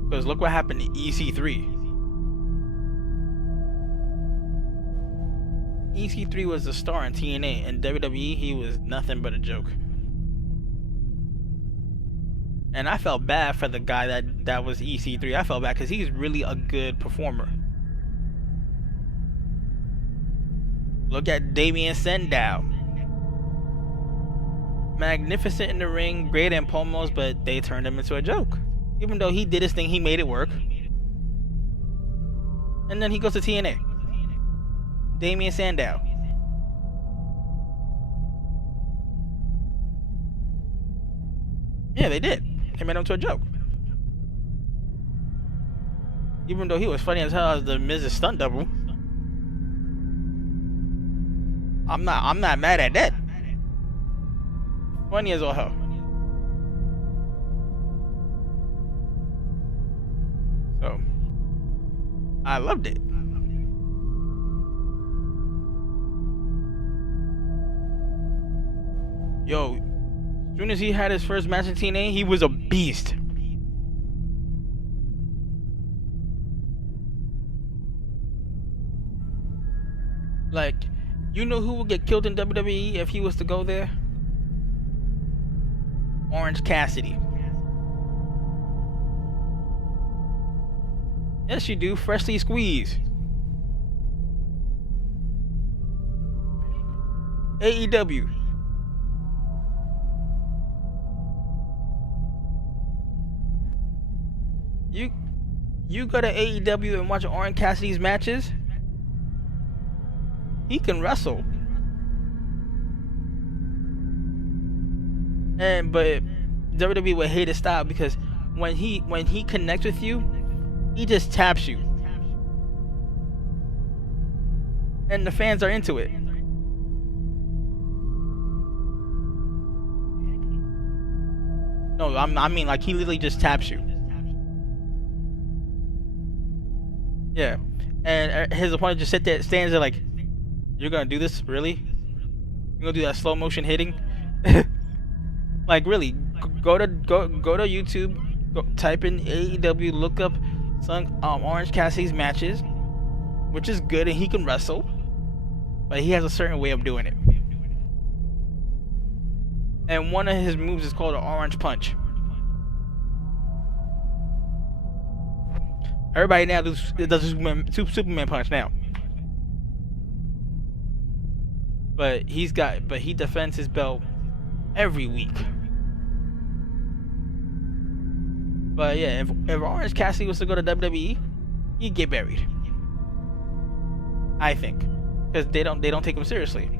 Because look what happened to EC3. EC3 was the star in TNA, and WWE, he was nothing but a joke. And I felt bad for the guy that was EC3. I felt bad because he's really a good performer. Look at Damien Sandow. Magnificent in the ring, great in promos, but they turned him into a joke. Even though he did his thing, he made it work. And then he goes to TNA. Damien Sandow. Yeah, they did. They made him to a joke. Even though he was funny as hell as the Miz's stunt double. I'm not mad at that. Funny as all hell. So I loved it. Yo, as soon as he had his first match in TNA, he was a beast. Like, you know who would get killed in WWE if he was to go there? Orange Cassidy. Yes, you do. Freshly squeezed. AEW. You go to AEW and watch Orange Cassidy's matches. He can wrestle. But WWE would hate his style because when he connects with you, he just taps you. And the fans are into it. No, I mean like he literally just taps you. Yeah. And his opponent just stands there like, you're gonna do this? Really? You're gonna do that slow motion hitting? Like really, go to YouTube, type in AEW, look up some Orange Cassidy's matches, which is good, and he can wrestle, but he has a certain way of doing it. And one of his moves is called an Orange Punch. Everybody now does Superman Punch now. But he defends his belt every week. But yeah, if Orange Cassidy was to go to WWE, he'd get buried. I think, because they don't take him seriously.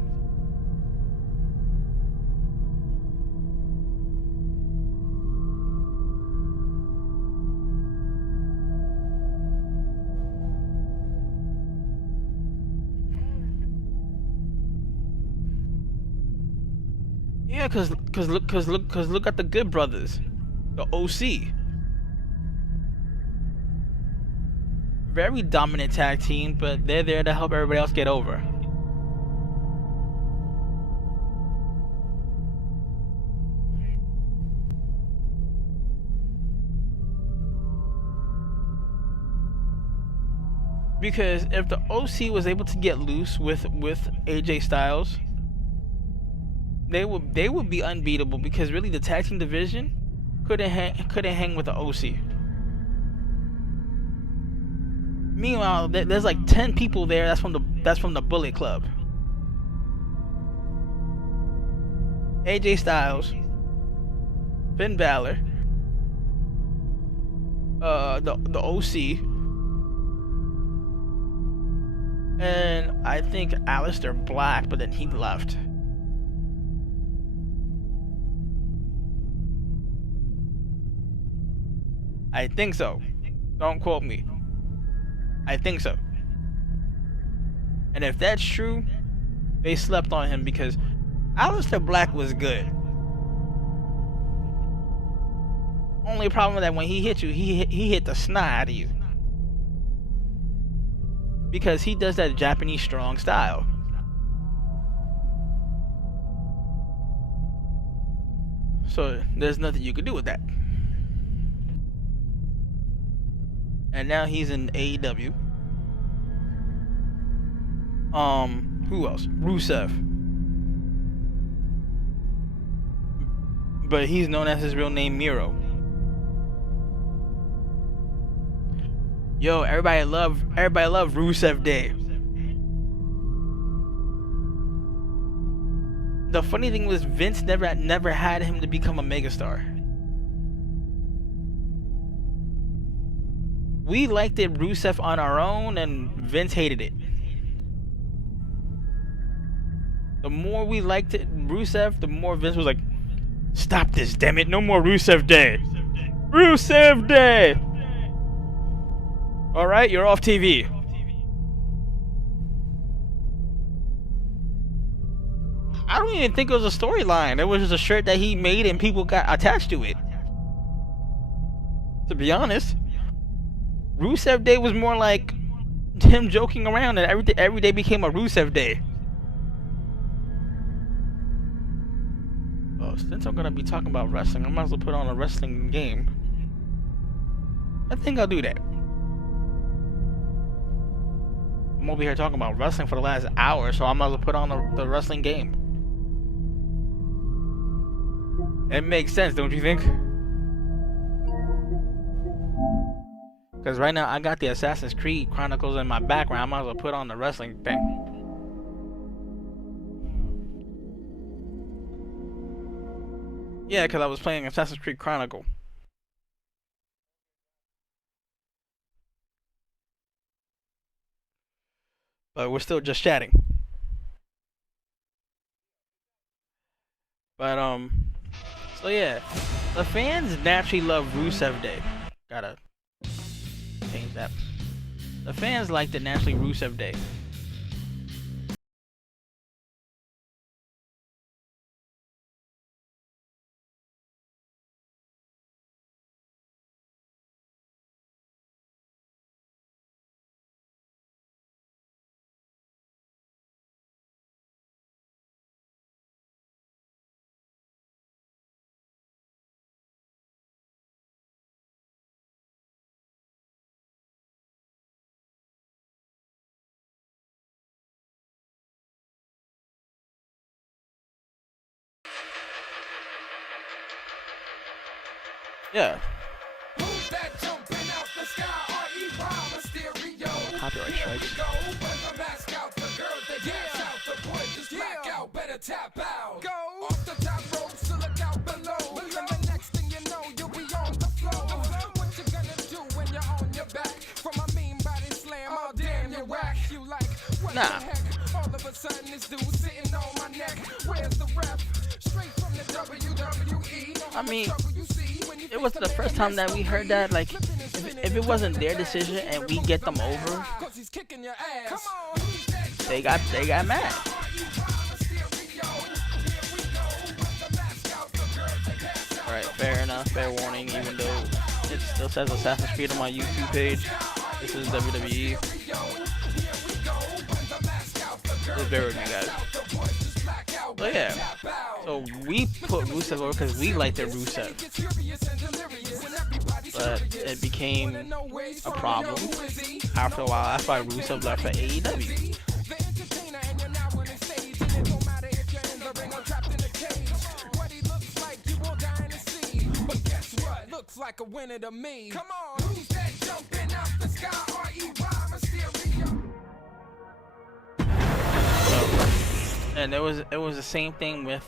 Yeah, cause look at the Good Brothers, the OC. Very dominant tag team, but they're there to help everybody else get over. Because if the OC was able to get loose with AJ Styles, they would be unbeatable, because really the tag team division couldn't hang with the OC. Meanwhile, there's like 10 people there that's from the Bullet Club. AJ Styles, Finn Balor, the OC, and I think Aleister Black, but then he left. I think so. Don't quote me. I think so. And if that's true, they slept on him, because Aleister Black was good. Only problem with that, when he hit you, he hit the snot out of you. Because he does that Japanese strong style. So there's nothing you could do with that. And now he's in AEW. Who else? Rusev. But he's known as his real name, Miro. Yo, everybody love Rusev Day. The funny thing was, Vince never had him to become a megastar. We liked it, Rusev, on our own, and Vince hated it. The more we liked it, Rusev, the more Vince was like, Stop this, damn it! No more Rusev Day. Rusev Day. All right, you're off TV. I don't even think it was a storyline. It was just a shirt that he made and people got attached to it. To be honest, Rusev Day was more like him joking around, and every day became a Rusev Day. Oh, since I'm gonna be talking about wrestling, I might as well put on a wrestling game. I think I'll do that. I'm over here talking about wrestling for the last hour, so I might as well put on the wrestling game. It makes sense, don't you think? Because right now I got the Assassin's Creed Chronicles in my background. I might as well put on the wrestling thing. Yeah, because I was playing Assassin's Creed Chronicle. But we're still just chatting. But, so yeah. The fans naturally love Rusev Day. Gotta change that. The fans like the naturally Rusev Day. Yeah. Copyright strikes. Tap out. Go off the top ropes to look out below. And the next thing you know, you'll be on the floor. What you gonna do when you're on your back? From a mean body slam, oh damn, you whack. You like, what the heck? All of a sudden this dude sitting on my neck. Where's the rep? Straight from the WWE. I mean, it was the first time that we heard that. Like, if it wasn't their decision and we get them over, they got mad. Alright, fair enough, fair warning, even though it still says Assassin's Creed on my YouTube page. This is WWE. Just bear with me, guys. But yeah, so we put Rusev over because we like their Rusev. But it became a problem after a while. That's why Rusev left for AEW. Like a winner to me. Come on, who's that jumping out the sky? R.E.Y. Mysterio. And it was the same thing with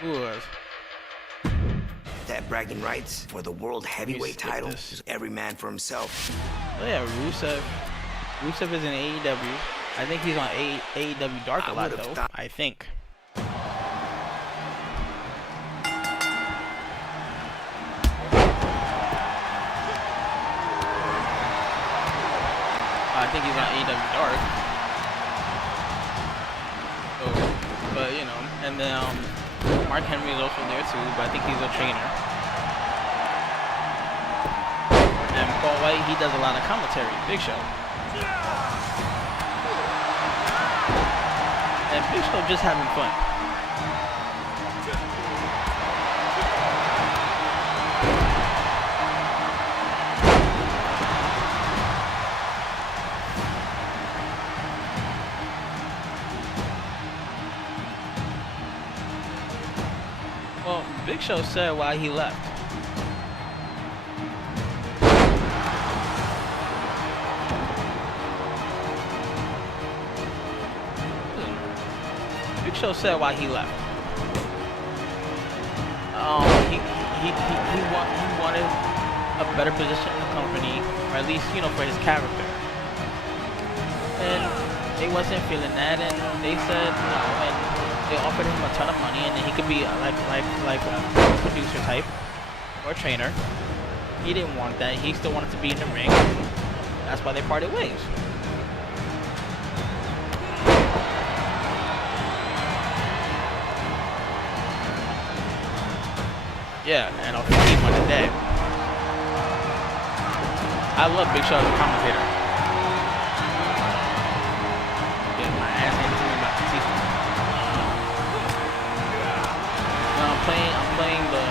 who was that bragging rights for the world heavyweight title is every man for himself. Oh yeah, Rusev is in AEW. I think he's on AEW Dark a lot though. I think. I think he's on AEW Dark. So, but you know, and then Mark Henry is also there too, but I think he's a trainer. And Paul White, he does a lot of commentary. Big Show. And Big Show just having fun. Well, Big Show said why he left. Big Show said why he left. He wanted a better position in the company, or at least, you know, for his character. And they wasn't feeling that, and they said no, and They offered him a ton of money, and then he could be like a producer type or a trainer. He didn't want that. He still wanted to be in the ring. That's why they parted ways. Yeah, and a funny one today. I love Big Show as a commentator. Get my ass handed to me by Batista. No, I'm playing the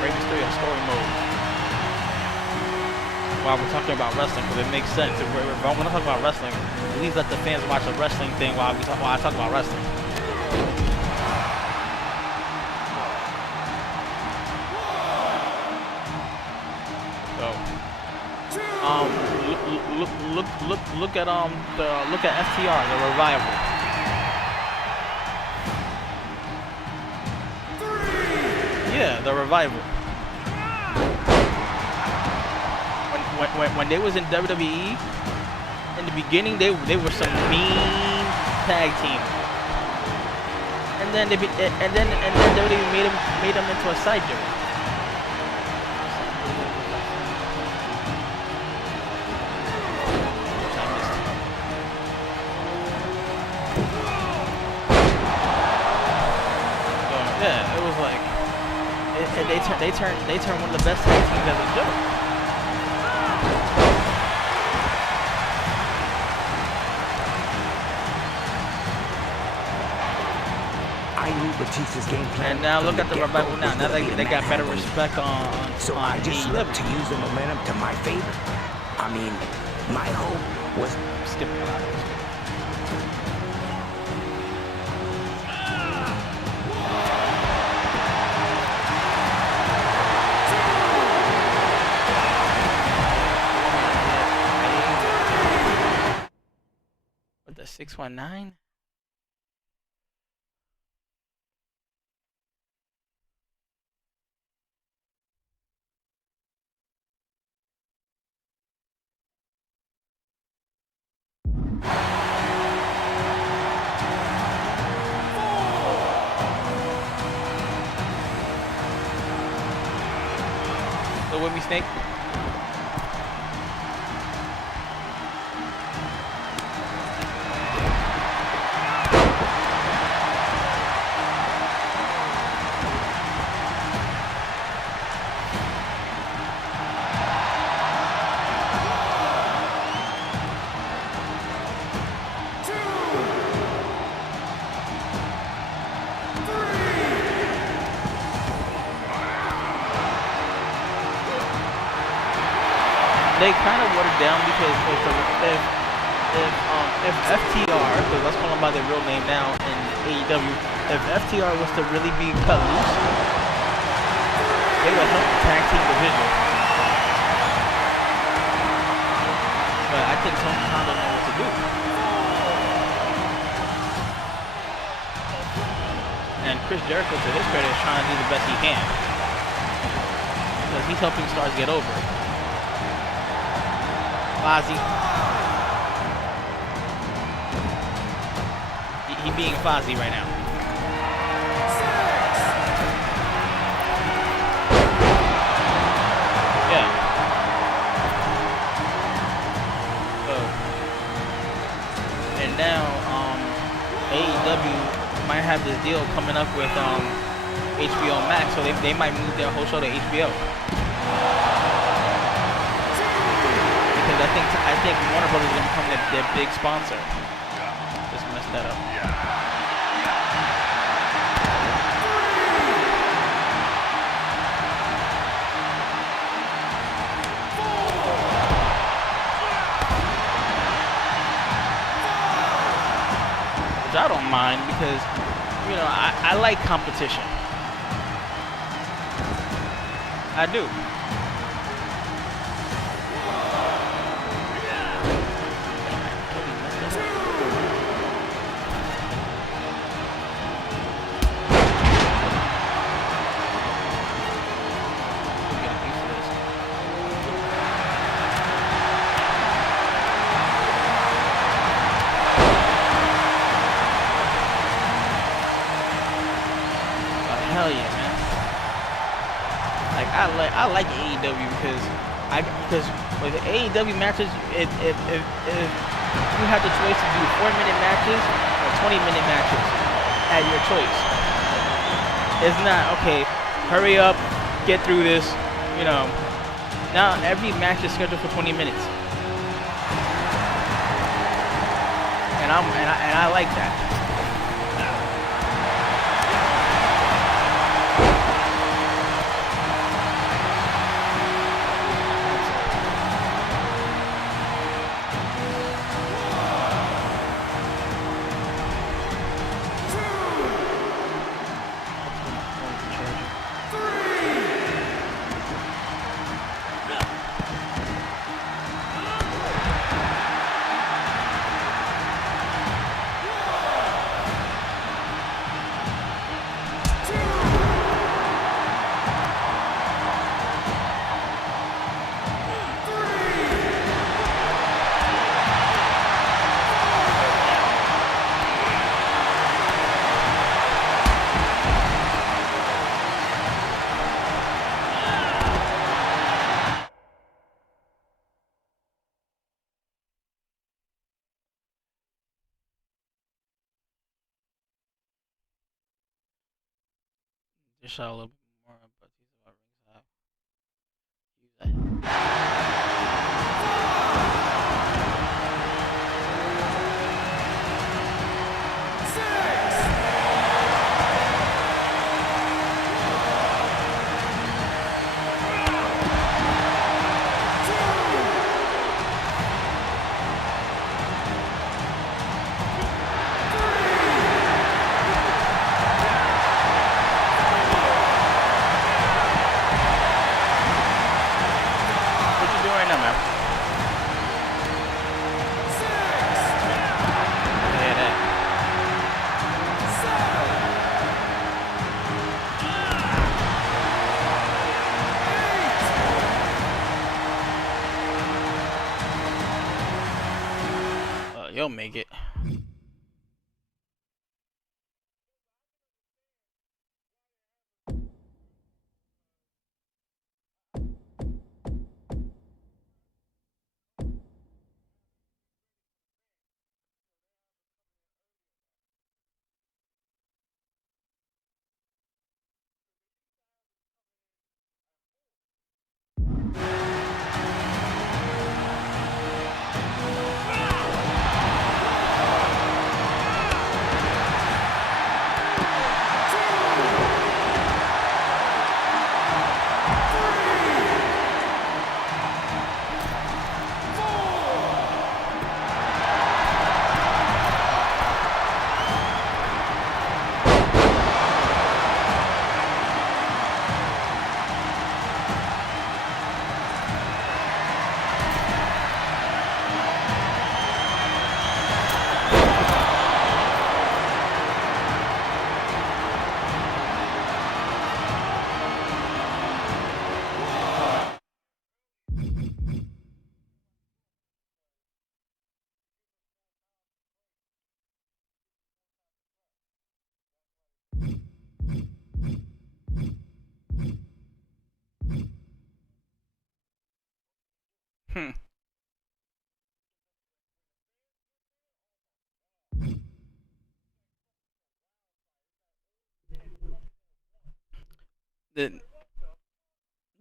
Rey Mysterio story mode while we're talking about wrestling, because it makes sense. If we're not talking about wrestling, at least let the fans watch a wrestling thing while I talk about wrestling. Look at FTR, the revival. Yeah, the revival. When they was in WWE, in the beginning they were some mean tag team, and then WWE made them into a side joke. They turned one of the best tag teams ever do. I knew Batista's game plan. And now look at the revival now. Now they got better respect on I just AEW. love to use the momentum to my favor. I mean, my hope was skipping a lot of this. With the 619? Still with me, Snake? They kind of watered down because if FTR, because let's call them by their real name now in AEW, if FTR was to really be cut loose, they would help the tag team division. But I think Tony Khan don't know what to do. And Chris Jericho, to his credit, is trying to do the best he can, because he's helping stars get over. Fozzy. He being Fozzy right now. Yeah. So, and now AEW might have this deal coming up with HBO Max, so they might move their whole show to HBO. I think Warner Brothers is going to become their big sponsor. Just messed that up. Which I don't mind because, you know, I like competition. I do. hell yeah, man. Like I like AEW because with the AEW matches, if you have the choice to do 4-minute matches or 20-minute matches at your choice. It's not okay. Hurry up, get through this. You know, now every match is scheduled for 20 minutes, and I like that. Just shot a little bit more, but he's about you'll make it.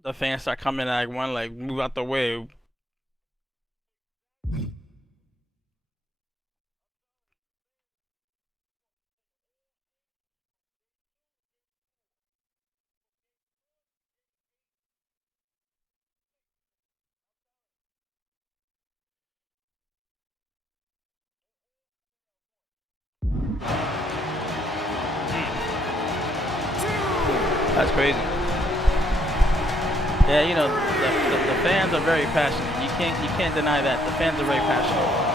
The fans start coming like one, like move out the way. That's crazy. Yeah, you know, the fans are very passionate. You can't deny that. The fans are very passionate.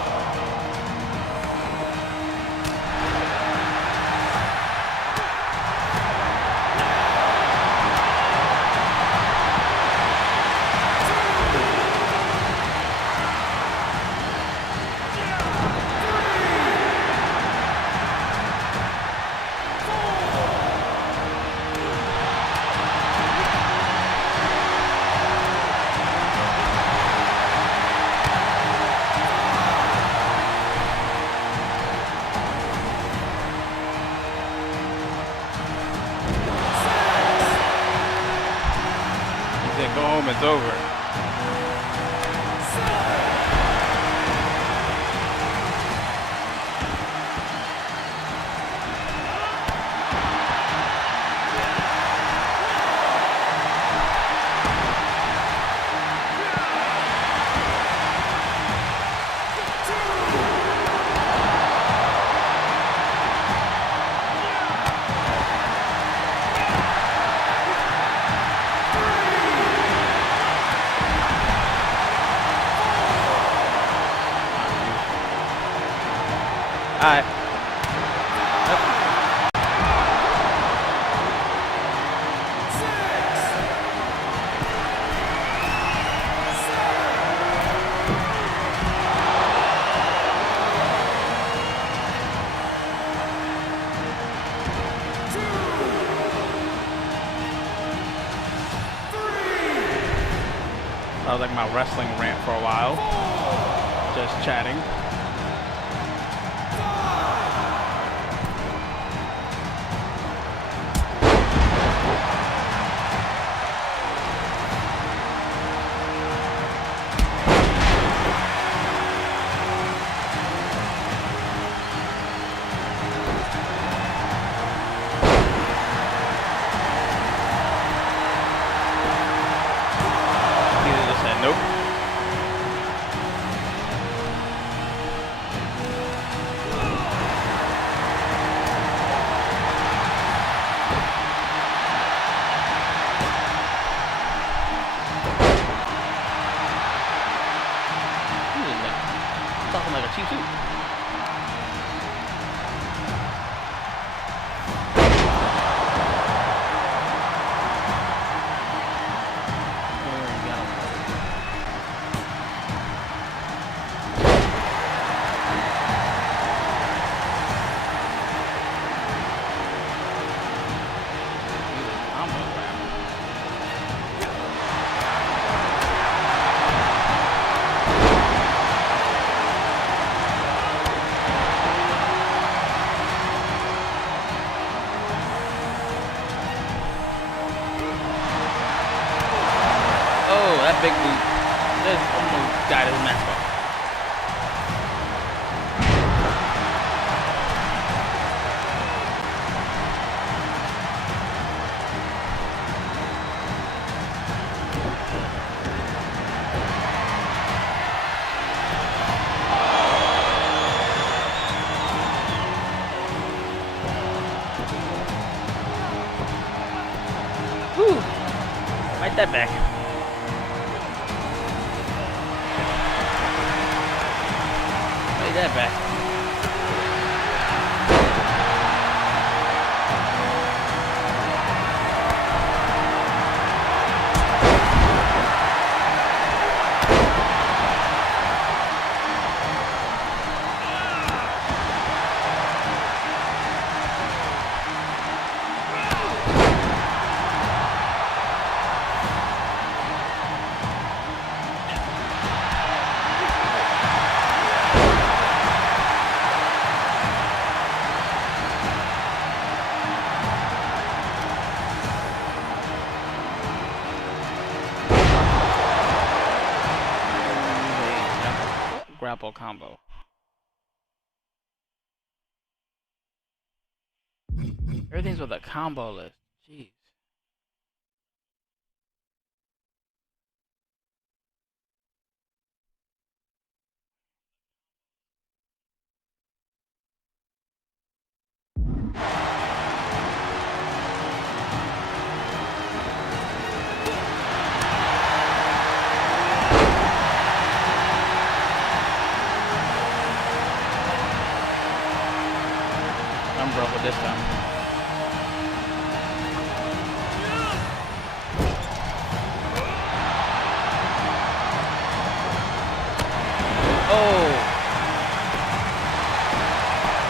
go home, it's over. Alright. That was like my wrestling rant for a while. Just chatting. Nope. Talking like a cheap suit. That big boot. There's almost got his mask off. Whew. Fight that back. That back. Grapple combo. Everything's with a combo list. Jeez. I'm broke with this time. Oh!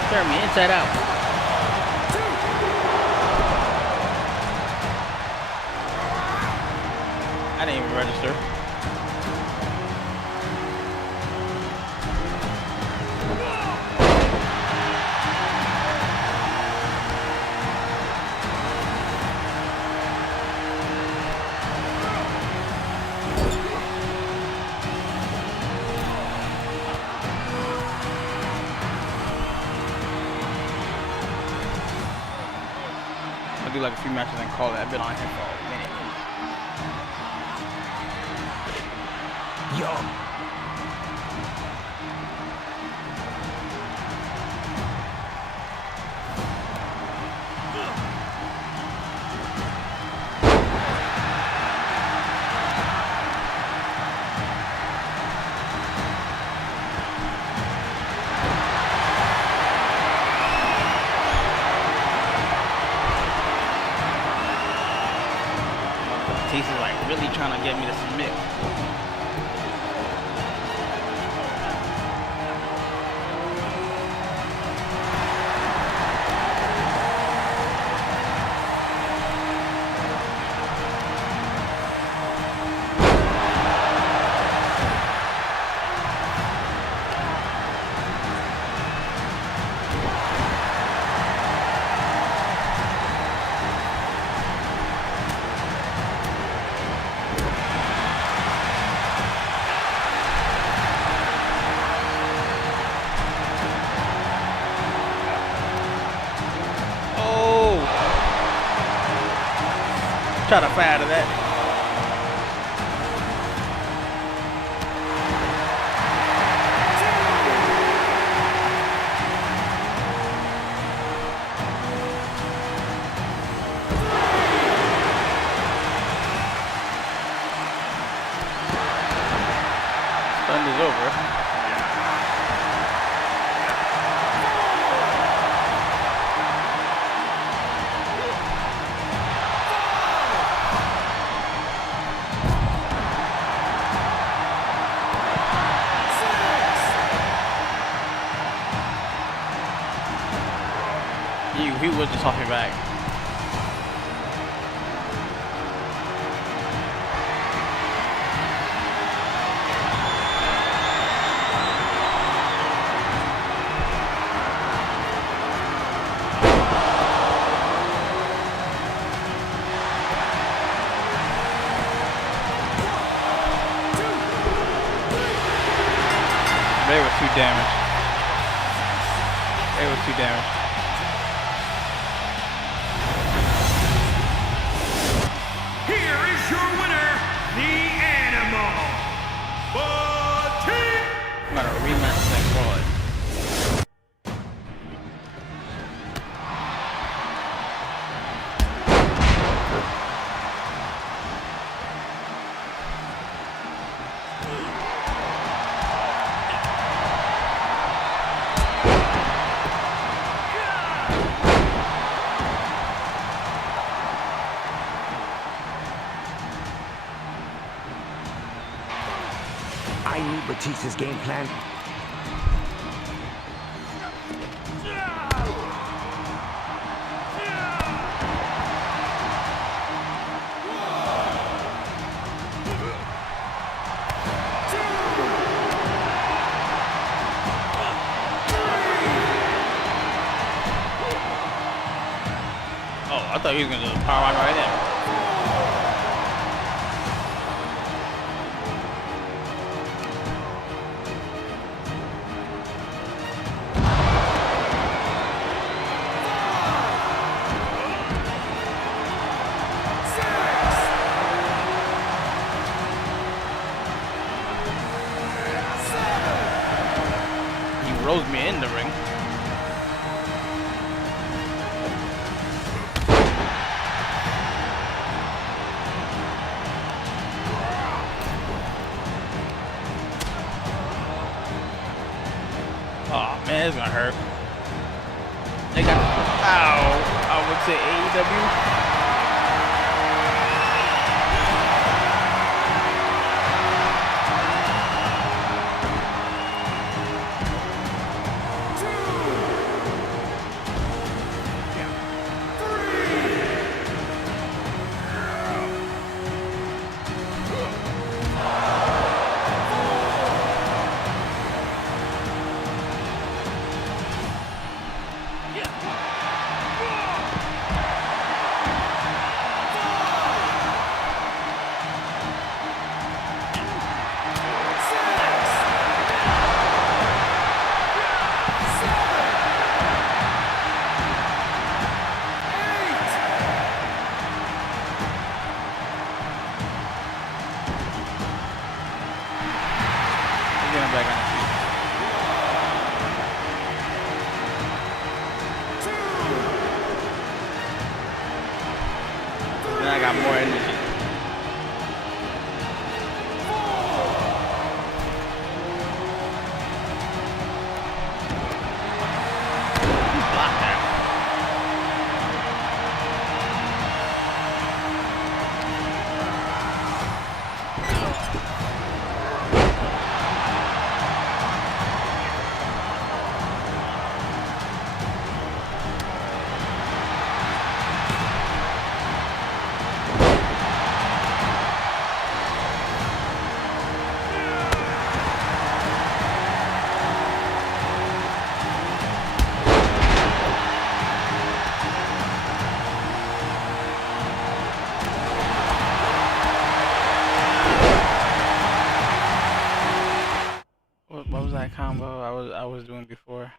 Turn me inside out. I didn't even register. do like a few matches and call it. I've been on here for a minute. Yo. Batista's like really trying to get me to submit. Try to fight out of that. Stun is over. He was just off your back. They were too damaged. They were too damaged. Here is your winner, the Animal, Batista! I'm gonna rematch that quad. I knew Batista's game plan. Oh, I thought he was gonna do a power line right there. He rolls me in the ring. Oh man, it's gonna hurt. They got, ow, I would say AEW. I got more energy. Block that. What was that combo I was doing before?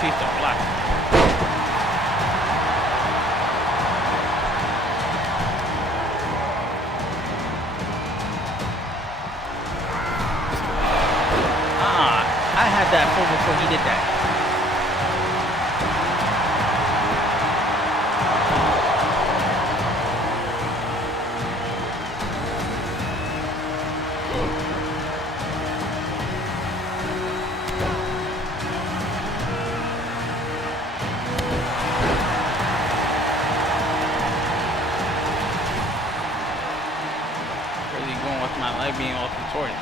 Please don't block. I had that full before he did that. Really going with my leg being all contorted.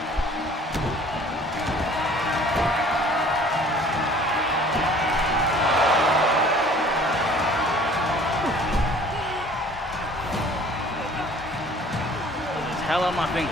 Hell on my finger.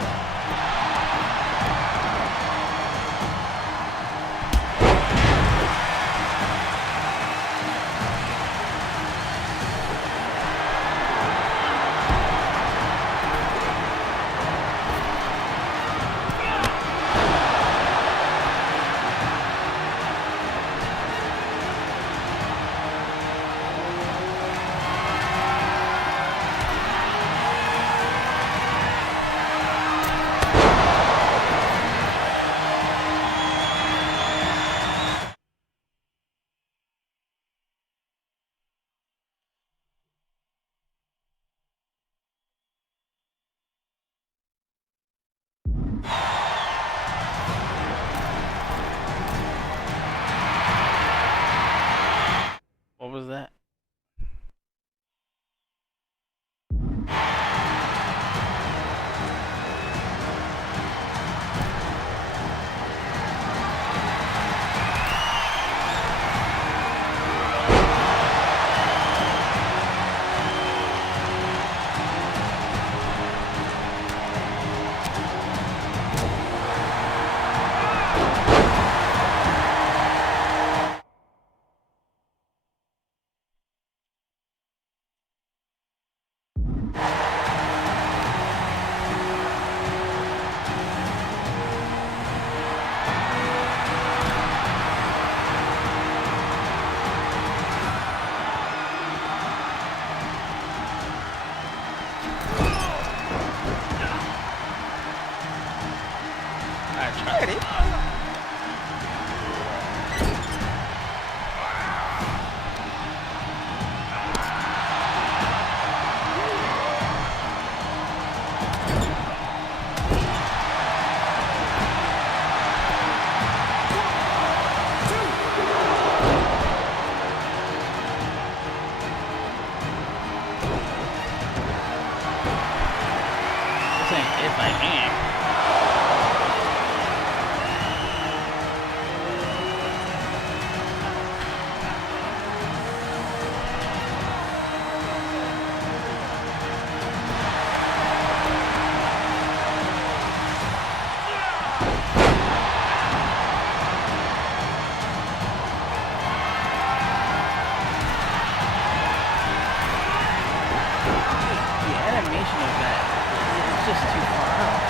It's just too far out.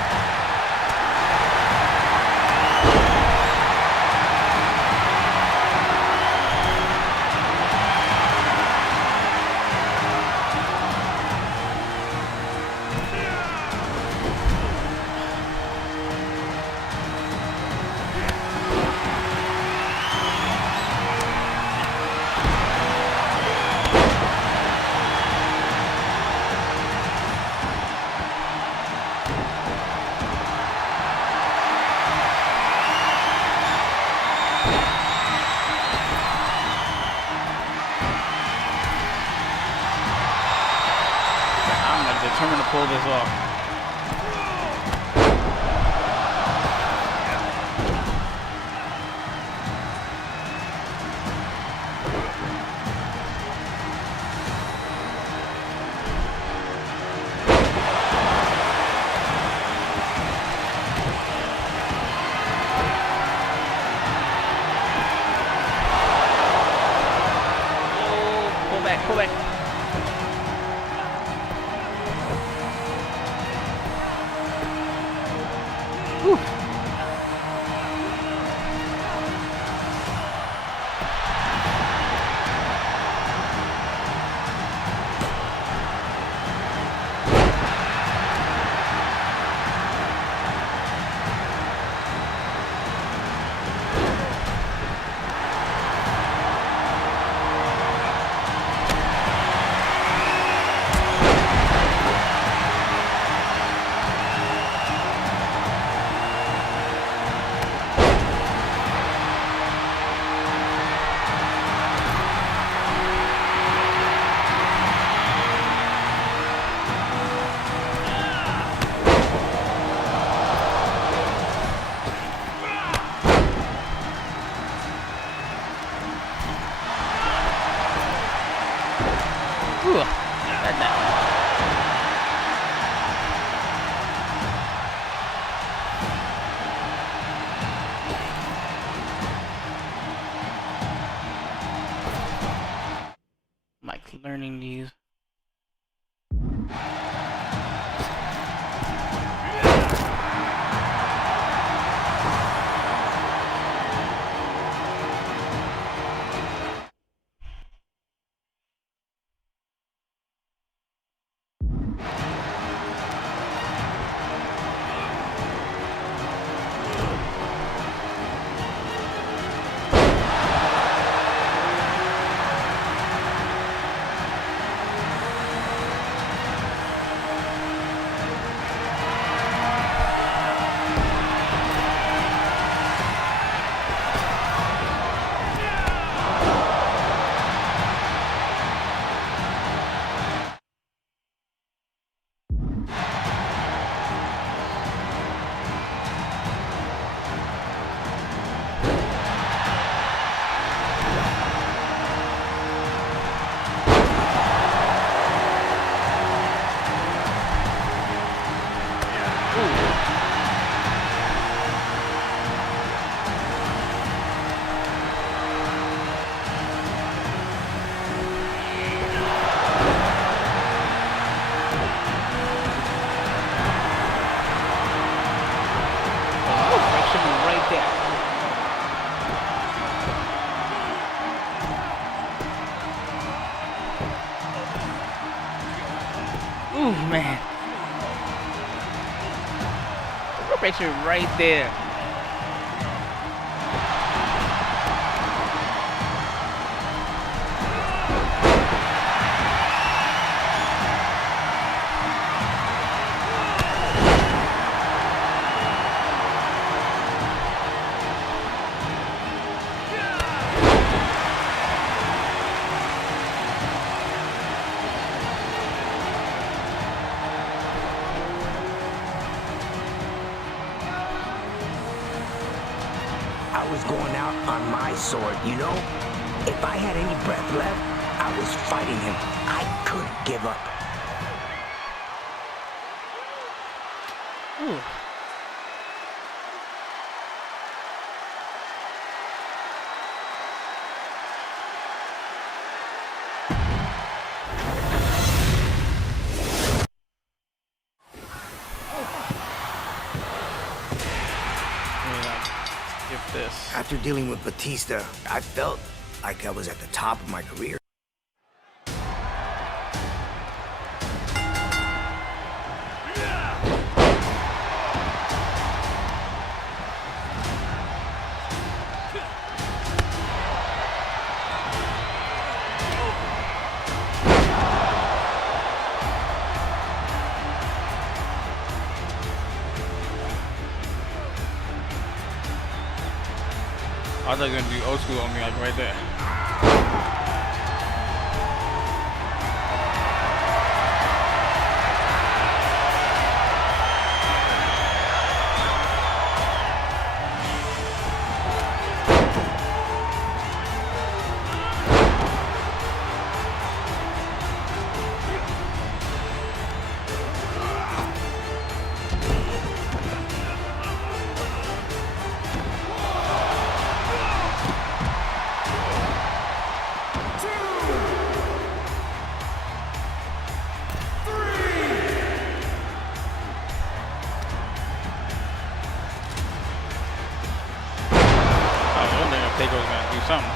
Determined to pull this off. Oh, pull back, pull back. Learning these. Ooh, man. Rope breaks are right there. I was going out on my sword, you know? If I had any breath left, I was fighting him. I couldn't give up. Ooh. After dealing with Batista, I felt like I was at the top of my career. I thought they were gonna do old school on me, like right there. Taker was gonna do something.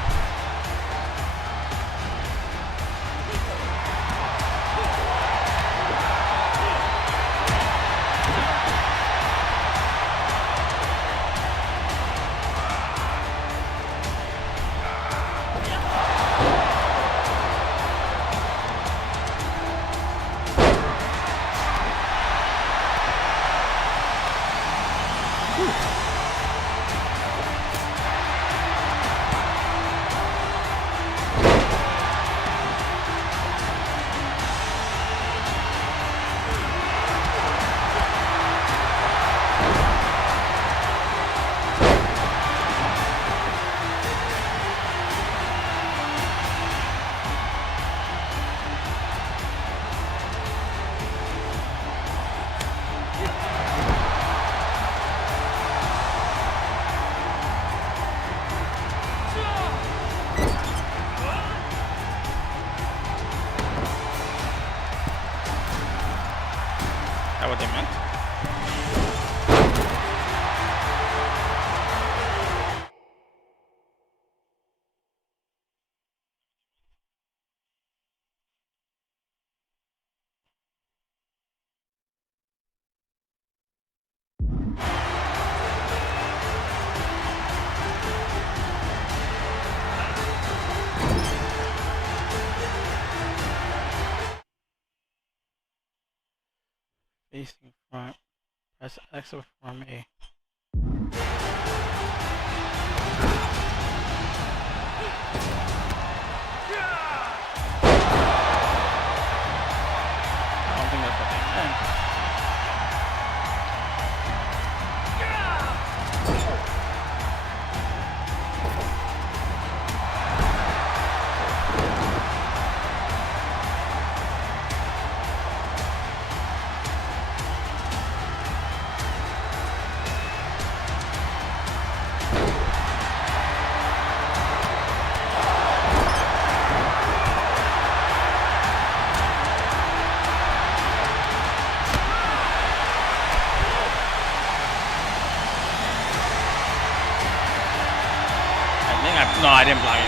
Is that what they meant? Facing front. Press X from A. I don't think that's what they meant. No, I didn't block it.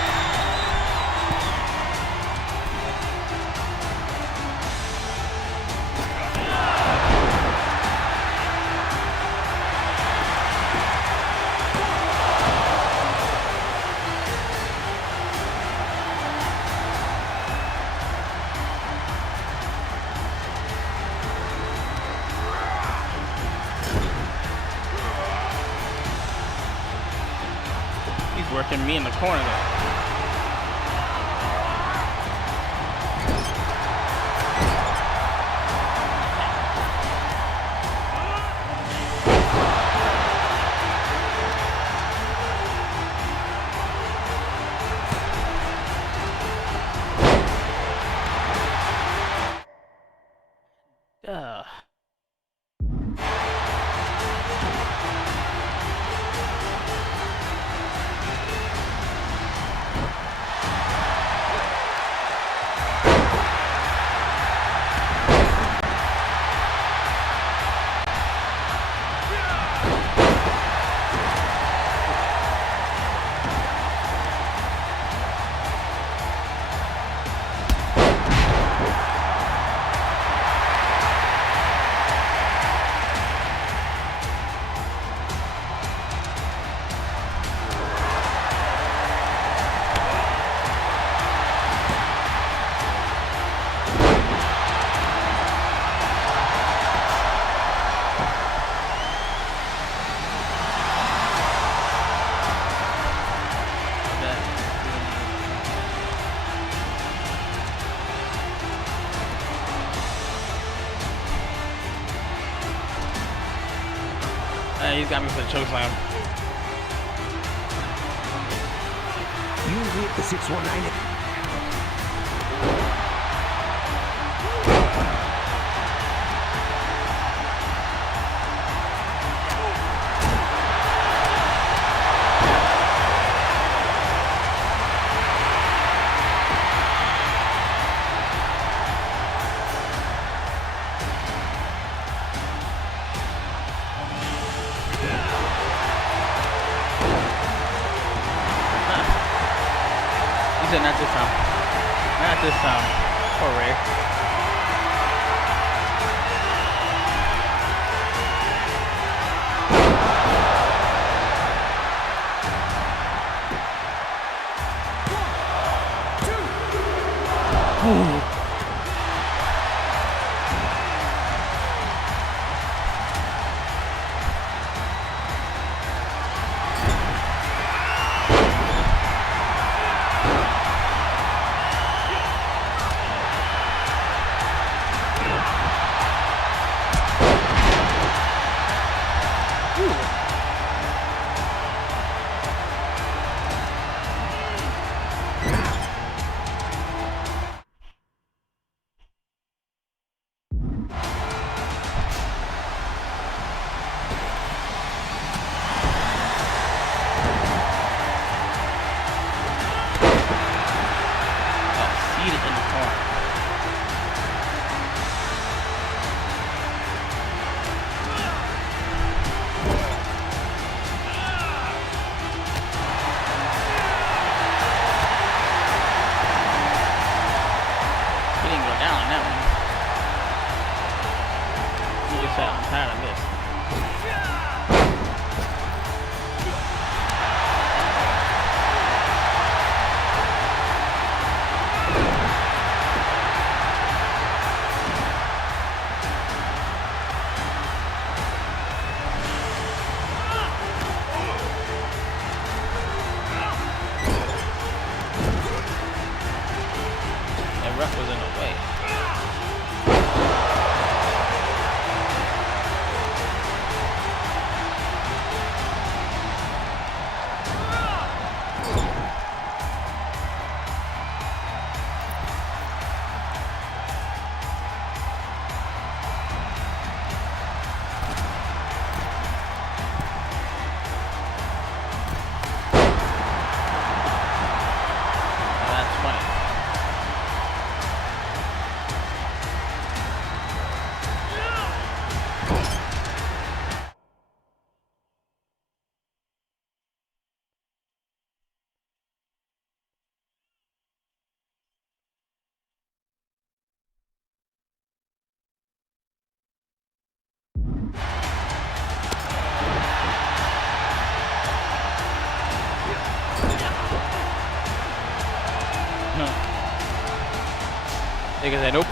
He's working me in the corner though. Yeah, he's got me for the choke slam. Usually at the 619. He said not this time. Not this time. Poor Ray. Seated in the corner. He didn't go down on that one. He just said, I'm tired of this. That ref was in the way. That's funny. Nigga said nope.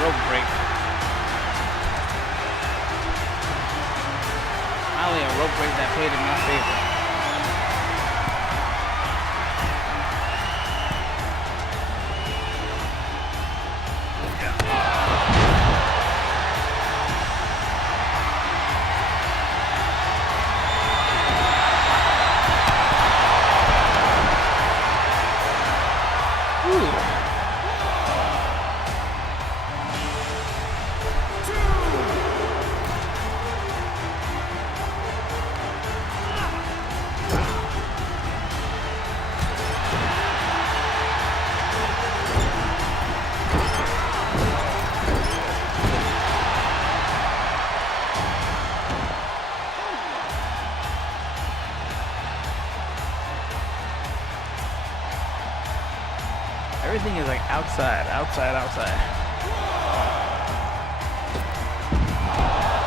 Rope break. Finally a rope break that played in my favor. Everything is like outside.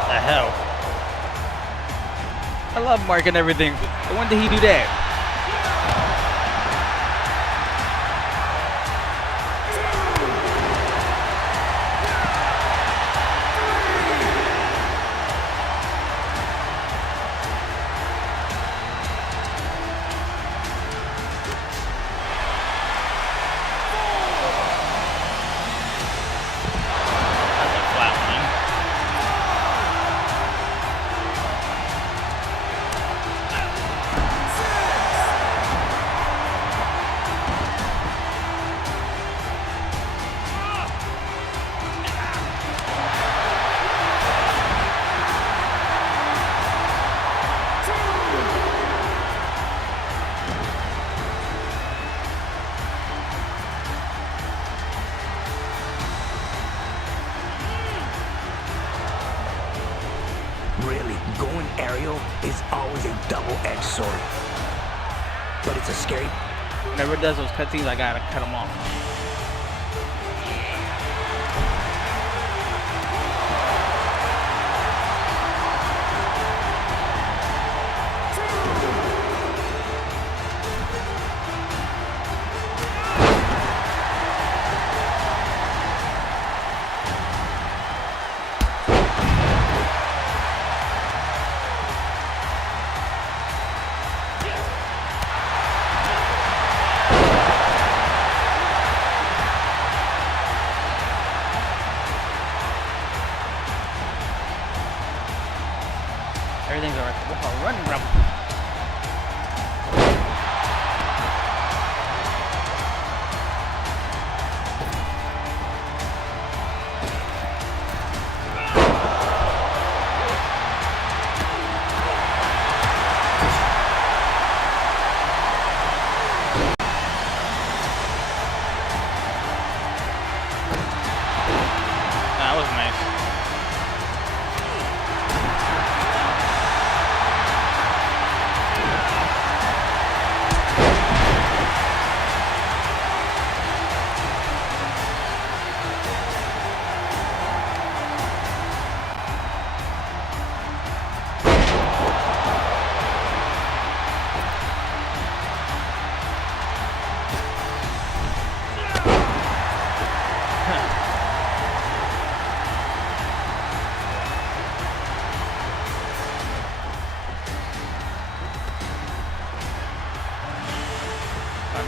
The hell? I love Mark and everything. But when did he do that? going aerial is always a double-edged sword. But it's a scary... Whenever it does those cutscenes, I gotta cut them off. Everything's alright. Oh, running rebel. That was nice.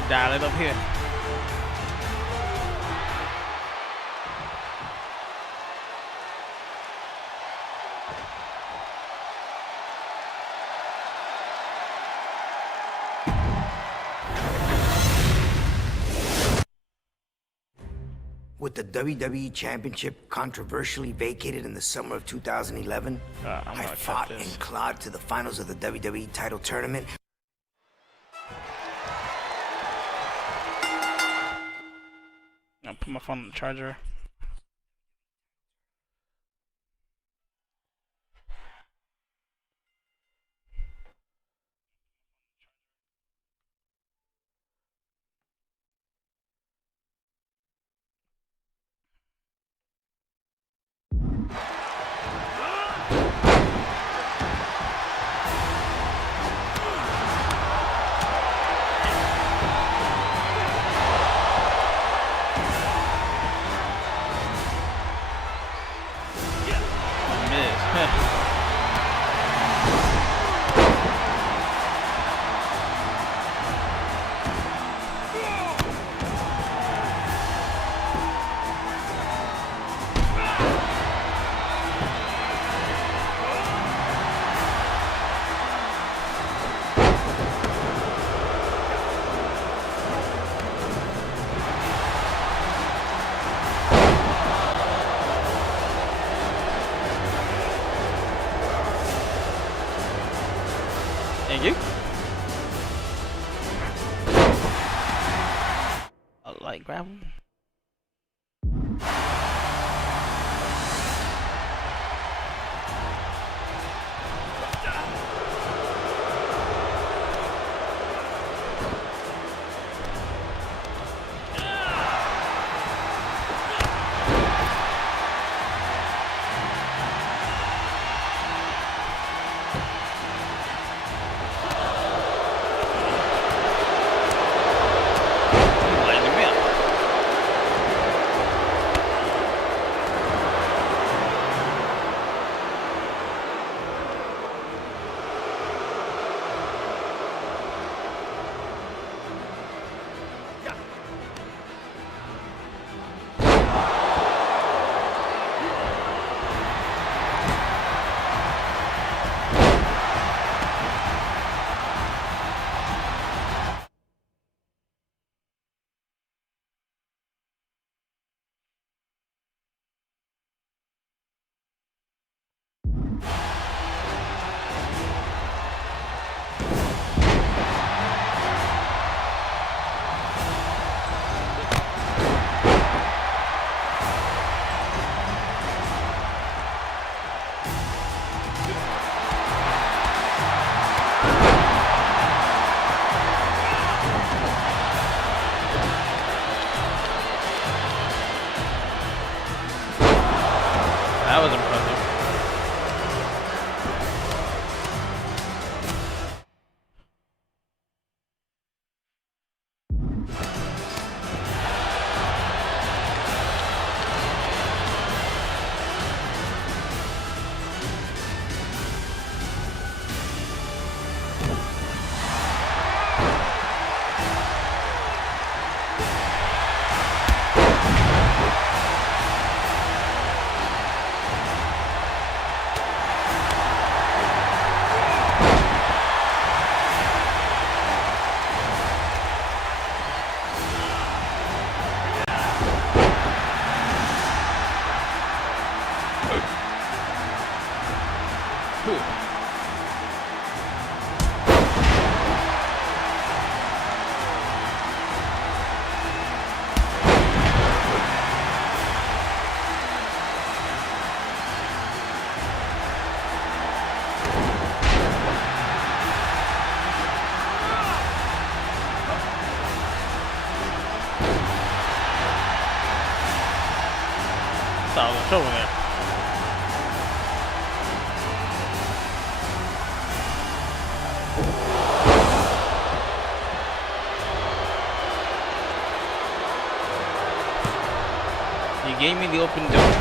Dial it up here. With the WWE Championship controversially vacated in the summer of 2011, I fought and clawed to the finals of the WWE title tournament. I'll put my phone on the charger. That was impressive. Solid over there. You gave me the open door.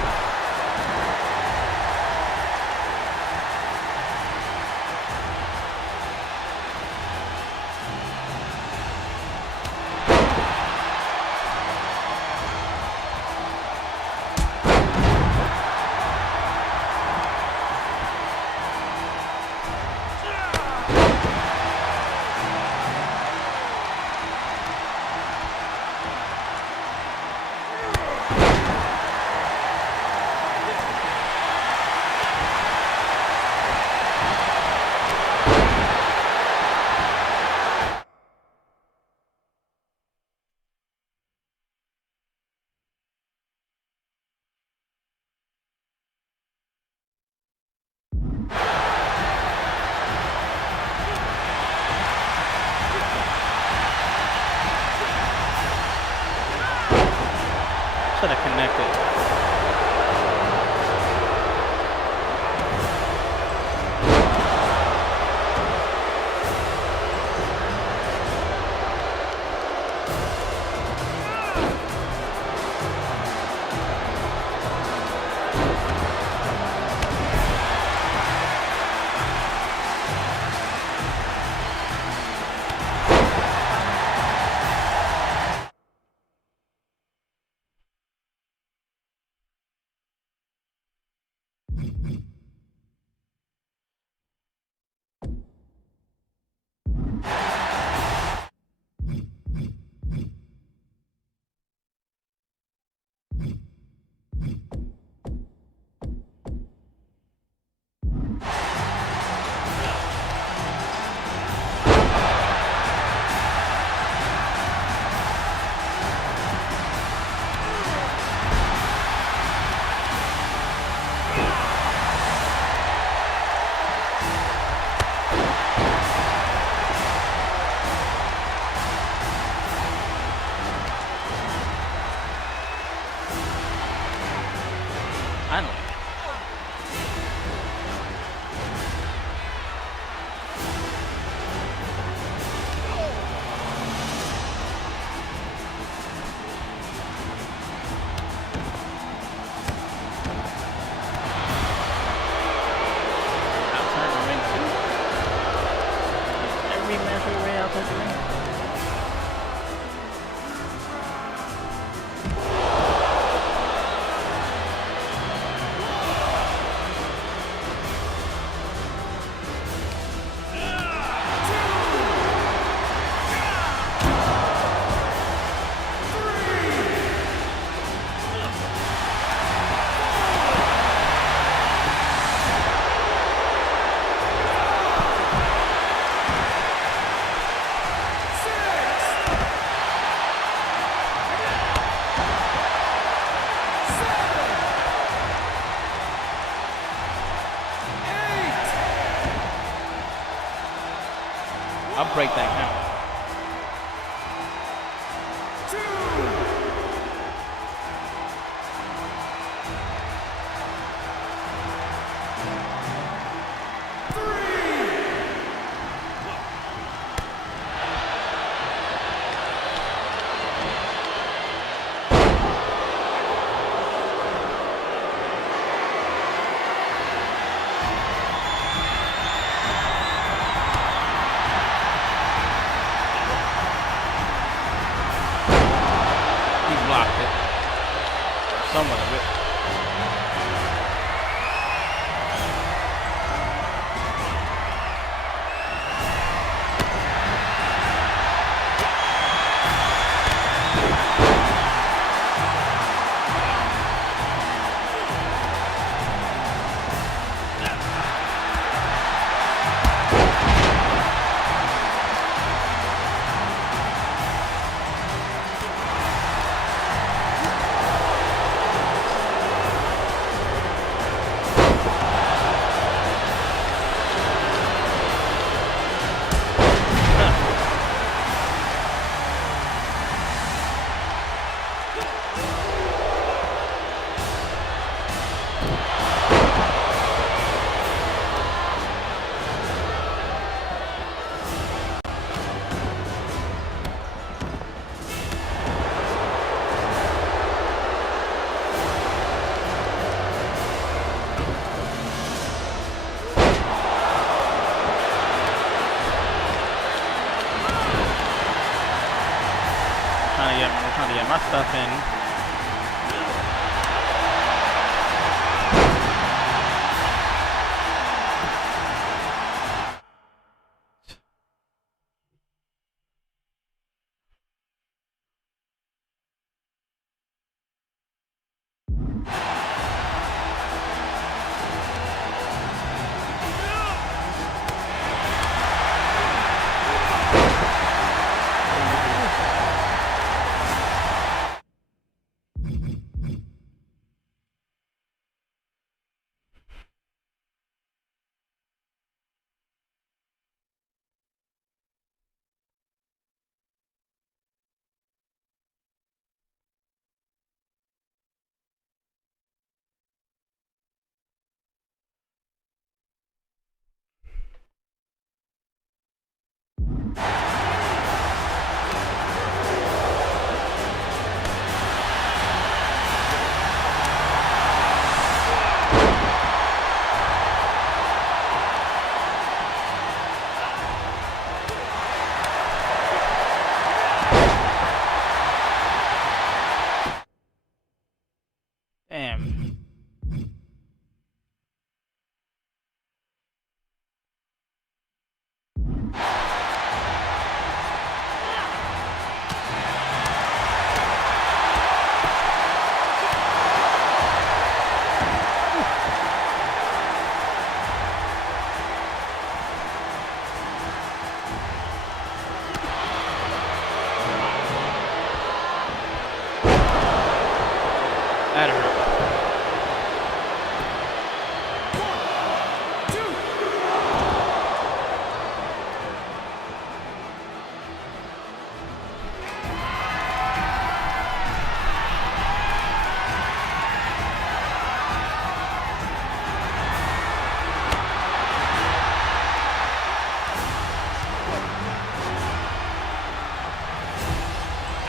Should have connected. Finally. Outside the ring too. Every match we ran outside the ring. I'll break that count. somewhat of it. Trying to get my stuff in. Damn. That hurt.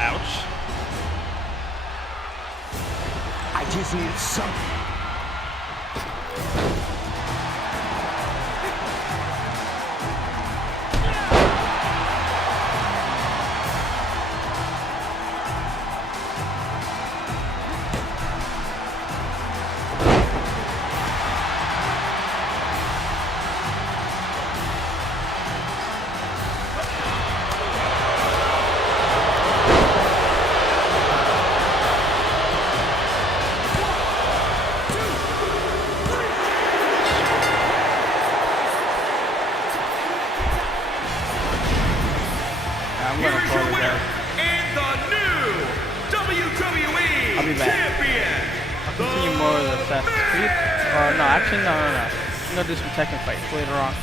Ouch. I just need something. Here's your winner and the new WWE I'll be back. Champion. I'll continue more of the Assassin's Creed. No, actually, no. I'm gonna do some Tekken fights later on.